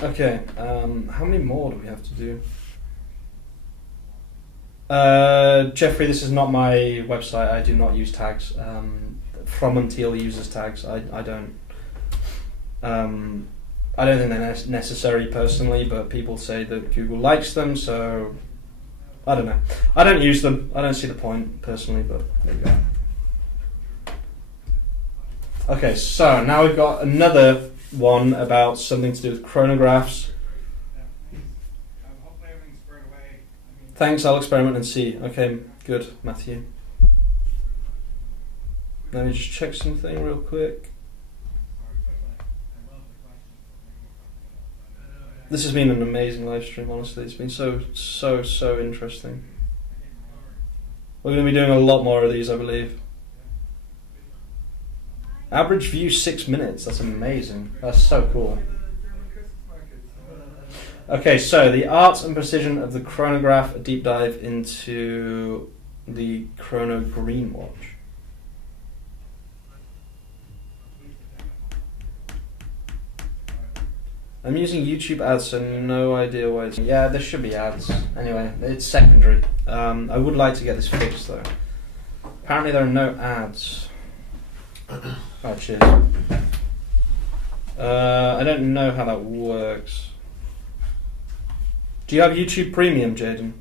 Okay, how many more do we have to do? Jeffrey, this is not my website. I do not use tags. From Until uses tags. I don't. I don't think they're necessary personally, but people say that Google likes them, so I don't know. I don't use them. I don't see the point personally, but there you go. Okay, so now we've got another one about something to do with chronographs. Thanks, I'll experiment and see. Okay, good, Matthew. Let me just check something real quick. This has been an amazing live stream, honestly. It's been so interesting. We're going to be doing a lot more of these, I believe. Average view 6 minutes. That's amazing. That's so cool. Okay, so the art and precision of the chronograph, a deep dive into the Chrono Green watch. I'm using YouTube ads, so no idea why it's... Yeah, there should be ads. Anyway, it's secondary. I would like to get this fixed, though. Apparently there are no ads. Oh, cheers. I don't know how that works. Do you have YouTube Premium, Jaden?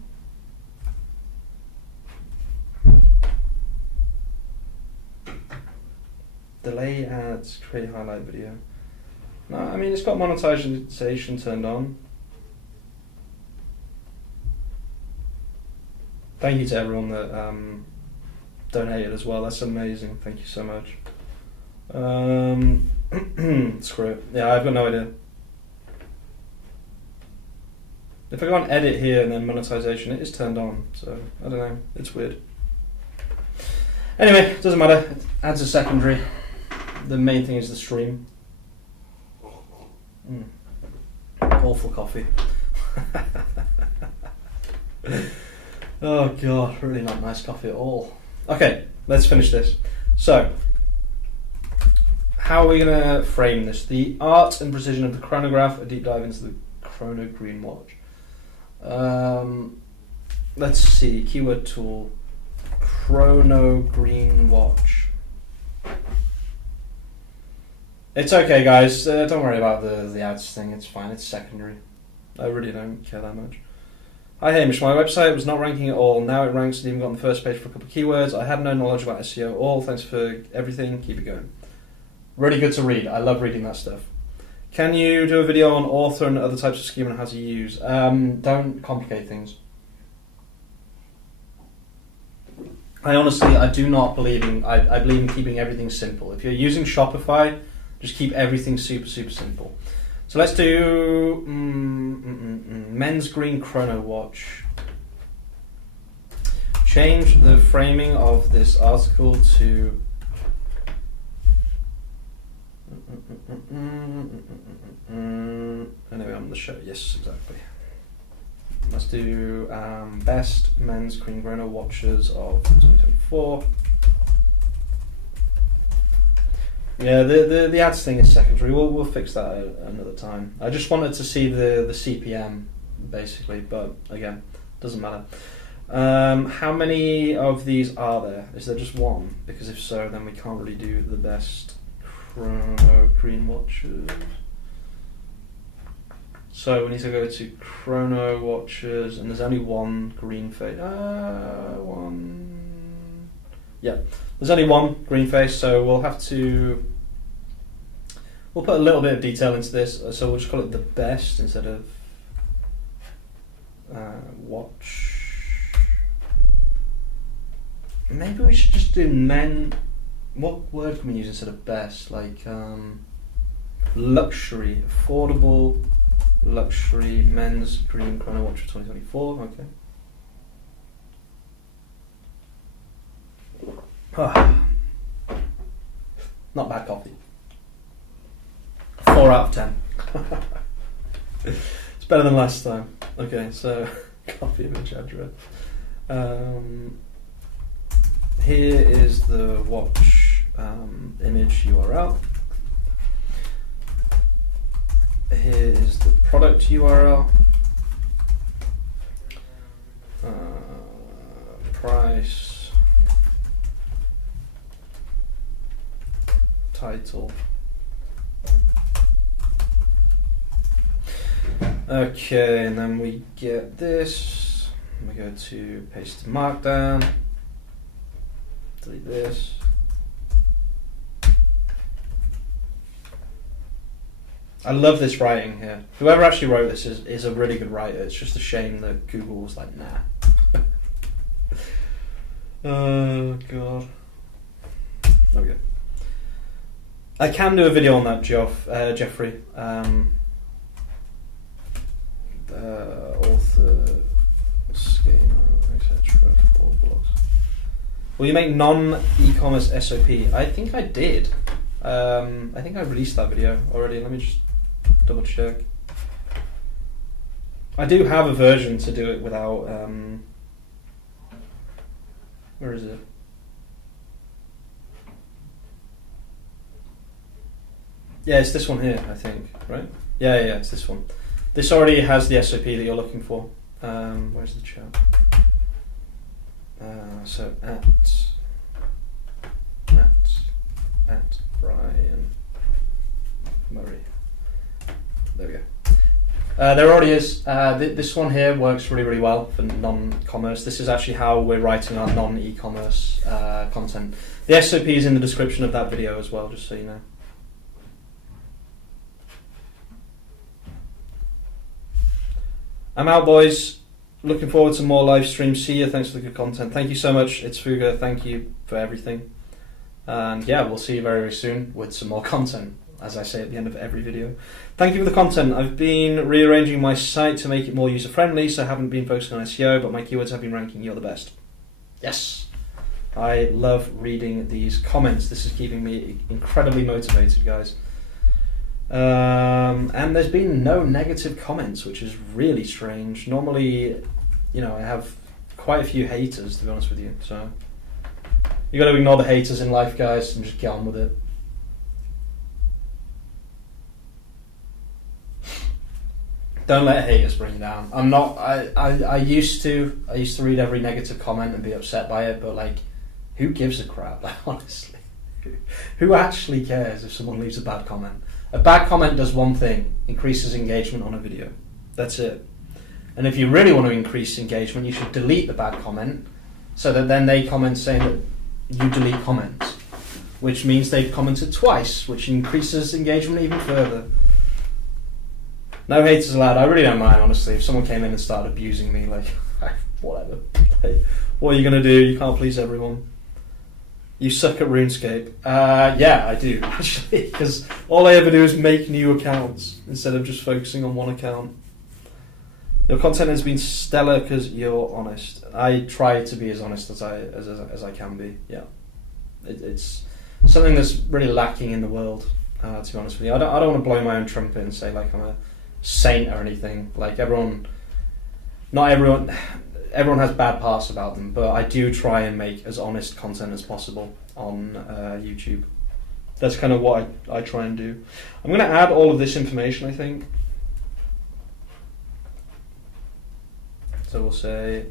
Delay ads, create highlight video. No, I mean, it's got monetization turned on. Thank you to everyone that donated as well. That's amazing. Thank you so much. Screw it. Yeah, I've got no idea. If I go on edit here and then monetization, it is turned on. So I don't know. It's weird. Anyway, doesn't matter. It adds a secondary. The main thing is the stream. Awful coffee. Oh god, really not nice coffee at all. Okay, let's finish this. So, how are we going to frame this? The art and precision of the chronograph, a deep dive into the chrono green watch. Let's see, keyword tool, chrono green watch. It's okay, guys. Don't worry about the ads thing. It's fine. It's secondary. I really don't care that much. Hi Hamish, my website was not ranking at all. Now it ranks and even got on the first page for a couple of keywords. I had no knowledge about SEO at all. Thanks for everything. Keep it going. Really good to read. I love reading that stuff. Can you do a video on author and other types of schema and how to use? Don't complicate things. I do not believe in... I believe in keeping everything simple. If you're using Shopify, just keep everything super, super simple. So let's do men's green chrono watch. Change the framing of this article to anyway on the show. Yes, exactly. Let's do best men's green chrono watches of 2024. Yeah, the ads thing is secondary. We'll fix that another time. I just wanted to see the CPM basically, but again, doesn't matter. How many of these are there? Is there just one? Because if so, then we can't really do the best chrono green watches. So we need to go to chrono watches, and there's only one green face. One. Yeah. There's only one green face, so we'll put a little bit of detail into this, so we'll just call it the best instead of watch. Maybe we should just do men. What word can we use instead of best? Like luxury, affordable, luxury men's green chrono watch for 2024. Okay. Not bad coffee. 4 out of 10. It's better than last time. Okay, so coffee image address. Here is the watch image URL. Here is the product URL. Price. Title. Okay, and then we get this. We go to paste to markdown. Delete this. I love this writing here. Whoever actually wrote this is a really good writer. It's just a shame that Google was like, nah. Oh god. Okay. I can do a video on that, Jeffrey. Author, schema, etc. for blogs. Will you make non-e-commerce SOP? I think I did. I think I released that video already. Let me just double check. I do have a version to do it without. Where is it? Yeah, it's this one here, I think, right? Yeah, it's this one. This already has the SOP that you're looking for. Where's the chat? So at Brian Murray. There we go. There already is. This one here works really, really well for non-commerce. This is actually how we're writing our non-e-commerce content. The SOP is in the description of that video as well, just so you know. I'm out, boys. Looking forward to more live streams. See you. Thanks for the good content. Thank you so much. It's Fuga. Thank you for everything. And yeah, we'll see you very, very soon with some more content. as I say at the end of every video. Thank you for the content. I've been rearranging my site to make it more user-friendly, so I haven't been focusing on SEO, but my keywords have been ranking. You're the best. Yes. I love reading these comments. This is keeping me incredibly motivated, guys. And there's been no negative comments, which is really strange. Normally, you know, I have quite a few haters, to be honest with you. So you got to ignore the haters in life, guys, and just get on with it. Don't let haters bring you down. I'm not. I used to read every negative comment and be upset by it, but like, who gives a crap? Like, honestly, who actually cares if someone leaves a bad comment? A bad comment does one thing: increases engagement on a video. That's it. And if you really want to increase engagement, you should delete the bad comment, so that then they comment saying that you delete comments, which means they've commented twice, which increases engagement even further. No haters allowed. I really don't mind, honestly. If someone came in and started abusing me, like, whatever. Like, what are you going to do? You can't please everyone. You suck at RuneScape. Yeah, I do, actually, because all I ever do is make new accounts instead of just focusing on one account. Your content has been stellar because you're honest. I try to be as honest as I can be. Yeah, it's something that's really lacking in the world. To be honest with you, I don't want to blow my own trumpet and say like I'm a saint or anything. Like not everyone has bad parts about them, but I do try and make as honest content as possible on YouTube. That's kind of what I try and do. I'm going to add all of this information, I think. So we'll say,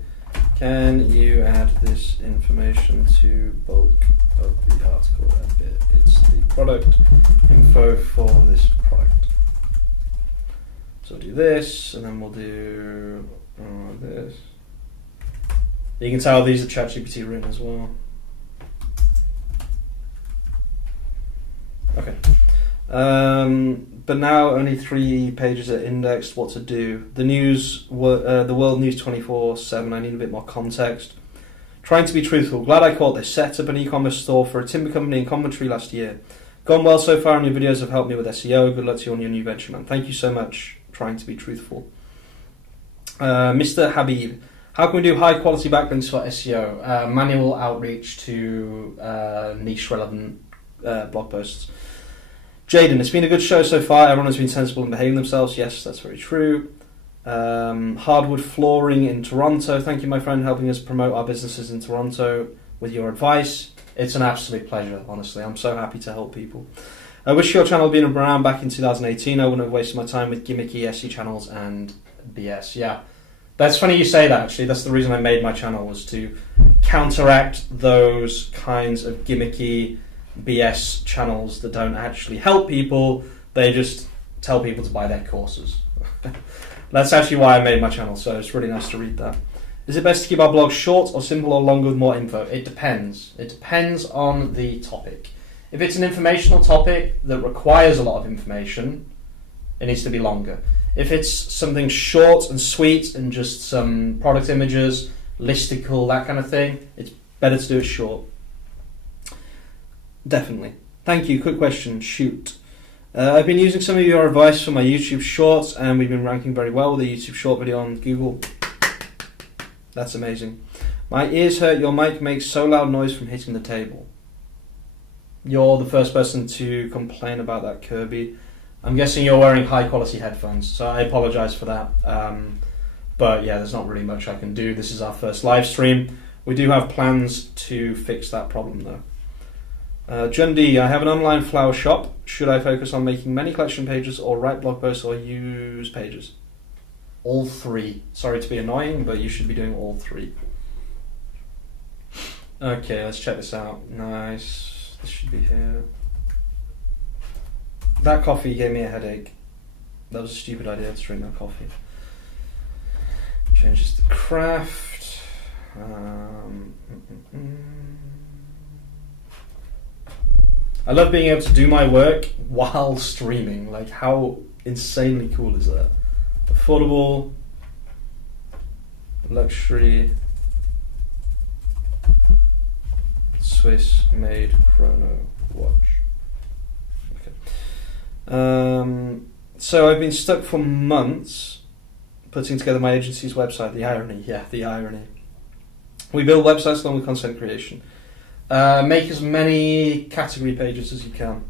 can you add this information to bulk of the article edit? It's the product info for this product. So we'll do this, and then we'll do this. You can tell these are ChatGPT written as well. Okay. But now only 3 pages are indexed. What to do? The news, the World News 24/7. I need a bit more context. Trying to be truthful. Glad I caught this. Set up an e-commerce store for a timber company in Coventry last year. Gone well so far, and your videos have helped me with SEO. Good luck to you on your new venture, man. Thank you so much. Trying to be truthful. Mr. Habib. How can we do high quality backlinks for SEO? Manual outreach to niche relevant blog posts. Jaden, it's been a good show so far. Everyone has been sensible and behaving themselves. Yes, that's very true. Hardwood flooring in Toronto. Thank you, my friend, helping us promote our businesses in Toronto with your advice. It's an absolute pleasure, honestly. I'm so happy to help people. I wish your channel had been around back in 2018. I wouldn't have wasted my time with gimmicky SE channels and BS. Yeah, that's funny you say that, actually. That's the reason I made my channel, was to counteract those kinds of gimmicky BS channels that don't actually help people. They just tell people to buy their courses. That's actually why I made my channel, so it's really nice to read that. Is it best to keep our blog short or simple or longer with more info? It depends. It depends on the topic. If it's an informational topic that requires a lot of information, it needs to be longer. If it's something short and sweet and just some product images, listicle, that kind of thing, it's better to do it short. Definitely. Thank you. Quick question. Shoot. I've been using some of your advice for my YouTube shorts, and we've been ranking very well with the YouTube short video on Google. That's amazing. My ears hurt. Your mic makes so loud noise from hitting the table. You're the first person to complain about that, Kirby. I'm guessing you're wearing high quality headphones, so I apologize for that. But yeah, there's not really much I can do. This is our first live stream. We do have plans to fix that problem though. Jundy, I have an online flower shop. Should I focus on making many collection pages or write blog posts or use pages? All 3. Sorry to be annoying, but you should be doing all 3. Okay, let's check this out. Nice. This should be here. That coffee gave me a headache. That was a stupid idea to drink that coffee. Changes to craft. I love being able to do my work while streaming. Like, how insanely cool is that? Affordable, luxury, Swiss-made chrono watch. Okay. So I've been stuck for months putting together my agency's website. The irony, the irony. We build websites along with content creation. Make as many category pages as you can.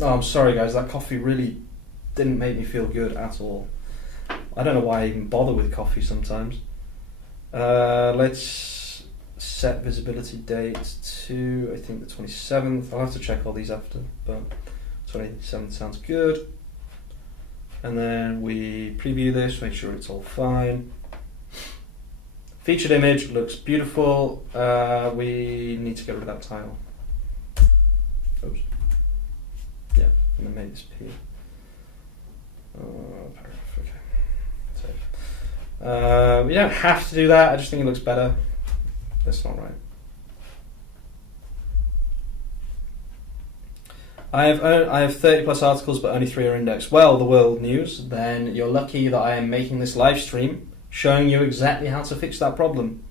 Oh, I'm sorry guys, that coffee really didn't make me feel good at all. I don't know why I even bother with coffee sometimes. Let's set visibility date to, I think, the 27th. I'll have to check all these after, but 27th sounds good. And then we preview this, make sure it's all fine. Featured image looks beautiful. We need to get rid of that title. Oops. Yeah, I'm gonna make this P. Paragraph, okay. Save. We don't have to do that, I just think it looks better. That's not right. I have 30 plus articles, but only 3 are indexed. Well, the world news, then you're lucky that I am making this live stream showing you exactly how to fix that problem.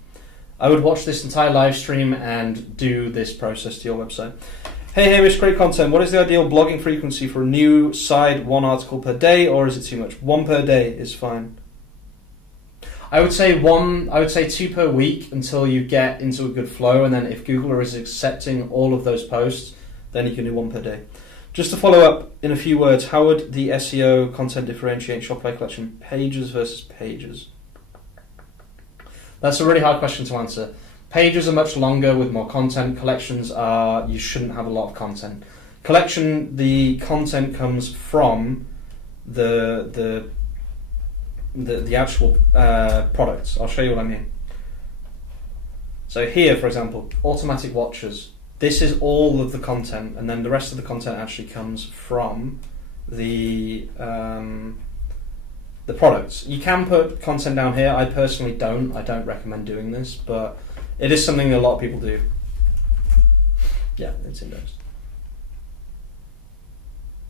I would watch this entire live stream and do this process to your website. Hey Hamish, great content. What is the ideal blogging frequency for a new site? 1 article per day, or is it too much? 1 per day is fine. I would say 2 per week until you get into a good flow, and then if Google is accepting all of those posts, then you can do 1 per day. Just to follow up in a few words, how would the SEO content differentiate Shopify collection pages versus pages? That's a really hard question to answer. Pages are much longer with more content. Collections are, you shouldn't have a lot of content. Collection, the content comes from the actual products. I'll show you what I mean. So here, for example, automatic watches. This is all of the content, and then the rest of the content actually comes from the products. You can put content down here. I personally don't. I don't recommend doing this, but it is something that a lot of people do. Yeah, it's indexed.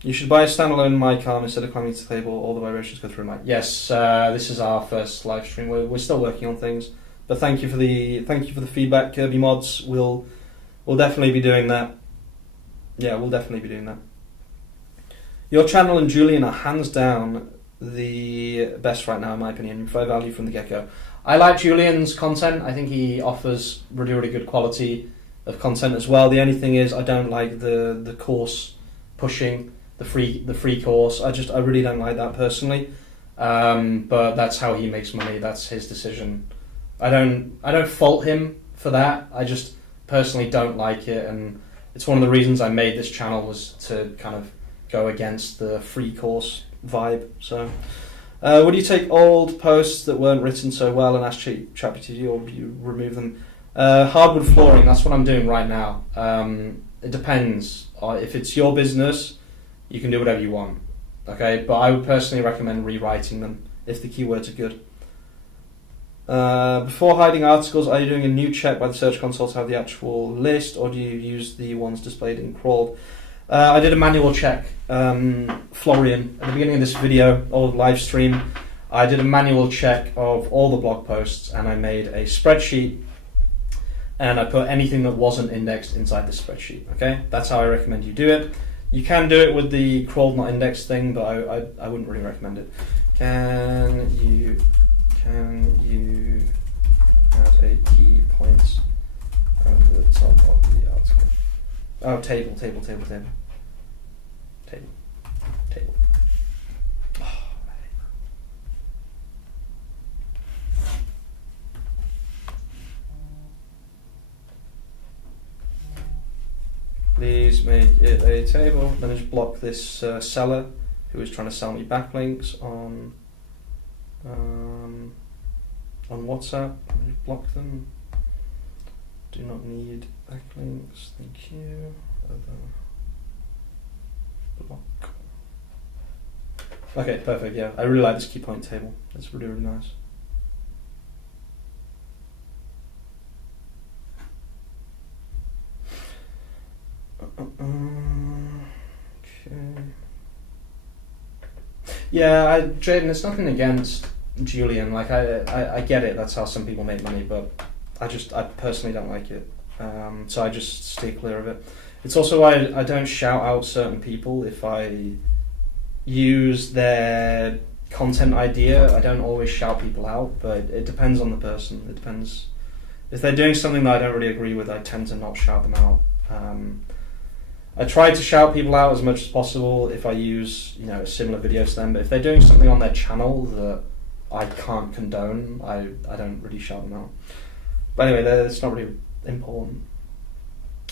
You should buy a standalone mic arm instead of climbing to the table. All the vibrations go through a mic. Yes, this is our first live stream. We're still working on things, but thank you for the feedback, Kirby Mods. We'll definitely be doing that. Yeah, we'll definitely be doing that. Your channel and Julian are hands down the best right now, in my opinion. For value from the get-go. I like Julian's content. I think he offers really, really good quality of content as well. The only thing is, I don't like the course pushing, the free course. I really don't like that personally. But that's how he makes money. That's his decision. I don't fault him for that. I just personally don't like it, and it's one of the reasons I made this channel was to kind of go against the free course vibe. So, would you take old posts that weren't written so well and ask ChatGPT, or would you remove them? Hardwood flooring, that's what I'm doing right now. It depends. If it's your business, you can do whatever you want. Okay, but I would personally recommend rewriting them if the keywords are good. Before hiding articles, are you doing a new check by the Search Console to have the actual list, or do you use the ones displayed in crawled? I did a manual check, Florian, at the beginning of this video or live stream. I did a manual check of all the blog posts, and I made a spreadsheet, and I put anything that wasn't indexed inside the spreadsheet. Okay, that's how I recommend you do it. You can do it with the crawled not indexed thing, but I wouldn't really recommend it. Can you add a key points at the top of the article? Oh, table. Oh, please make it a table. Let me just block this seller who is trying to sell me backlinks on WhatsApp. Let me block them. Do not need backlinks. Thank you. Block. Okay, perfect. Yeah, I really like this key point table. It's really, really nice. Okay. Yeah, Jaden, it's nothing against Julian. Like, I get it. That's how some people make money, but I personally don't like it. So I just stay clear of it. It's also why I don't shout out certain people if I use their content idea. I don't always shout people out, but it depends on the person. It depends. If they're doing something that I don't really agree with, I tend to not shout them out. I try to shout people out as much as possible if I use, a similar video to them. But if they're doing something on their channel that I can't condone, I don't really shout them out. But anyway, it's not really important.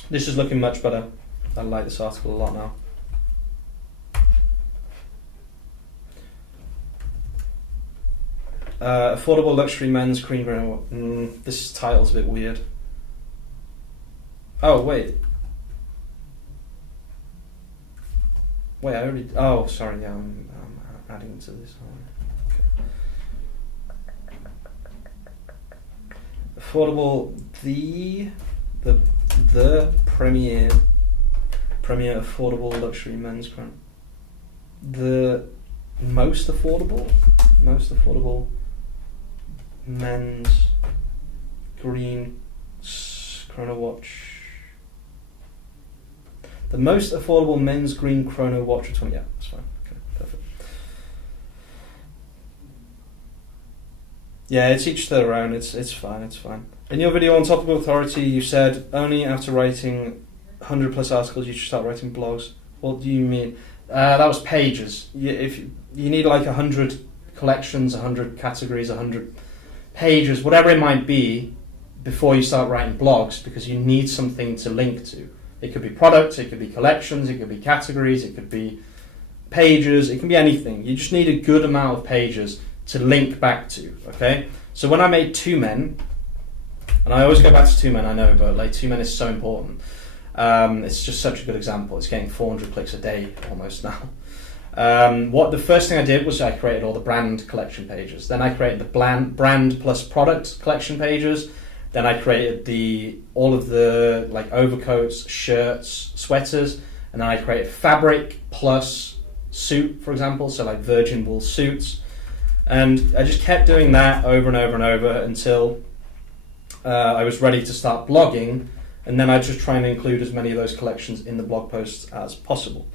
This is looking much better. I like this article a lot now. Affordable luxury men's cream grain. This title's a bit weird. Oh wait, I already. Oh, sorry. Yeah, I'm adding to this. Okay. Affordable. The premier affordable luxury men's crown. The most affordable men's green chrono watch. The most affordable men's green chrono watch for 20. Yeah, that's fine. Okay, perfect. Yeah, it's each their own. It's fine. It's fine. In your video on topical authority, you said only after writing 100 plus articles you should start writing blogs. What do you mean? That was pages. If you need like 100 collections, 100 categories, 100 pages, whatever it might be, before you start writing blogs, because you need something to link to. It could be products, it could be collections, it could be categories, it could be pages, it can be anything. You just need a good amount of pages to link back to, okay? So when I made Two Men, and I always go back to Two Men, I know, but like Two Men is so important. It's just such a good example. It's getting 400 clicks a day almost now. The first thing I did was I created all the brand collection pages. Then I created the brand plus product collection pages. Then I created all of the like overcoats, shirts, sweaters, and then I created fabric plus suit, for example, so like virgin wool suits. And I just kept doing that over and over and over until I was ready to start blogging, and then I just try and include as many of those collections in the blog posts as possible.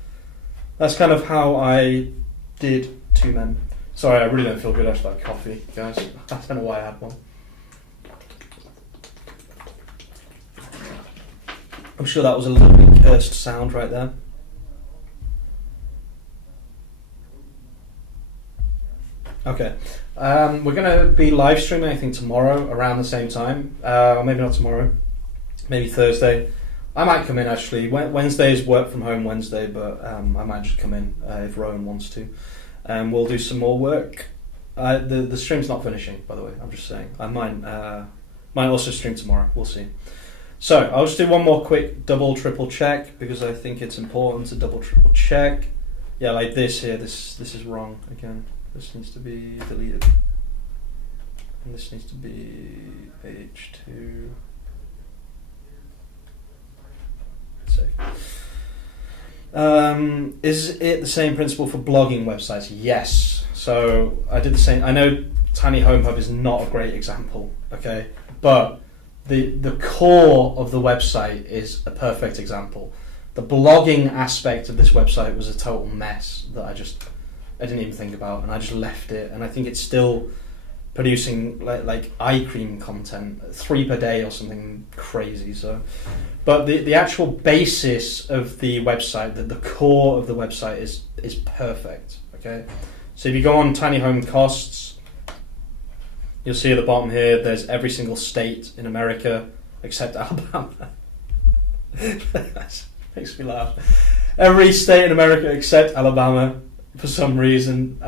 That's kind of how I did Two Men. Sorry, I really don't feel good after that coffee, guys. I don't know why I had one. I'm sure that was a lovely cursed sound right there. Okay. We're going to be live streaming, I think, tomorrow around the same time. Or maybe not tomorrow. Maybe Thursday. I might come in, actually. Wednesday is work from home Wednesday, but I might just come in if Rowan wants to. We'll do some more work. The stream's not finishing, by the way. I'm just saying. I might also stream tomorrow. We'll see. So I'll just do one more quick double, triple check because I think it's important to double, triple check. Yeah, like this here. This is wrong again. This needs to be deleted. And this needs to be H2. Save. Is it the same principle for blogging websites? Yes. So I did the same. I know Tiny Home Hub is not a great example, okay, but the core of the website is a perfect example. The blogging aspect of this website was a total mess that I didn't even think about, and I just left it, and I think it's still producing like eye cream content, 3 per day or something crazy. So, but the actual basis of the website, the core of the website is perfect. Okay, so if you go on Tiny Home Costs, you'll see at the bottom here, there's every single state in America except Alabama. That makes me laugh. Every state in America except Alabama for some reason.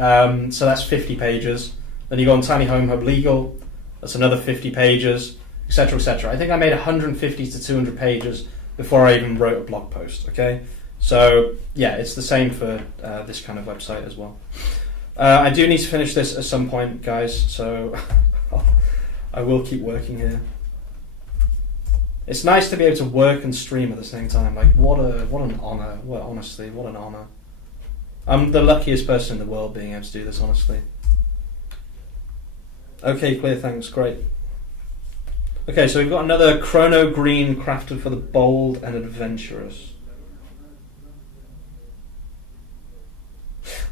So that's 50 pages. Then you go on Tiny Home Hub Legal, that's another 50 pages, etc., etc. I think I made 150 to 200 pages before I even wrote a blog post, okay? So, yeah, it's the same for this kind of website as well. I do need to finish this at some point, guys, so I will keep working here. It's nice to be able to work and stream at the same time. Like, what an honour. Well, honestly, what an honour. I'm the luckiest person in the world being able to do this, honestly. Okay, clear, thanks, great. Okay, so we've got another chrono green crafted for the bold and adventurous.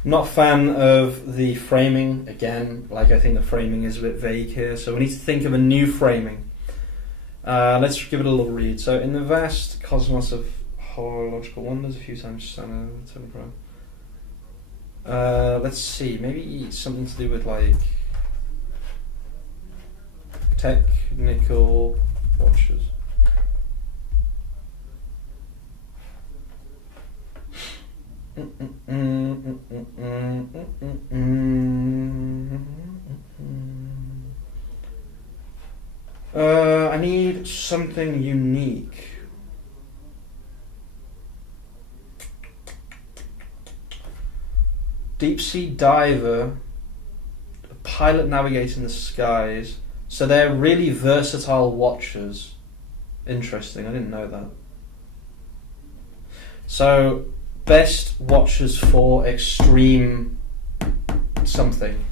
Not a fan of the framing. Again, like I think the framing is a bit vague here, so we need to think of a new framing. Let's give it a little read. So, in the vast cosmos of horological wonders, a few times let's see, maybe something to do with like technical watches. I need something unique. Deep sea diver, a pilot navigating the skies. So they're really versatile watches. Interesting, I didn't know that. So, best watches for extreme something.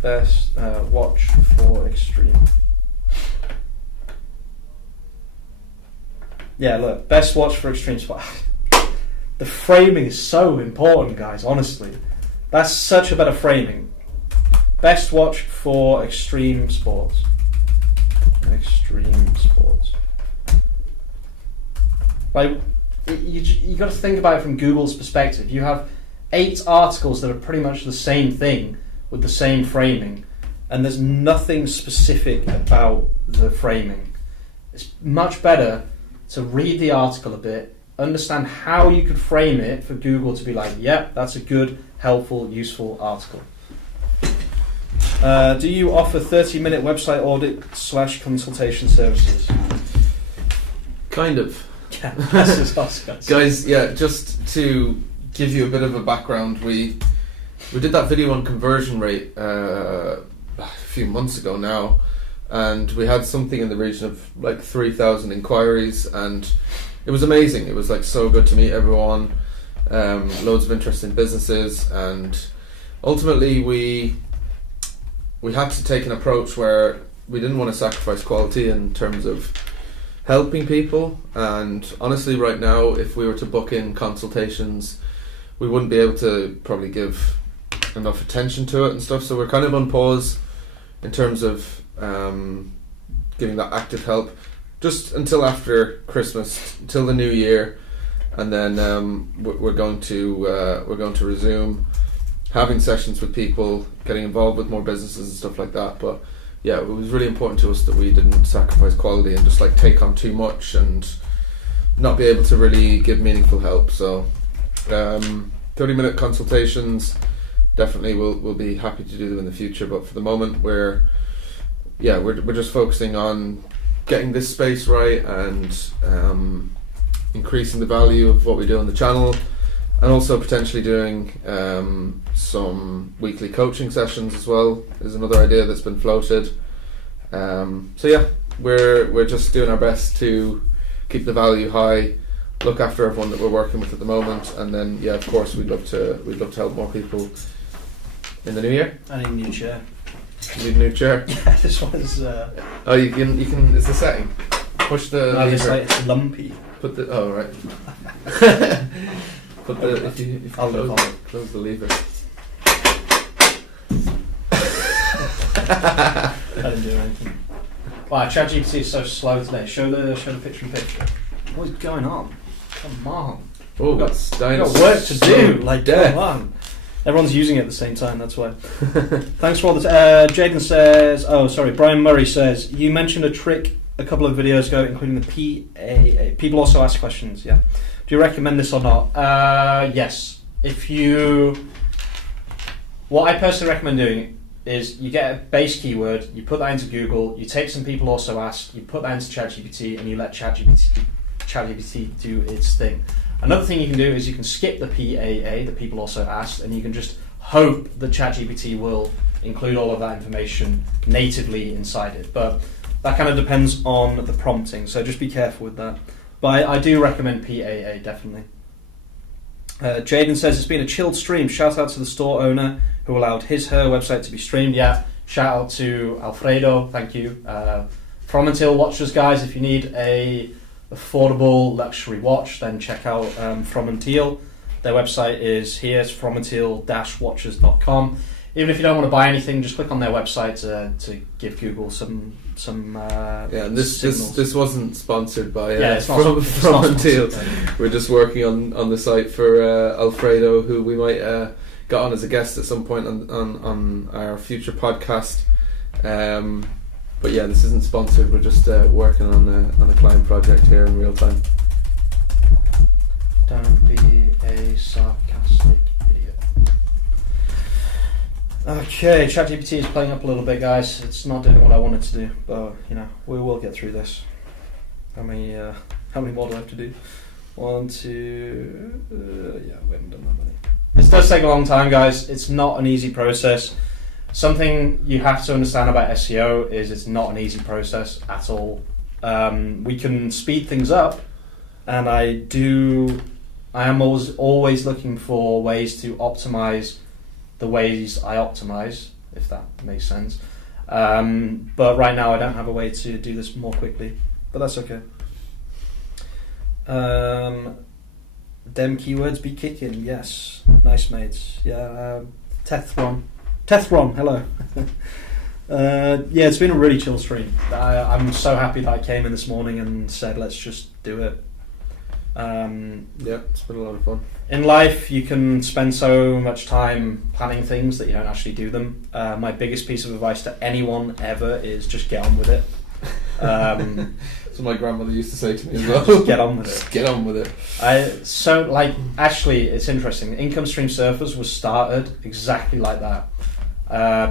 Best watch for extreme. Yeah, look, best watch for extreme sport. The framing is so important, guys, honestly. That's such a better framing. Best watch for extreme sports. Extreme sports. Like, you got to think about it from Google's perspective. You have 8 articles that are pretty much the same thing with the same framing, and there's nothing specific about the framing. It's much better to read the article a bit, understand how you could frame it for Google to be like, yep, that's a good, helpful, useful article. Do you offer 30-minute website audit / consultation services? Kind of. Yeah, that's just us, guys. Yeah, just to give you a bit of a background, we did that video on conversion rate a few months ago now, and we had something in the region of like 3,000 inquiries, and it was amazing. It was like so good to meet everyone, loads of interesting businesses, and ultimately we had to take an approach where we didn't want to sacrifice quality in terms of helping people. And honestly, right now, if we were to book in consultations, we wouldn't be able to probably give enough attention to it and stuff. So we're kind of on pause in terms of giving that active help just until after Christmas, until the new year, and then we're going to resume having sessions with people, getting involved with more businesses and stuff like that. But yeah, it was really important to us that we didn't sacrifice quality and just like take on too much and not be able to really give meaningful help. So 30-minute consultations, definitely we'll be happy to do them in the future, but for the moment we're just focusing on getting this space right and increasing the value of what we do on the channel, and also potentially doing some weekly coaching sessions as well is another idea that's been floated. So yeah, we're just doing our best to keep the value high, look after everyone that we're working with at the moment, and then yeah, of course we'd love to help more people in the new year. I need a new chair. You need a new chair? Yeah, this one is oh, you can it's the setting. Push the no, it's lumpy. Put the right. Put the if you close the lever. I didn't do anything. Wow, ChatGPT is so slow today. Show the picture in picture. What is going on? Come on. Oh, we've got work to do. Like, come on. Everyone's using it at the same time, that's why. Thanks for all the Jaden says, Brian Murray says, you mentioned a trick a couple of videos ago, including the PAA. People also ask questions, yeah. Do you recommend this or not? Yes. What I personally recommend doing is you get a base keyword, you put that into Google, you take some people also ask, you put that into ChatGPT, and you let ChatGPT do its thing. Another thing you can do is you can skip the PAA, the people also asked, and you can just hope that ChatGPT will include all of that information natively inside it. But that kind of depends on the prompting, so just be careful with that. But I do recommend PAA, definitely. Jaden says, it's been a chilled stream. Shout out to the store owner who allowed her website to be streamed. Yeah, shout out to Alfredo, thank you. From Until Watches, guys, if you need a affordable luxury watch, then check out From Until. Their website is here. It's fromatil-watches.com. Even if you don't want to buy anything, just click on their website to give Google some and this wasn't sponsored by Fromatil. We're just working on the site for Alfredo, who we might get on as a guest at some point on our future podcast. But yeah, this isn't sponsored. We're just working on a client project here in real time. Don't be a sarcastic idiot. Okay, ChatGPT is playing up a little bit, guys. It's not doing what I want it to do, but we will get through this. How many more do I have to do? 1, 2. We haven't done that many. This does take a long time, guys. It's not an easy process. Something you have to understand about SEO is it's not an easy process at all. We can speed things up, and I am always looking for ways to optimize the ways I optimize, if that makes sense. But right now I don't have a way to do this more quickly, but that's okay. Dem keywords be kicking, yes. Nice mates. Yeah, Tethron, hello. It's been a really chill stream. I'm so happy that I came in this morning and said let's just do it. It's been a lot of fun. In life, you can spend so much time planning things that you don't actually do them. My biggest piece of advice to anyone ever is just get on with it. So my grandmother used to say to me as well. Just get on with it. Just get on with it. Actually, it's interesting. Income Stream Surfers was started exactly like that.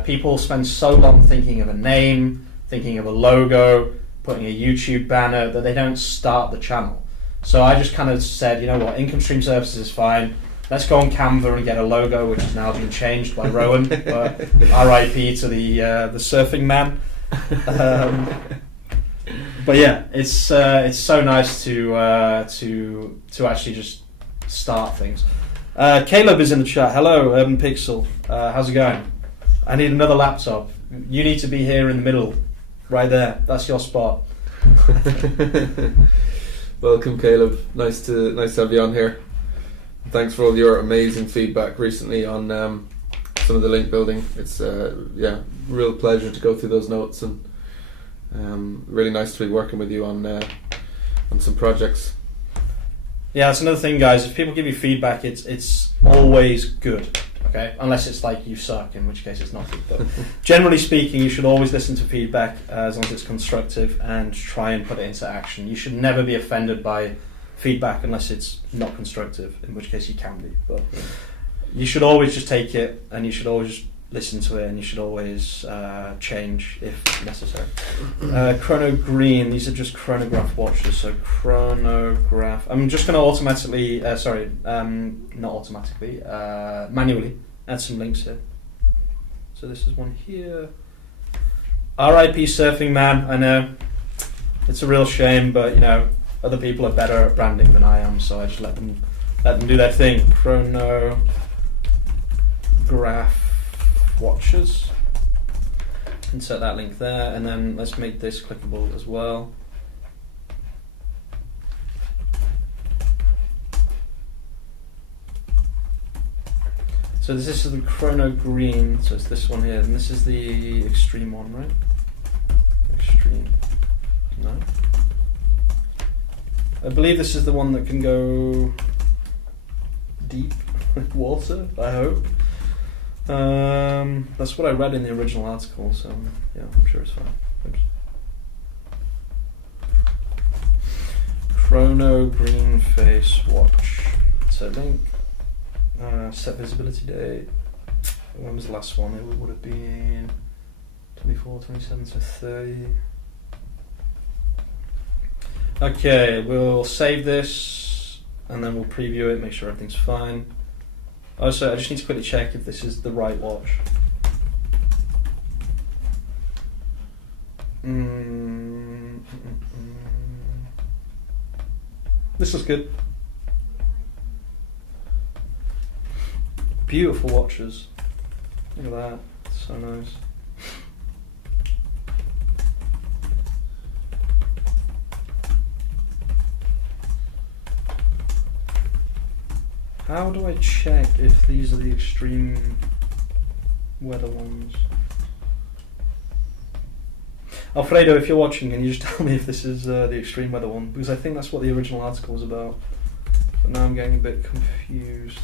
People spend so long thinking of a name, thinking of a logo, putting a YouTube banner, that they don't start the channel. So I just kind of said, you know what, Income Stream Services is fine. Let's go on Canva and get a logo, which has now been changed by Rowan. R.I.P. to the surfing man. But yeah, it's so nice to actually just start things. Caleb is in the chat. Hello, Urban Pixel. How's it going? I need another laptop. You need to be here in the middle, right there. That's your spot. Welcome, Caleb. Nice to have you on here. Thanks for all your amazing feedback recently on some of the link building. It's real pleasure to go through those notes, and really nice to be working with you on some projects. Yeah, that's another thing, guys. If people give you feedback, it's always good. Okay, unless it's like you suck, in which case it's not good. But generally speaking, you should always listen to feedback as long as it's constructive and try and put it into action. You should never be offended by feedback unless it's not constructive, in which case you can be. But you should always just take it, and you should always just listen to it, and you should always change if necessary. Chrono Green, these are just chronograph watches. So chronograph. I'm just going to manually add some links here. So this is one here. R.I.P. Surfing Man. I know it's a real shame, but other people are better at branding than I am, so I just let them do their thing. Chronograph watches. Insert that link there, and then let's make this clickable as well. So this is the Chrono Green, so it's this one here, and this is the Extreme one, right? Extreme. No. I believe this is the one that can go deep with water, I hope. That's what I read in the original article, so yeah, I'm sure it's fine. Oops. Chrono Green Face Watch. So link. Set visibility date. When was the last one? It would have been 24, 27, so 30. Okay, we'll save this and then we'll preview it, make sure everything's fine. Also, I just need to quickly check if this is the right watch. This looks good. Beautiful watches. Look at that. So nice. How do I check if these are the extreme weather ones? Alfredo, if you're watching, can you just tell me if this is the extreme weather one? Because I think that's what the original article was about. But now I'm getting a bit confused.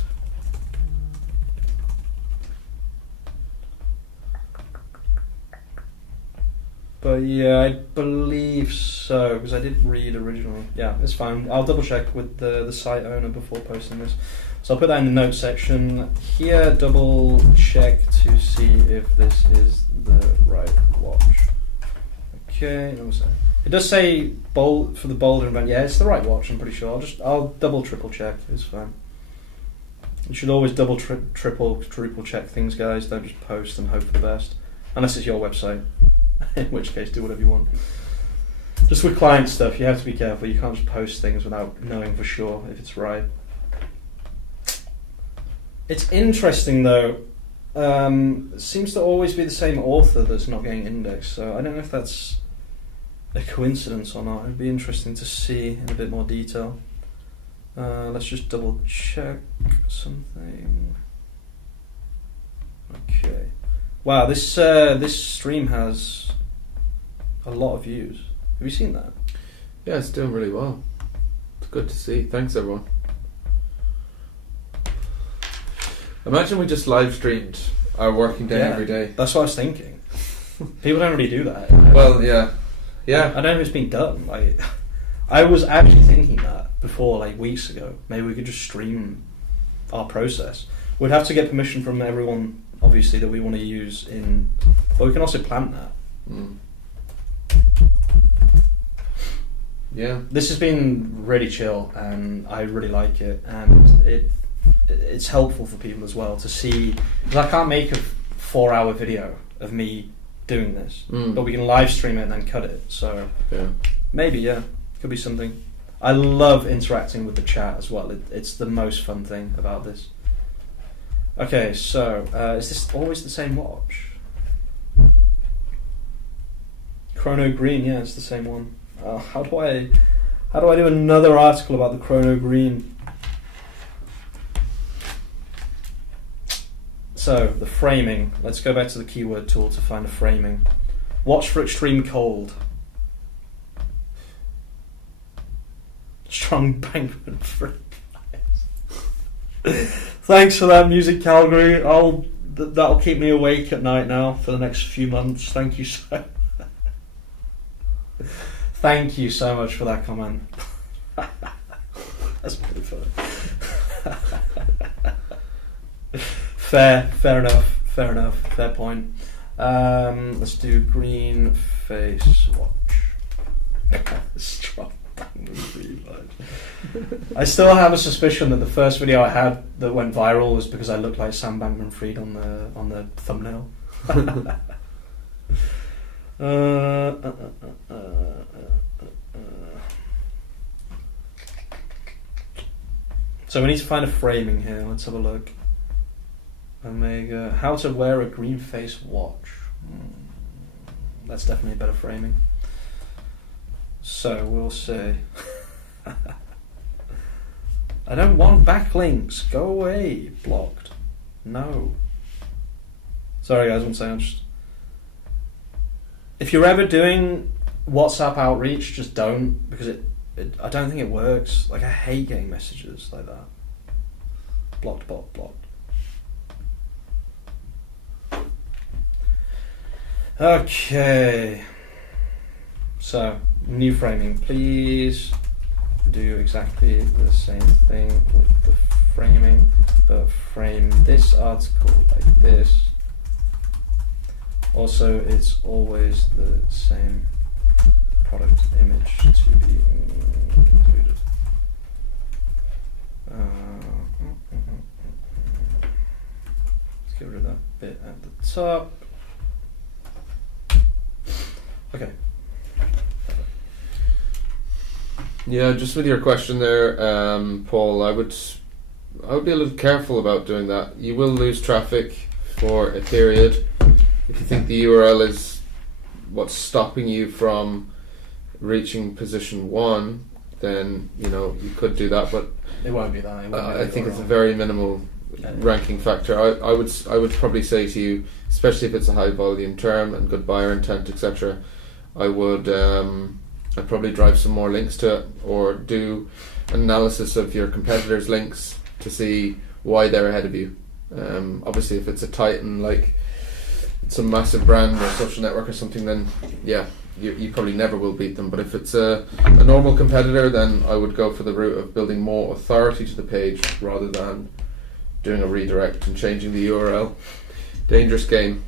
But yeah, I believe so, because I did read originally. Yeah, it's fine. I'll double check with the site owner before posting this. So I'll put that in the notes section. Here, double check to see if this is the right watch. Okay, it does say bold for the Boulder event. Yeah, it's the right watch, I'm pretty sure. I'll double triple check, it's fine. You should always double triple check things, guys. Don't just post and hope for the best. Unless it's your website. In which case, do whatever you want. Just with client stuff, you have to be careful. You can't just post things without knowing for sure if it's right. It's interesting though. It seems to always be the same author that's not getting indexed. So I don't know if that's a coincidence or not. It'd be interesting to see in a bit more detail. Let's just double check something. Okay. Wow, this stream has a lot of views. Have you seen that? Yeah, it's doing really well. It's good to see. Thanks, everyone. Imagine we just live streamed our working day every day. That's what I was thinking. People don't really do that. Well, yeah. I don't know if it's been done. Like, I was actually thinking that before, like weeks ago. Maybe we could just stream our process. We'd have to get permission from everyone, obviously, that we want to use in. But we can also plant that. Mm. Yeah. This has been really chill, and I really like it, and it's helpful for people as well to see, because I can't make a 4-hour video of me doing this, but we can live stream it and then cut it. So maybe could be something. I love interacting with the chat as well. It's the most fun thing about this. Okay, so is this always the same watch? Chrono Green, yeah, it's the same one. How do I do another article about the Chrono Green? So the framing. Let's go back to the keyword tool to find the framing. Watch for extreme cold. Strong bankman free. Thanks for that, Music Calgary. That'll keep me awake at night now for the next few months. Thank you so. Thank you so much for that comment. That's pretty funny. Fair enough. Fair point. Let's do green face watch. Strong. I still have a suspicion that the first video I had that went viral was because I looked like Sam Bankman-Fried on the thumbnail. So we need to find a framing here. Let's have a look. Omega. How to wear a green face watch. That's definitely a better framing. So we'll say I don't want backlinks. Go away. Blocked. No. Sorry guys, one second. If you're ever doing WhatsApp outreach, just don't, because I don't think it works. Like, I hate getting messages like that. Blocked, blocked. Okay. So, new framing. Please do exactly the same thing with the framing, but frame this article like this. Also, it's always the same product image to be included. Let's get rid of that bit at the top. Okay. Yeah, just with your question there, Paul, I would be a little careful about doing that. You will lose traffic for a period. If you think the URL is what's stopping you from reaching position 1, then you could do that, but it won't be that. I think it's a very minimal ranking factor. I would probably say to you, especially if it's a high volume term and good buyer intent, etc. I would I'd probably drive some more links to it, or do an analysis of your competitors' links to see why they're ahead of you. Obviously, if it's a titan like some massive brand or social network or something, then you probably never will beat them. But if it's a normal competitor, then I would go for the route of building more authority to the page rather than doing a redirect and changing the URL. Dangerous game.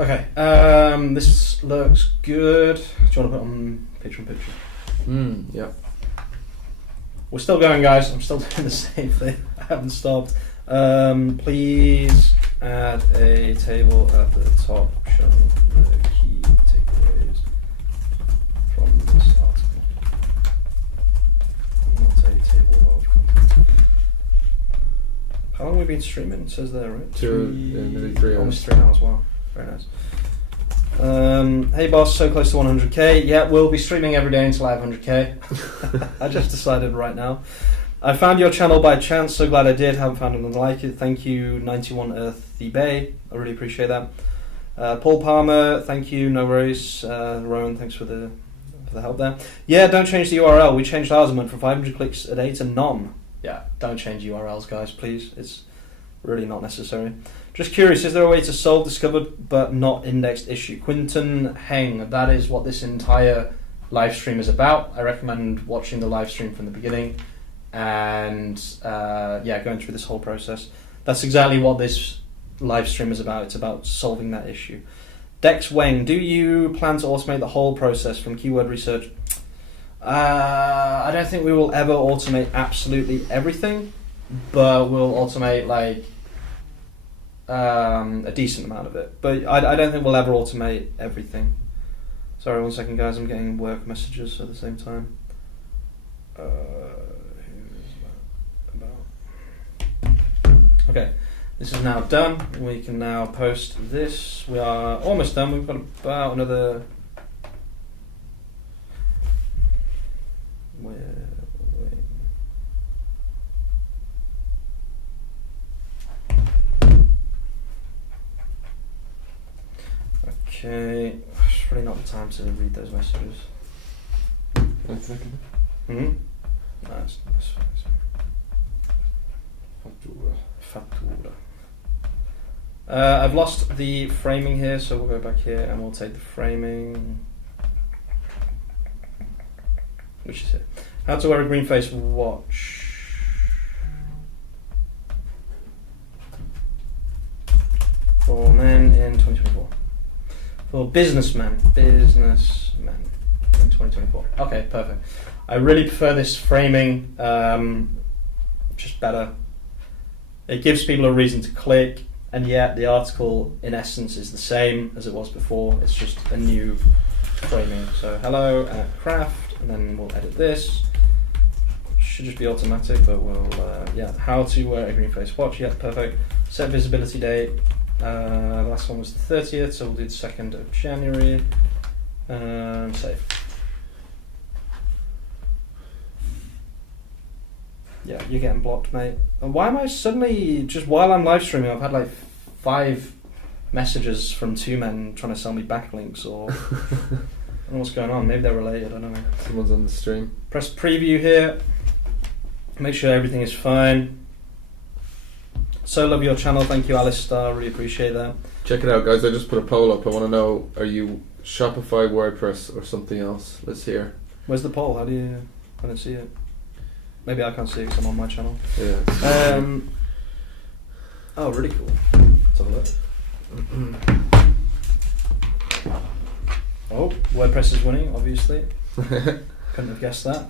Okay, this looks good. Do you want to put it on picture-in-picture? Yeah. We're still going, guys. I'm still doing the same thing. I haven't stopped. Please add a table at the top showing the key takeaways from this article. Not a table of content. How long have we been streaming? It says there, right? Nearly 3 hours. Almost 3 hours, wow. Very nice. Hey boss, so close to 100k. Yeah, we'll be streaming every day until I have 100k. I just decided right now. I found your channel by chance, so glad I did. Haven't found anyone like it. Thank you, 91 Earth the Bay. I really appreciate that. Paul Palmer, thank you, no worries. Rowan, thanks for the help there. Yeah, don't change the URL. We changed ours and went from 500 clicks a day to none. Yeah, don't change URLs, guys, please. It's really not necessary. Just curious, is there a way to solve discovered but not indexed issue? Quinton Heng, that is what this entire live stream is about. I recommend watching the live stream from the beginning and going through this whole process. That's exactly what this live stream is about. It's about solving that issue. Dex Wang, do you plan to automate the whole process from keyword research? I don't think we will ever automate absolutely everything, but we'll automate a decent amount of it. But I don't think we'll ever automate everything. Sorry, 1 second, guys. I'm getting work messages at the same time. Okay, this is now done. We can now post this. We are almost done. We've got about another... Okay, it's really not the time to read those messages. 1 second. No, it's fine. Fattura. I've lost the framing here, so we'll go back here and we'll take the framing. Which is it? How to wear a green face watch. For men in 2024. For businessmen in 2024. Okay, perfect. I really prefer this framing, just better. It gives people a reason to click, and yet the article in essence is the same as it was before. It's just a new framing. So hello at craft, and then we'll edit this. Should just be automatic, but we'll how to wear a green face watch. Yeah, perfect. Set visibility date. The last one was the 30th, so we'll do the 2nd of January. Save. Yeah, you're getting blocked, mate. And why am I suddenly, just while I'm live streaming, I've had 5 messages from 2 men trying to sell me backlinks, or I don't know what's going on. Maybe they're related, I don't know. Someone's on the stream. Press preview here. Make sure everything is fine. So love your channel. Thank you, Alistair. Really appreciate that. Check it out, guys. I just put a poll up. I want to know, are you Shopify, WordPress, or something else? Let's hear. Where's the poll? I don't see it. Maybe I can't see it because I'm on my channel. Yeah. Oh, really cool. Let's have a look. Oh, WordPress is winning, obviously. Couldn't have guessed that.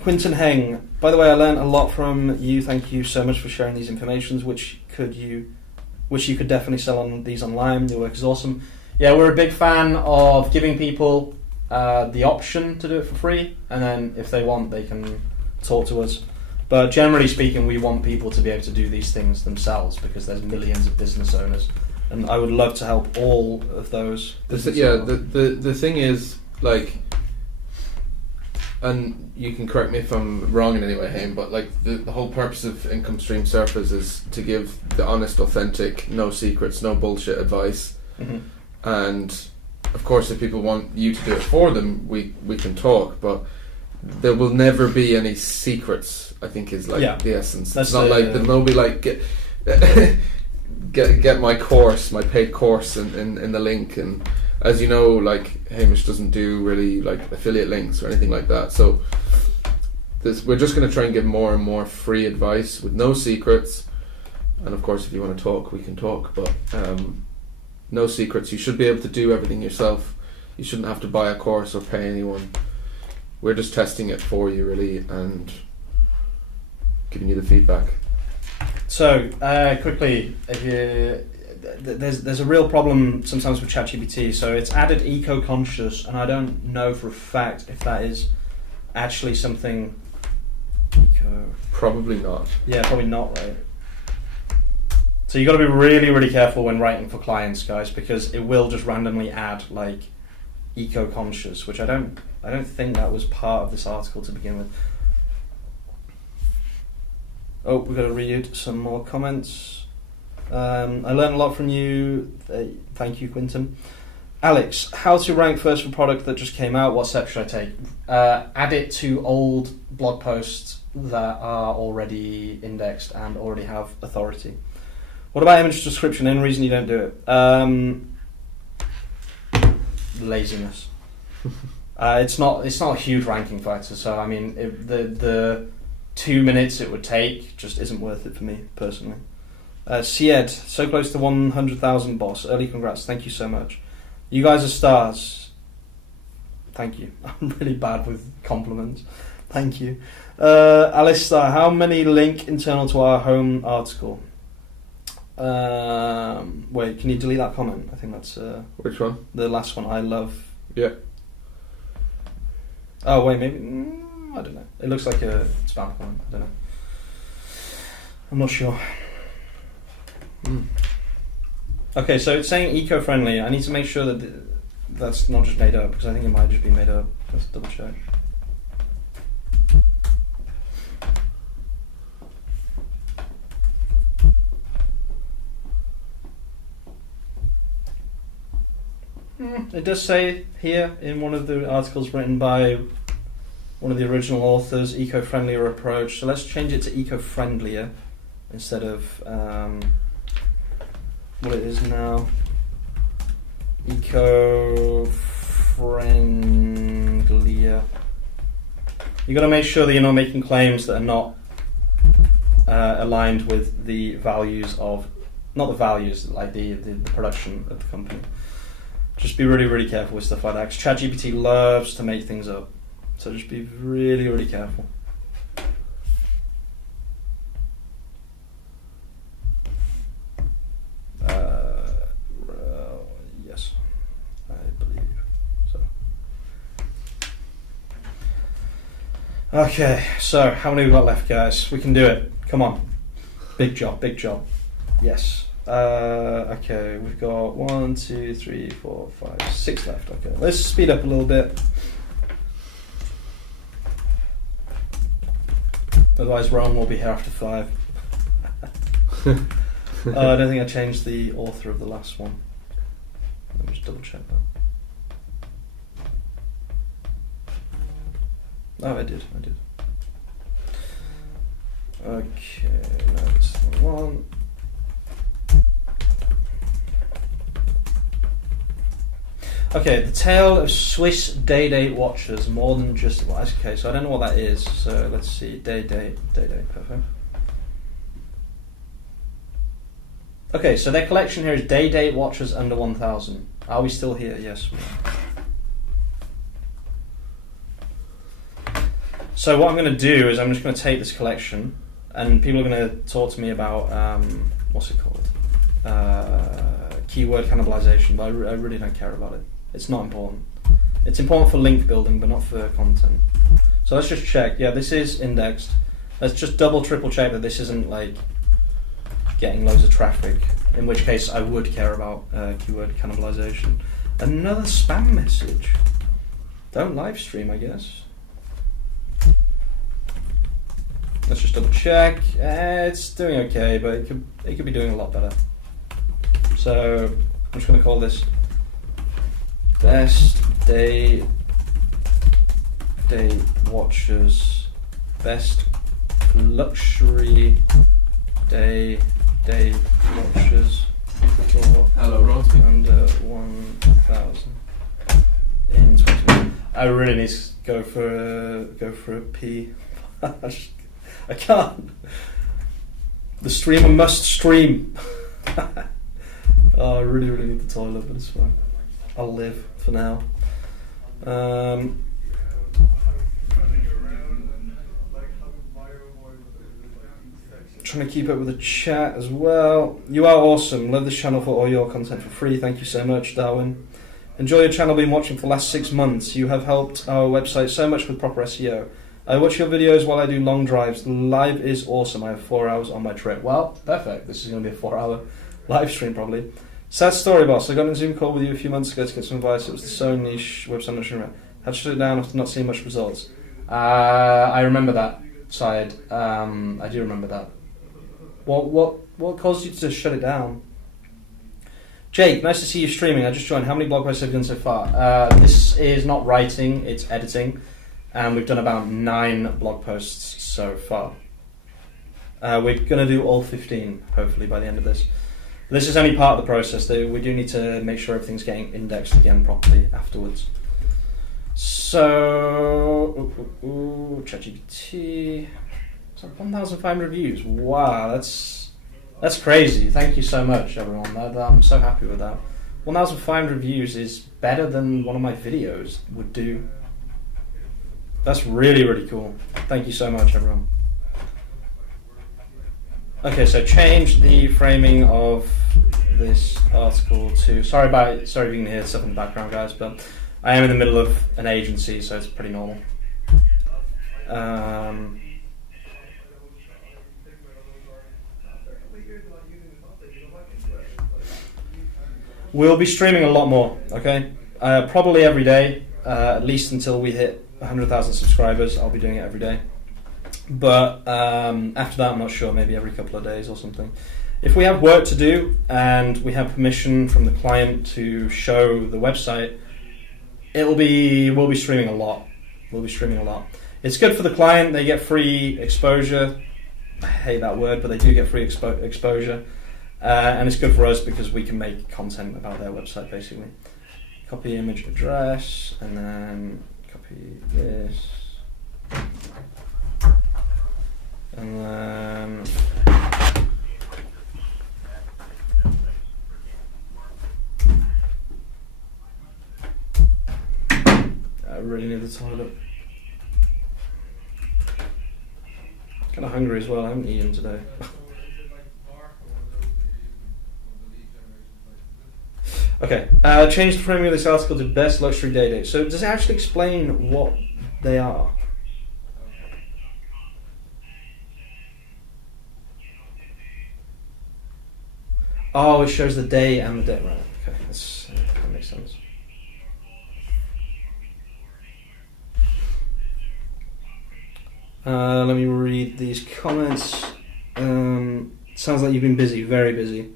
Quinton Heng. By the way, I learned a lot from you. Thank you so much for sharing these informations, which you could definitely sell on these online. Your work is awesome. Yeah, we're a big fan of giving people the option to do it for free, and then if they want, they can talk to us. But generally speaking, we want people to be able to do these things themselves because there's millions of business owners, and I would love to help all of those. The thing is, like, and you can correct me if I'm wrong in any way, Haim, but like the whole purpose of Income Stream Surfers is to give the honest, authentic, no secrets, no bullshit advice. Mm-hmm. And of course, if people want you to do it for them, we can talk, but there will never be any secrets, I think, is like the essence. It's not like there'll no be like get my course, my paid course in the link. And as you know, like, Hamish doesn't do really like affiliate links or anything like that. So we're just going to try and give more and more free advice with no secrets. And of course, if you want to talk, we can talk, but no secrets. You should be able to do everything yourself. You shouldn't have to buy a course or pay anyone. We're just testing it for you, really, and giving you the feedback. So, quickly, if there's a real problem sometimes with ChatGPT. So it's added eco-conscious, and I don't know for a fact if that is actually something eco. Probably not. Yeah, probably not, right? So you got to be really, really careful when writing for clients, guys, because it will just randomly add like eco-conscious, which I don't think that was part of this article to begin with. Oh, we've got to read some more comments. I learned a lot from you. Thank you, Quinton. Alex, how to rank first for product that just came out? What step should I take? Add it to old blog posts that are already indexed and already have authority. What about image description? Any reason you don't do it? Laziness. It's not a huge ranking factor. So I mean, the 2 minutes it would take just isn't worth it for me personally. Sied, so close to 100,000 boss. Early congrats. Thank you so much. You guys are stars. Thank you. I'm really bad with compliments. Thank you. Alistair, how many link internal to our home article? Wait, can you delete that comment? I think that's which one? The last one. I love. Yeah. Oh wait, maybe I don't know. It looks like a spam comment. I don't know. I'm not sure. Okay, so it's saying eco-friendly. I need to make sure that that's not just made up, because I think it might just be made up. Let's double check. It does say here in one of the articles written by one of the original authors, eco-friendlier approach. So let's change it to eco-friendlier instead of what it is now. Eco-friendlier. You got to make sure that you're not making claims that are not aligned with the values of, not the values, like the production of the company. Just be really, really careful with stuff like that, because ChatGPT loves to make things up. So just be really, really careful. Yes, I believe so. Okay, so how many we got left, guys? We can do it. Come on. Big job, big job. Yes. Okay, we've got 1, 2, 3, 4, 5, 6 left. Okay, let's speed up a little bit. Otherwise, Ron will be here after 5. I don't think I changed the author of the last one. Let me just double check that. Oh, I did. Okay, now this is the one. Okay, the tale of Swiss day-date watches, more than just... Okay, so I don't know what that is, so let's see. Day-date, perfect. Okay, so their collection here is day-date watches under 1,000. Are we still here? Yes, we are. So what I'm going to do is I'm just going to take this collection, and people are going to talk to me about, what's it called? Keyword cannibalization, but I really don't care about it. It's not important. It's important for link building, but not for content. So let's just check. Yeah, this is indexed. Let's just double, triple check that this isn't like getting loads of traffic. In which case, I would care about keyword cannibalization. Another spam message. Don't live stream, I guess. Let's just double check. It's doing okay, but it could be doing a lot better. So I'm just going to call this best day watchers, best luxury day watchers for under 1,000 in 2020. I really need to go for a pee. I can't. The streamer must stream. Oh, I really need the toilet, but it's fine. I'll live for now. Trying to keep up with the chat as well. You are awesome. Love this channel for all your content for free. Thank you so much, Darwin. Enjoy your channel. Been watching for the last 6 months. You have helped our website so much with proper SEO. I watch your videos while I do long drives. Live is awesome. I have 4 hours on my trip. Well, perfect. This is going to be a 4-hour live stream probably. Sad story, boss. I got on a Zoom call with you a few months ago to get some advice. It was the so niche website I'm not sure about. Had to shut it down after not seeing much results. I remember that side. I do remember that. What caused you to shut it down? Jake, nice to see you streaming. I just joined. How many blog posts have you done so far? This is not writing, it's editing. And we've done about 9 blog posts so far. We're going to do all 15, hopefully, by the end of this. This is only part of the process. We do need to make sure everything's getting indexed again properly afterwards. So, ChatGPT. So 1,500 reviews. Wow, that's crazy. Thank you so much, everyone. I'm so happy with that. 1,500 reviews is better than one of my videos would do. That's really cool. Thank you so much, everyone. Okay, so change the framing of this article to. Sorry if you can hear stuff in the background, guys, but I am in the middle of an agency, so it's pretty normal. We'll be streaming a lot more, okay? Probably every day, at least until we hit 100,000 subscribers. I'll be doing it every day. But after that, I'm not sure, maybe every couple of days or something. If we have work to do and we have permission from the client to show the website, we'll be streaming a lot. It's good for the client. They get free exposure. I hate that word, but they do get free exposure. And it's good for us because we can make content about their website, basically. Copy image address, and then copy this. And then I really need the toilet. Kind of hungry as well. I haven't eaten today. Okay, change the framing of this article to best luxury day date. So does it actually explain what they are? Oh, it shows the day and the date. Right, okay, that makes sense. Let me read these comments. Sounds like you've been busy, very busy.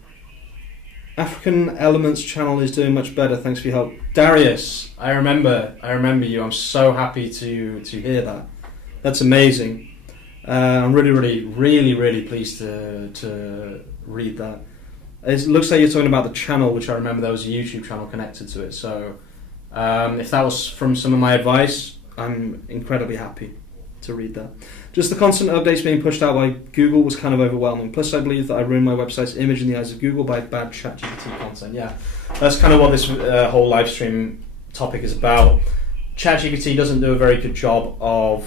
African Elements channel is doing much better. Thanks for your help, Darius. I remember you. I'm so happy to hear that. That's amazing. I'm really pleased to read that. It looks like you're talking about the channel, which I remember there was a YouTube channel connected to it. So if that was from some of my advice, I'm incredibly happy to read that. Just the constant updates being pushed out by Google was kind of overwhelming. Plus, I believe that I ruined my website's image in the eyes of Google by bad ChatGPT content. Yeah, that's kind of what this whole live stream topic is about. ChatGPT doesn't do a very good job of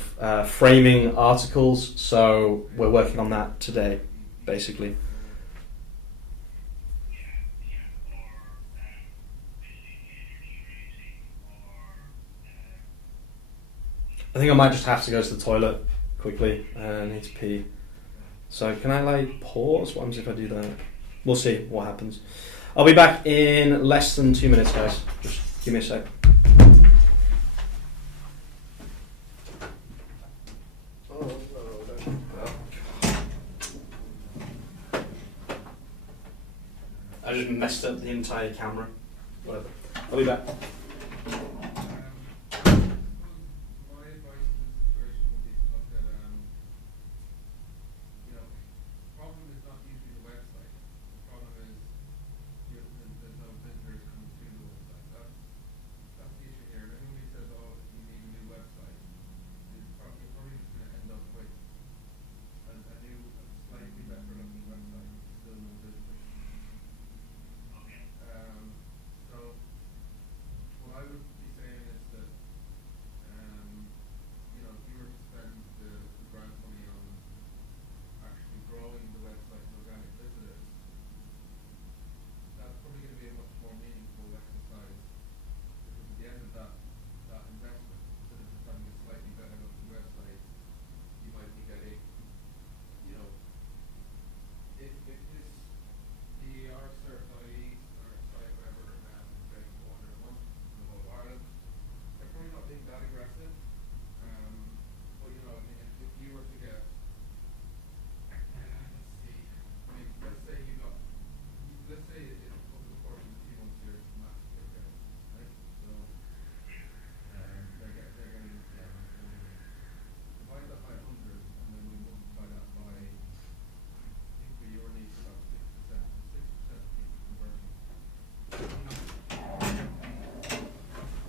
framing articles, so we're working on that today, basically. I think I might just have to go to the toilet quickly. I need to pee. So can I like pause? What happens if I do that? We'll see what happens. I'll be back in less than 2 minutes, guys. Just give me a sec. I just messed up the entire camera. Whatever. I'll be back.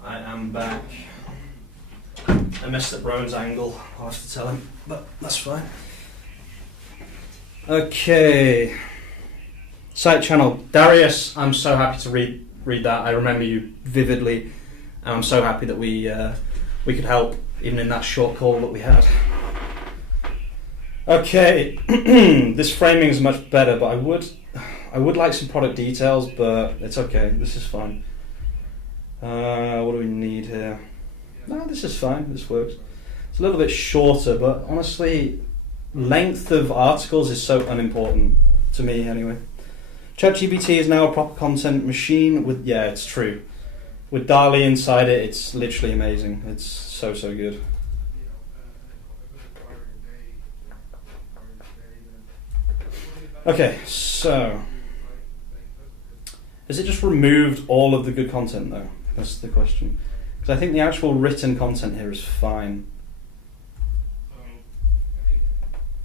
I'm back. I messed up Rowan's angle. I'll have to tell him, but that's fine. Okay. Site channel. Darius, I'm so happy to read that. I remember you vividly, and I'm so happy that we could help, even in that short call that we had. Okay. This framing is much better, but I would like some product details, but it's okay. This is fine. What do we need here? No, this is fine. This works. It's a little bit shorter, but honestly, length of articles is so unimportant to me anyway. ChatGPT is now a proper content machine with, yeah, it's true. With DALL-E inside it, it's literally amazing. It's so good. Okay, so has it just removed all of the good content though? That's the question. Because I think the actual written content here is fine. So, I think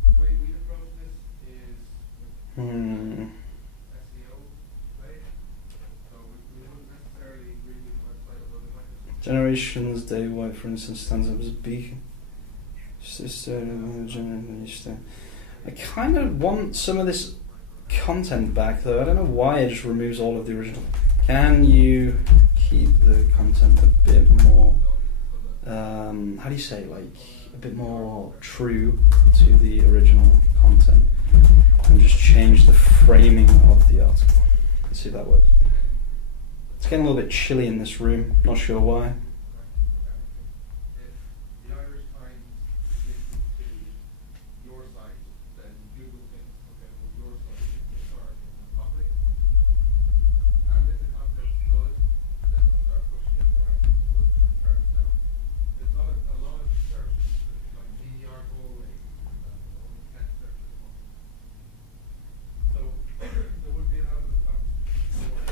the way we approach this is SEO, right? So we wouldn't necessarily redo the website, although they might just... Generations Day White, for instance, stands up as a beacon. I kind of want some of this content back though. I don't know why it just removes all of the original. Can you keep the content a bit more, how do you say, like a bit more true to the original content, and just change the framing of the article? Let's see if that works. It's getting a little bit chilly in this room, not sure why.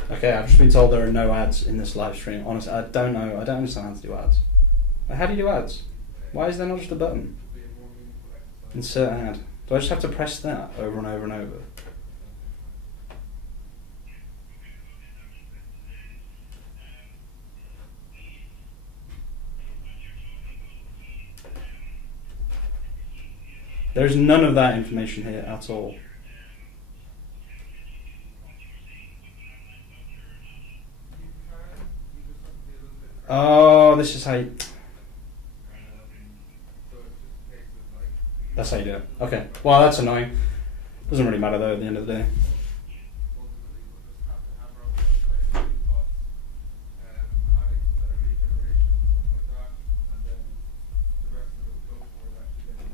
Okay, I've just been told there are no ads in this live stream. Honestly, I don't know. I don't understand how to do ads. How do you do ads? Why is there not just a button? Insert ad. Do I just have to press that over and over and over? There's none of that information here at all. Oh, this is how you... That's how you do it. Okay. Well, that's annoying. Doesn't really matter though at the end of the day.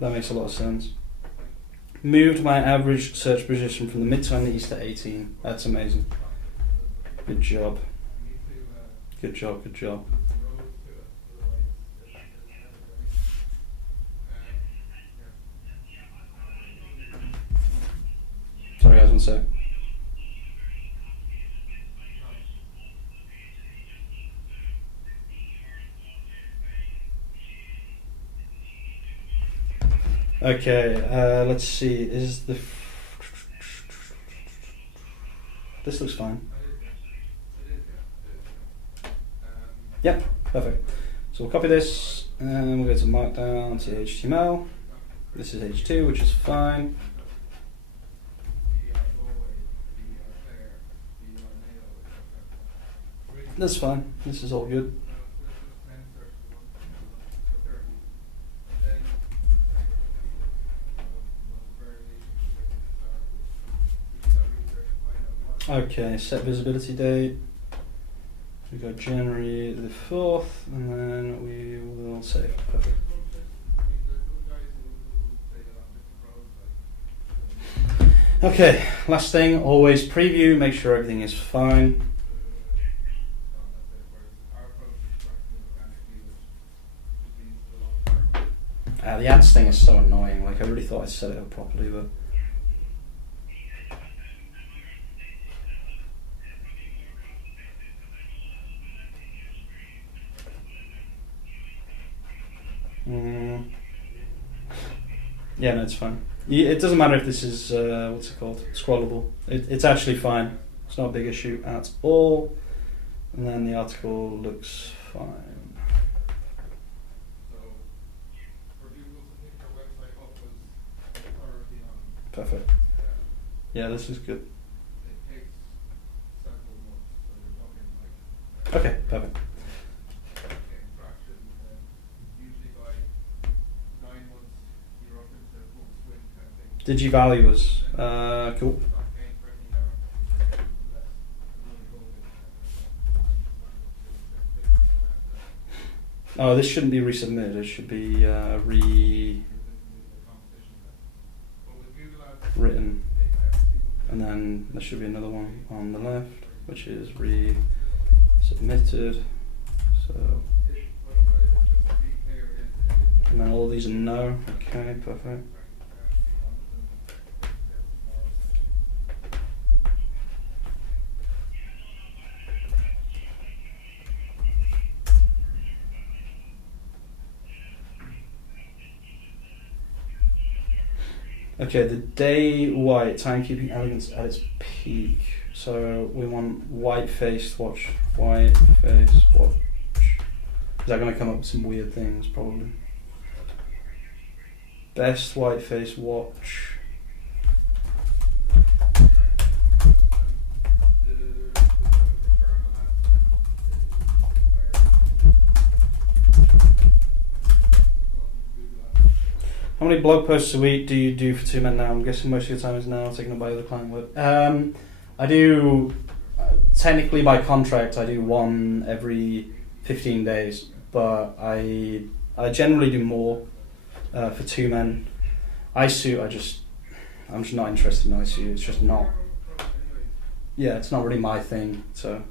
That makes a lot of sense. Moved my average search position from the mid-20s to 18. That's amazing. Good job. Good job, good job. Sorry guys, one sec. Okay, let's see. Is the this looks fine. Yep, perfect. So we'll copy this and we'll go to Markdown to HTML. This is H2, which is fine. That's fine. This is all good. Okay, set visibility date. We go January the 4th, and then we will save. Perfect. Okay, last thing, always preview, make sure everything is fine. The ads thing is so annoying, like I really thought I set it up properly, but... Yeah, no, it's fine. It doesn't matter if this is, what's it called, scrollable. It's actually fine. It's not a big issue at all. And then the article looks fine. Perfect. Yeah, this is good. Okay, perfect. Digivalue was cool. Oh, this shouldn't be resubmitted. It should be written, and then there should be another one on the left, which is resubmitted. So, and then all these are no. Okay, perfect. Okay, the day white, timekeeping elegance at its peak. So we want white-faced watch, white-faced watch. Is that going to come up with some weird things, probably? Best white-faced watch. How many blog posts a week do you do for 2 Men now? I'm guessing most of your time is now taken up by other client work. I do, technically by contract, I do one every 15 days, but I generally do more for 2 Men. iSuit, I'm just not interested in iSuit. It's just not, yeah, it's not really my thing. So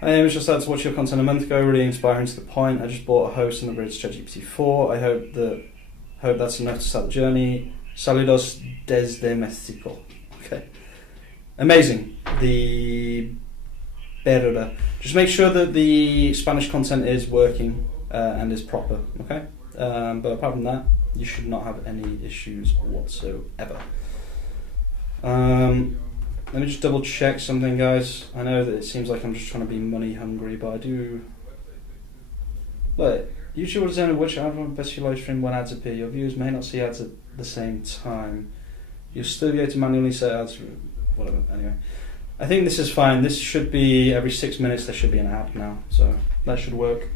I was just started to watch your content a month ago, really inspiring to the point. I just bought a host and upgraded to ChatGPT 4. I hope that's enough to start the journey. Saludos desde Mexico. Okay. Amazing. Just make sure that the Spanish content is working and is proper, okay? But apart from that, you should not have any issues whatsoever. Let me just double check something, guys. I know that it seems like I'm just trying to be money hungry, but I do... Look, YouTube will determine which ad best you live stream when ads appear. Your viewers may not see ads at the same time. You'll still be able to manually set ads, whatever, anyway. I think this is fine. This should be every 6 minutes there should be an ad now, so that should work.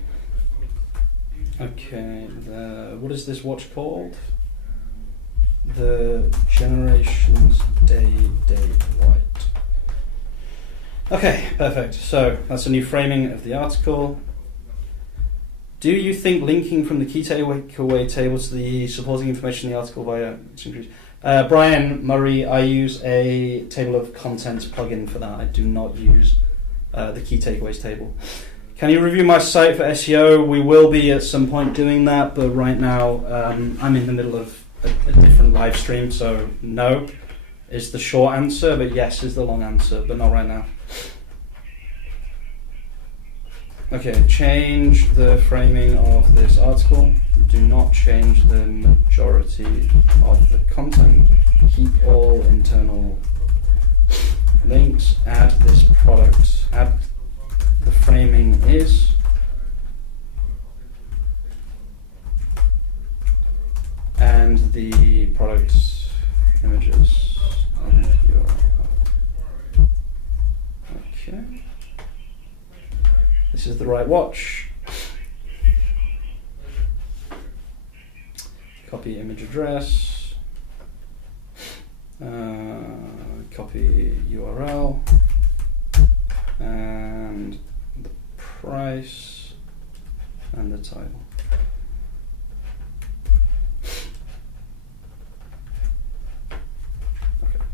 Okay, what is this watch called? The Generations Day White. Okay, perfect. So that's a new framing of the article. Do you think linking from the key takeaway table to the supporting information in the article via Brian Murray, I use a table of contents plugin for that. I do not use the key takeaways table. Can you review my site for SEO? We will be at some point doing that, but right now I'm in the middle of a different live stream, so no is the short answer, but yes is the long answer, but not right now. Okay, change the framing of this article. Do not change the majority of the content. Keep all internal links. Add this product. Add the framing is. And the product's images and URL. Okay. This is the right watch. Copy image address. Copy URL. And the price and the title. Okay.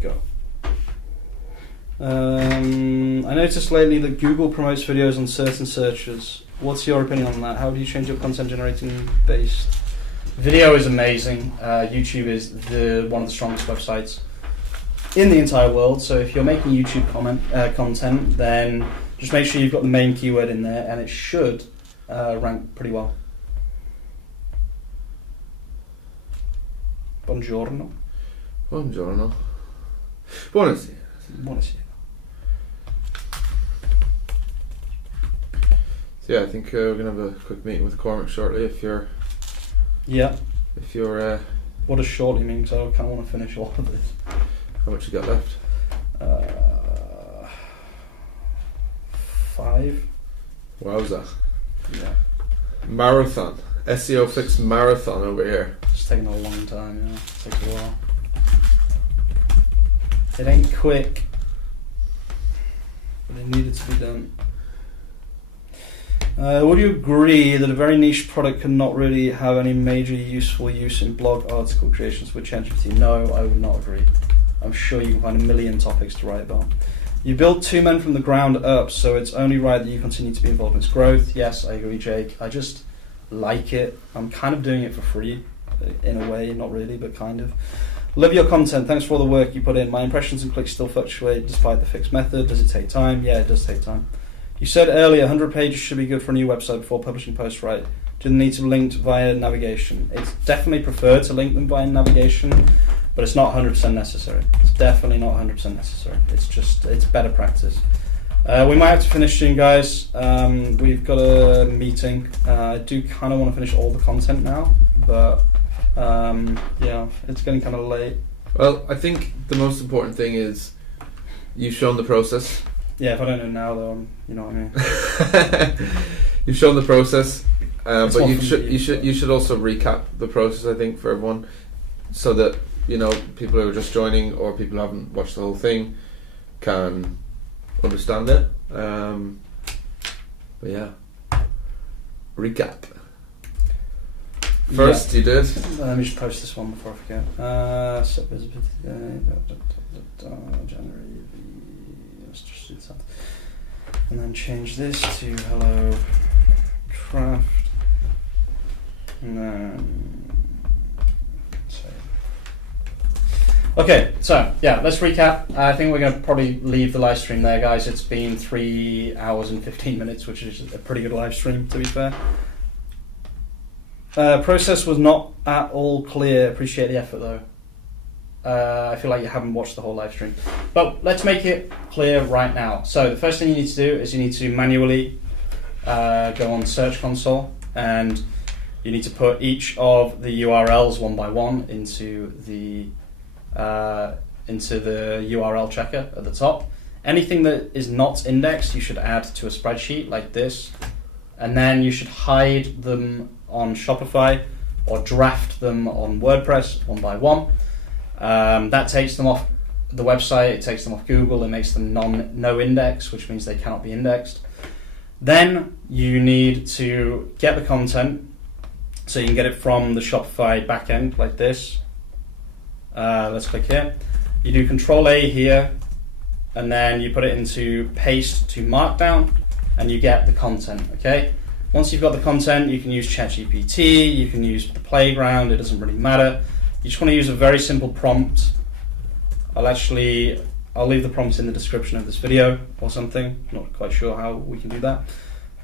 Go. I noticed lately that Google promotes videos on certain searches. What's your opinion on that? How do you change your content generating based? Video is amazing. YouTube is one of the strongest websites in the entire world. So if you're making YouTube content, then just make sure you've got the main keyword in there, and it should rank pretty well. Buongiorno. Buongiorno. Buonasera. Buonasera. So yeah, I think we're gonna have a quick meeting with Cormac shortly. If you're, what does shortly mean? So I kind of want to finish all of this. How much you got left? 5. Wowza. Yeah. Marathon. SEO Fix marathon over here. It's taking a long time, yeah. It takes a while. It ain't quick, but it needed to be done. Would you agree that a very niche product cannot really have any major useful use in blog article creations with ChatGPT? No, I would not agree. I'm sure you can find a million topics to write about. You built 2 Men from the ground up, so it's only right that you continue to be involved in its growth. Yes, I agree, Jake. I just like it. I'm kind of doing it for free, in a way, not really, but kind of. Love your content. Thanks for all the work you put in. My impressions and clicks still fluctuate despite the fixed method. Does it take time? Yeah, it does take time. You said earlier 100 pages should be good for a new website before publishing posts, right? Do they need to be linked via navigation? It's definitely preferred to link them via navigation, but it's not 100% necessary. It's definitely not 100% necessary. It's better practice. We might have to finish soon, guys. We've got a meeting. I do kind of want to finish all the content now, but yeah, it's getting kind of late. Well, I think the most important thing is you've shown the process. Yeah, if I don't know now, though, you know what I mean. You've shown the process, but you should also recap the process. I think for everyone, so that people who are just joining or people who haven't watched the whole thing can understand it. But yeah, recap. First, you did. Let me just post this one before I forget. Set visibility January. Let's just do that. And then change this to hello craft. And then save. Okay, so yeah, let's recap. I think we're going to probably leave the live stream there, guys. It's been 3 hours and 15 minutes, which is a pretty good live stream, to be fair. Process was not at all clear. Appreciate the effort, though. I feel like you haven't watched the whole live stream. But let's make it clear right now. So the first thing you need to do is you need to manually go on Search Console, and you need to put each of the URLs one by one into the URL checker at the top. Anything that is not indexed, you should add to a spreadsheet like this, and then you should hide them on Shopify or draft them on WordPress one by one. That takes them off the website, it takes them off Google, it makes them no index, which means they cannot be indexed. Then you need to get the content, so you can get it from the Shopify backend like this. Let's click here. You do Control A here, and then you put it into paste to Markdown, and you get the content. Okay. Once you've got the content, you can use ChatGPT, you can use the playground. It doesn't really matter. You just want to use a very simple prompt. I'll leave the prompts in the description of this video or something. Not quite sure how we can do that,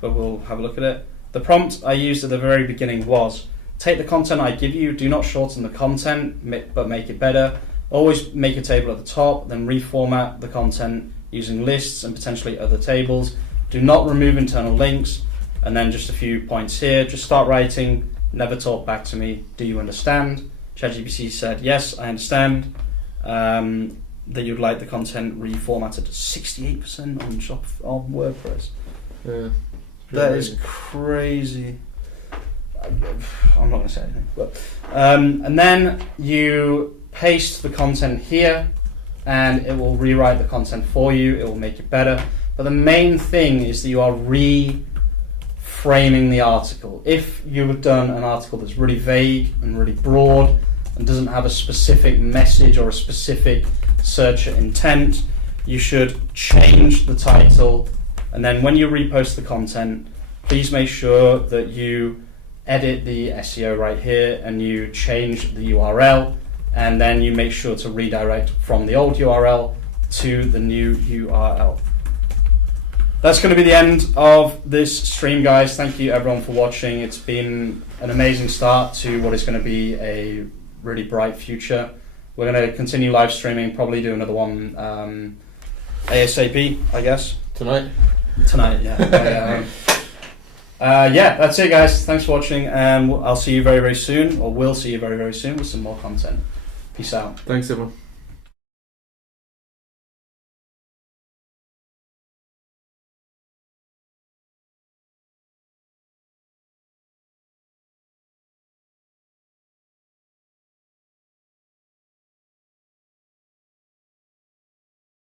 but we'll have a look at it. The prompt I used at the very beginning was, take the content I give you, do not shorten the content, but make it better. Always make a table at the top, then reformat the content using lists and potentially other tables. Do not remove internal links. And then just a few points here. Just start writing, never talk back to me. Do you understand? ChatGPT said, yes, I understand. That you'd like the content reformatted to 68% on WordPress. Yeah, that is crazy. I'm not going to say anything. But, and then you paste the content here, and it will rewrite the content for you. It will make it better. But the main thing is that you are reframing the article. If you have done an article that's really vague and really broad and doesn't have a specific message or a specific searcher intent, you should change the title. And then when you repost the content, please make sure that you edit the SEO right here and you change the URL, and then you make sure to redirect from the old URL to the new URL. That's going to be the end of this stream, guys. Thank you everyone for watching. It's been an amazing start to what is going to be a really bright future. We're going to continue live streaming, probably do another one ASAP, I guess. Tonight, yeah. Yeah, that's it, guys. Thanks for watching, and I'll see you very, very soon, or we'll see you very, very soon with some more content. Peace out. Thanks, everyone.